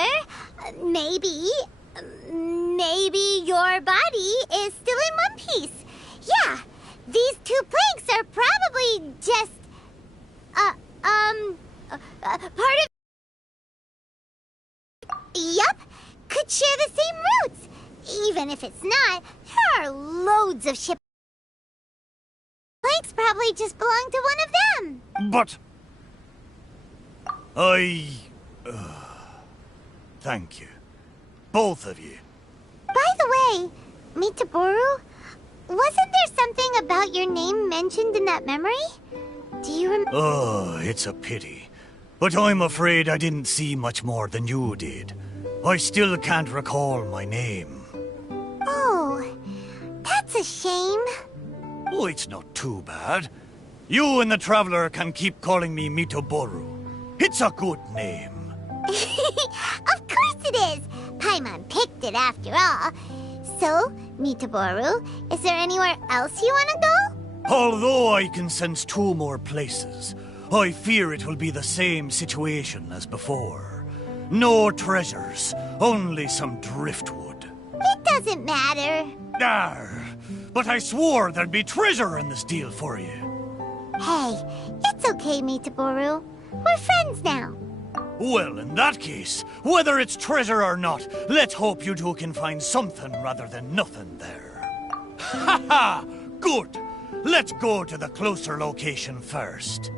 Maybe your body is still in one piece. Yeah, these two planks are probably just, part of... Yup, could share the same roots. Even if it's not, there are loads of ship planks probably just belong to one of them. But... Thank you. Both of you. By the way, Mitaboru, wasn't there something about your name mentioned in that memory? Do you remember? Oh, it's a pity. But I'm afraid I didn't see much more than you did. I still can't recall my name. Oh, that's a shame. Oh, it's not too bad. You and the Traveler can keep calling me Mitaboru. It's a good name. Of course it is! Paimon picked it after all. So, Mitaboru, is there anywhere else you want to go? Although I can sense two more places, I fear it will be the same situation as before. No treasures, only some driftwood. It doesn't matter. Arr, but I swore there'd be treasure in this deal for you. Hey, it's okay, Mitaboru. We're friends now. Well, in that case, whether it's treasure or not, let's hope you two can find something rather than nothing there. Ha ha! Good! Let's go to the closer location first.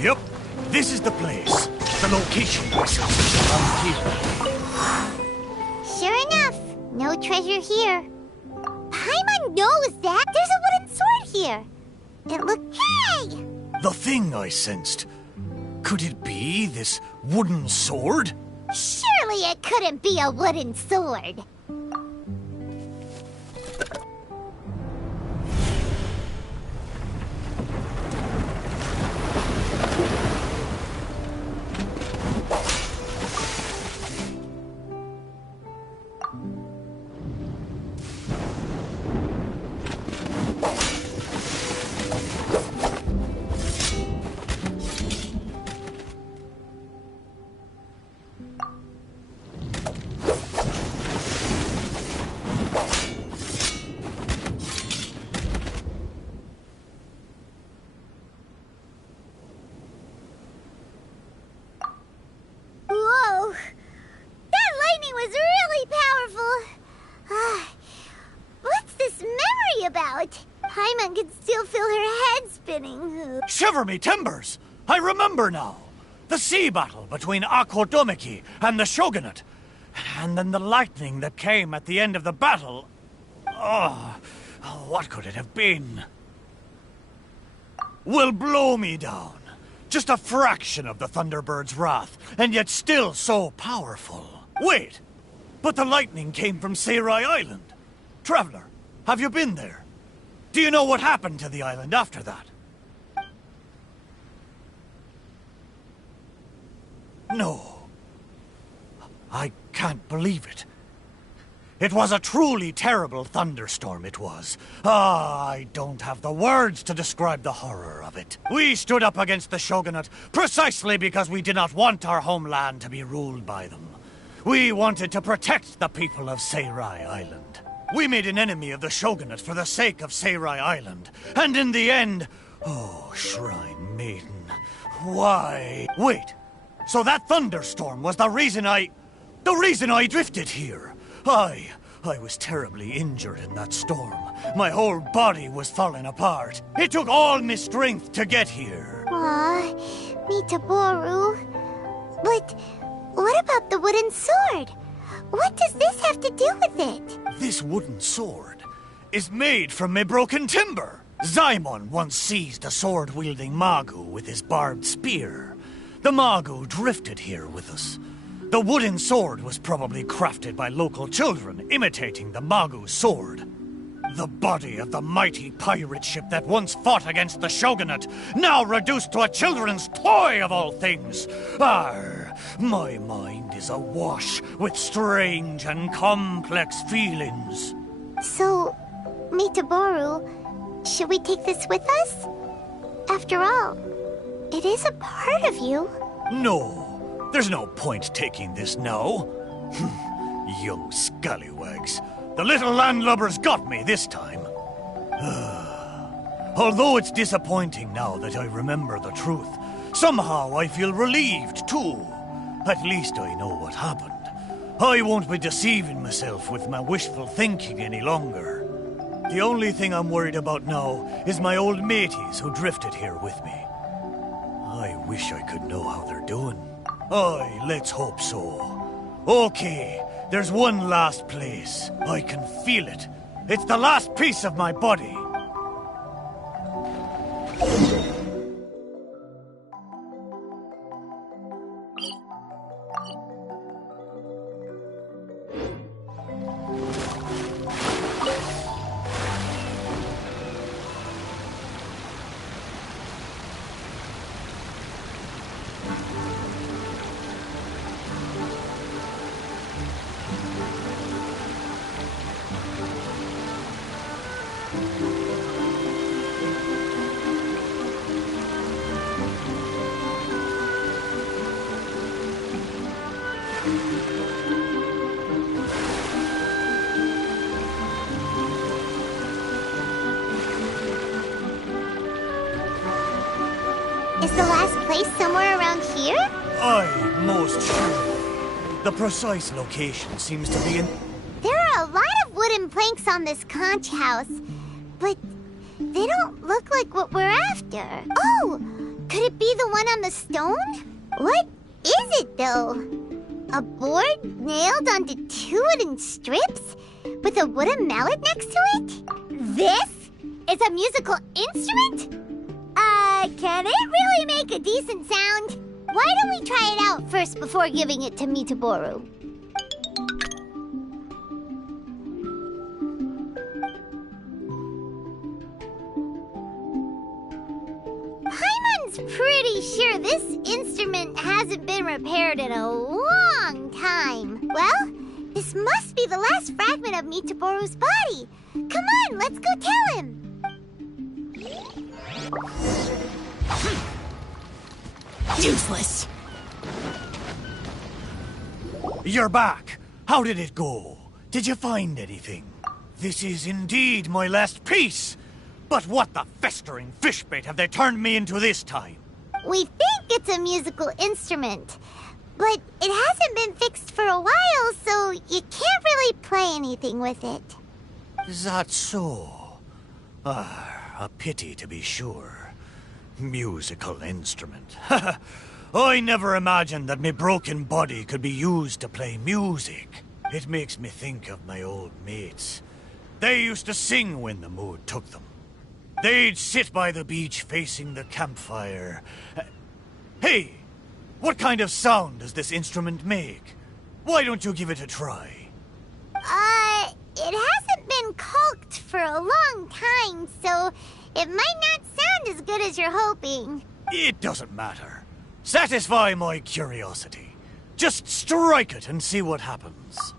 Yep, this is the place. The location is around here. Sure enough, no treasure here. Paimon knows that. There's a wooden sword here. It looked... Hey! The thing I sensed. Could it be this wooden sword? Surely it couldn't be a wooden sword. Whoa! That lightning was really powerful. What's this memory about? Paimon can still feel her head spinning. Shiver me timbers! I remember now. The sea battle between Akodomiki and the Shogunate. And then the lightning that came at the end of the battle. Oh, what could it have been? Will blow me down. Just a fraction of the Thunderbird's wrath, and yet still so powerful. Wait, but the lightning came from Seirai Island. Traveler, have you been there? Do you know what happened to the island after that? No. I can't believe it. It was a truly terrible thunderstorm, it was. I don't have the words to describe the horror of it. We stood up against the Shogunate precisely because we did not want our homeland to be ruled by them. We wanted to protect the people of Seirai Island. We made an enemy of the Shogunate for the sake of Seirai Island. And in the end... Oh, Shrine Maiden. Why? Wait. So that thunderstorm was the reason I drifted here. I was terribly injured in that storm. My whole body was falling apart. It took all my strength to get here. Aw, Mitaboru. But what about the wooden sword? What does this have to do with it? This wooden sword is made from my broken timber. Zaimon once seized a sword-wielding Magu with his barbed spear. The Magu drifted here with us. The wooden sword was probably crafted by local children, imitating the Magu's sword. The body of the mighty pirate ship that once fought against the Shogunate, now reduced to a children's toy of all things. Arr, my mind is awash with strange and complex feelings. So, Mitaboru, should we take this with us? After all, it is a part of you. No, there's no point taking this now. Young scallywags. The little landlubbers got me this time. Although it's disappointing now that I remember the truth, somehow I feel relieved too. At least I know what happened. I won't be deceiving myself with my wishful thinking any longer. The only thing I'm worried about now is my old mateys who drifted here with me. I wish I could know how they're doing. Aye, let's hope so. Okay, there's one last place. I can feel it. It's the last piece of my body. Is the last place somewhere around here? Aye, most sure. The precise location seems to be in... There are a lot of wooden planks on this conch house, but they don't look like what we're after. Oh, could it be the one on the stone? What is it, though? A board nailed onto two wooden strips with a wooden mallet next to it? This is a musical instrument? Can it really make a decent sound? Why don't we try it out first before giving it to Mitaboru? Paimon's pretty sure this instrument hasn't been repaired in a long time. Well, this must be the last fragment of Mitaboru's body. Come on, let's go tell him. Useless. You're back. How did it go? Did you find anything? This is indeed my last piece. But what the festering fishbait have they turned me into this time? We think it's a musical instrument, but it hasn't been fixed for a while, so you can't really play anything with it. Is that so? A pity to be sure. Musical instrument. I never imagined that my broken body could be used to play music. It makes me think of my old mates. They used to sing when the mood took them. They'd sit by the beach facing the campfire. Hey, what kind of sound does this instrument make? Why don't you give it a try? It hasn't been caulked for a long time, so it might not sound as good as you're hoping. It doesn't matter. Satisfy my curiosity. Just strike it and see what happens.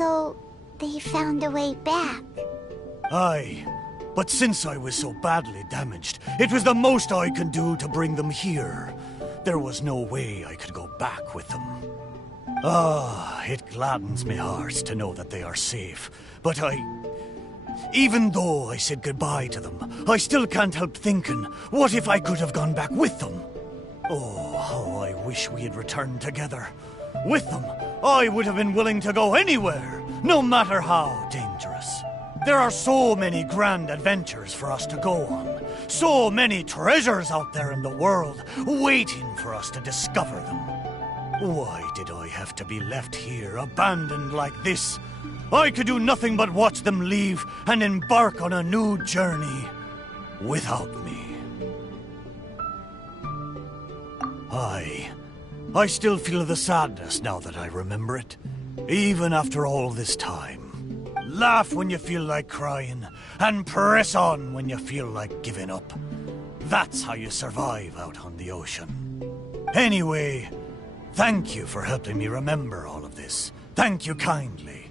So, they found a way back. Aye, but since I was so badly damaged, it was the most I could do to bring them here. There was no way I could go back with them. Ah, it gladdens me heart to know that they are safe, but even though I said goodbye to them, I still can't help thinking, what if I could have gone back with them? Oh, how I wish we had returned together. With them, I would have been willing to go anywhere, no matter how dangerous. There are so many grand adventures for us to go on. So many treasures out there in the world, waiting for us to discover them. Why did I have to be left here, abandoned like this? I could do nothing but watch them leave and embark on a new journey without me. I still feel the sadness now that I remember it, even after all this time. Laugh when you feel like crying, and press on when you feel like giving up. That's how you survive out on the ocean. Anyway, thank you for helping me remember all of this. Thank you kindly.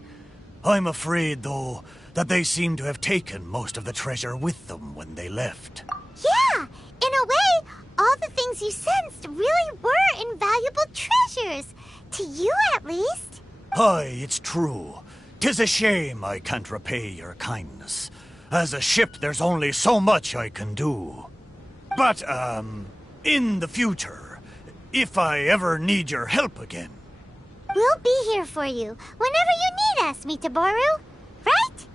I'm afraid, though, that they seem to have taken most of the treasure with them when they left. Yeah, in a way, all the things you sensed really were invaluable treasures. To you, at least. Aye, it's true. 'Tis a shame I can't repay your kindness. As a ship, there's only so much I can do. But, in the future, if I ever need your help again... We'll be here for you, whenever you need us, Mitaboru. Right?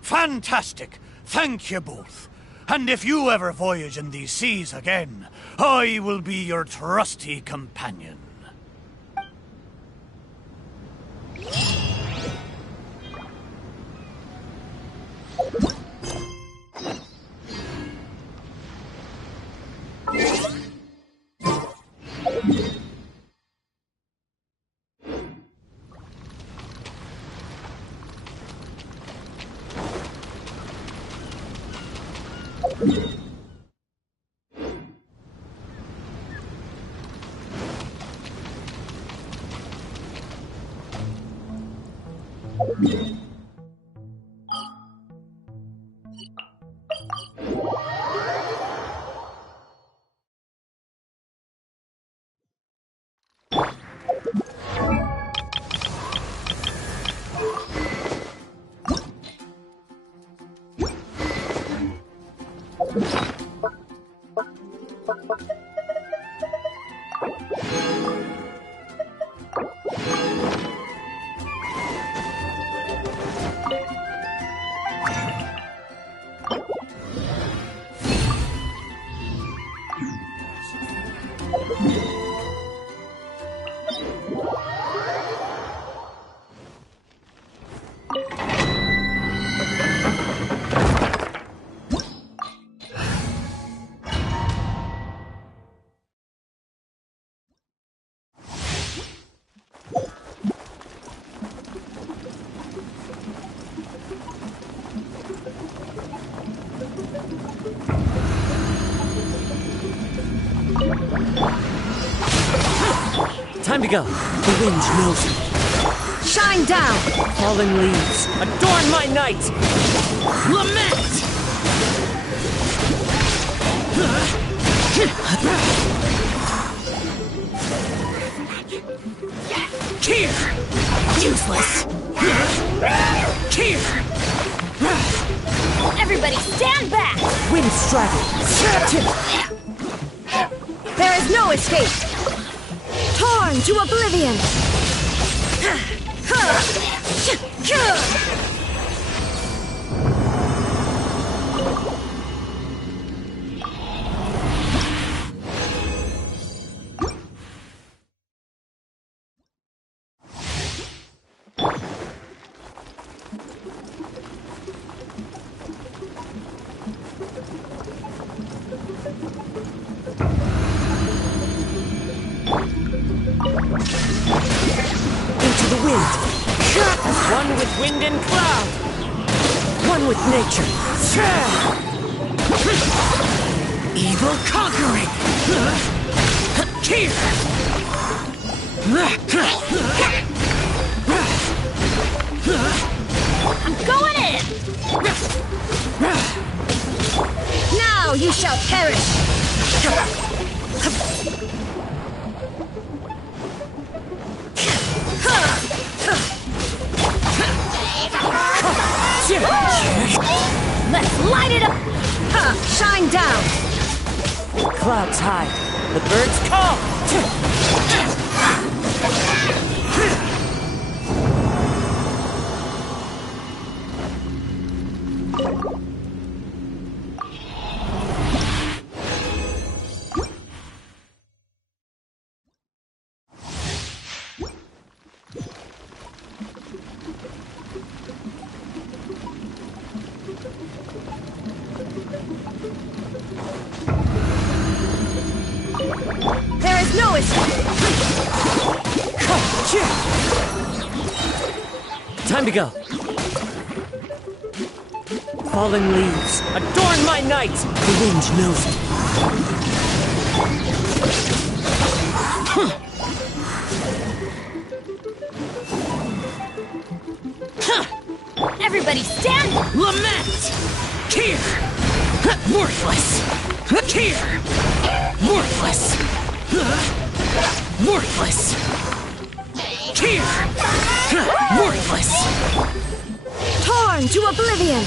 Fantastic! Thank you both. And if you ever voyage in these seas again, I will be your trusty companion. Time to go. The wind knows me. Shine down! Fallen leaves, adorn my night! Lament! Here! Useless! Here! Everybody stand back! Wind straddle! There is no escape! Torn to oblivion! Into the wind. One with wind and cloud. One with nature. Evil conquering. Here. Now you shall perish! Let's light it up! Shine down! Clouds hide, the birds call! There is no escape! Time to go. Fallen leaves, adorn my night! The wind knows it. Everybody stand! Lament! Here! Worthless! Here! Worthless! Worthless! Here! Worthless! Torn to oblivion!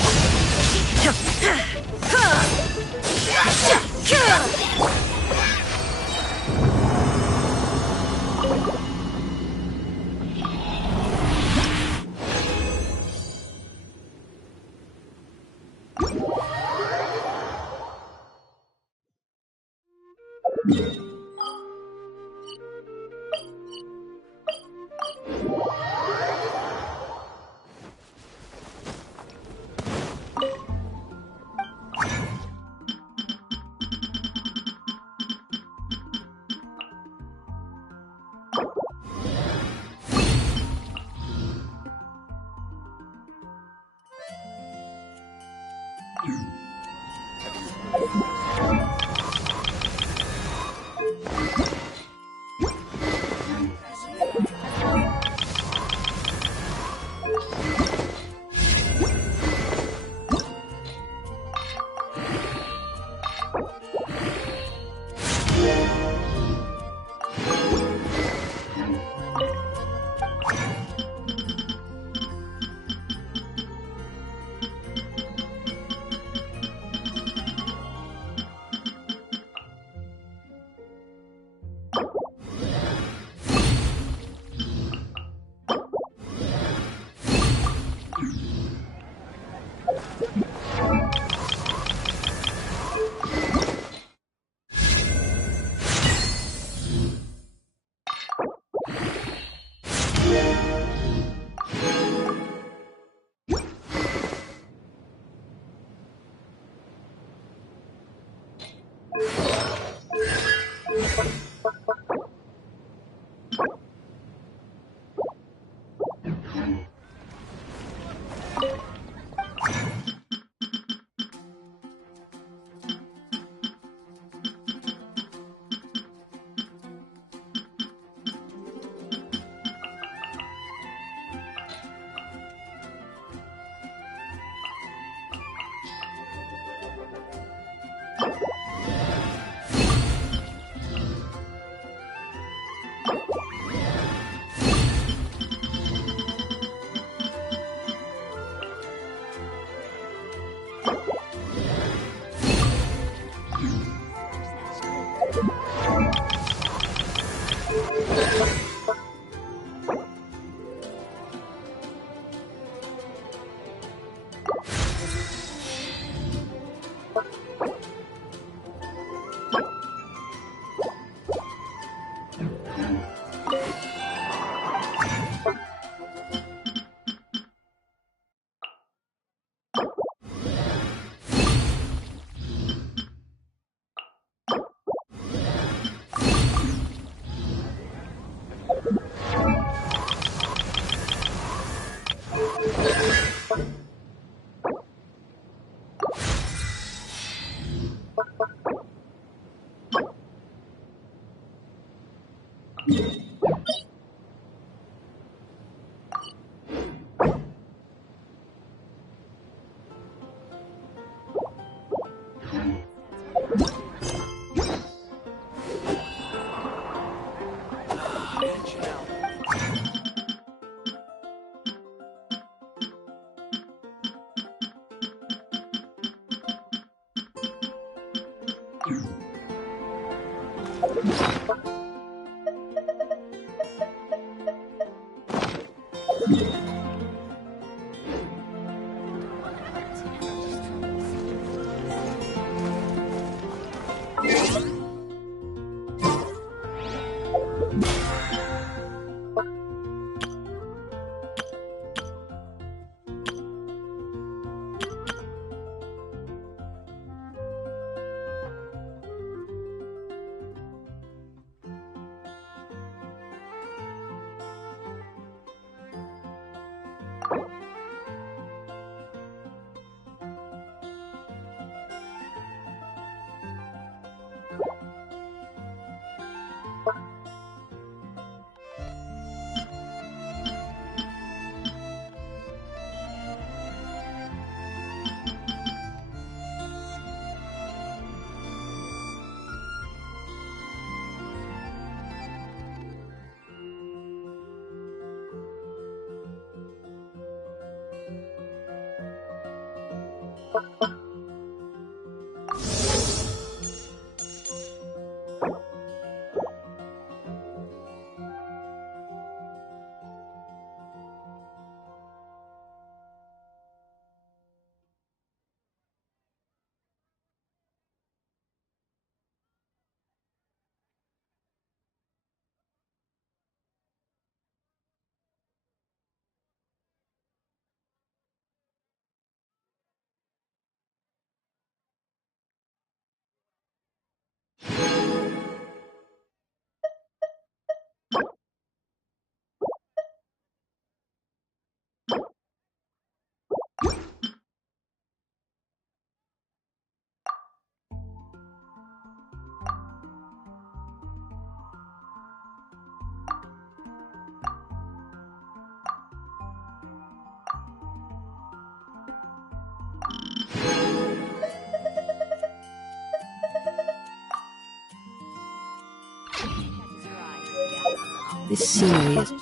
This scenery is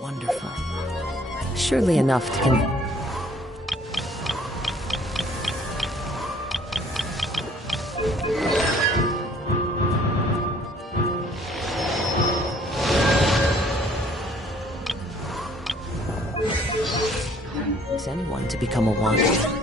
wonderful. Surely enough to anyone to become a wanderer.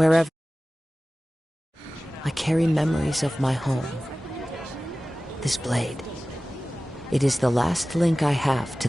Wherever I carry memories of my home. This blade, it is the last link I have to the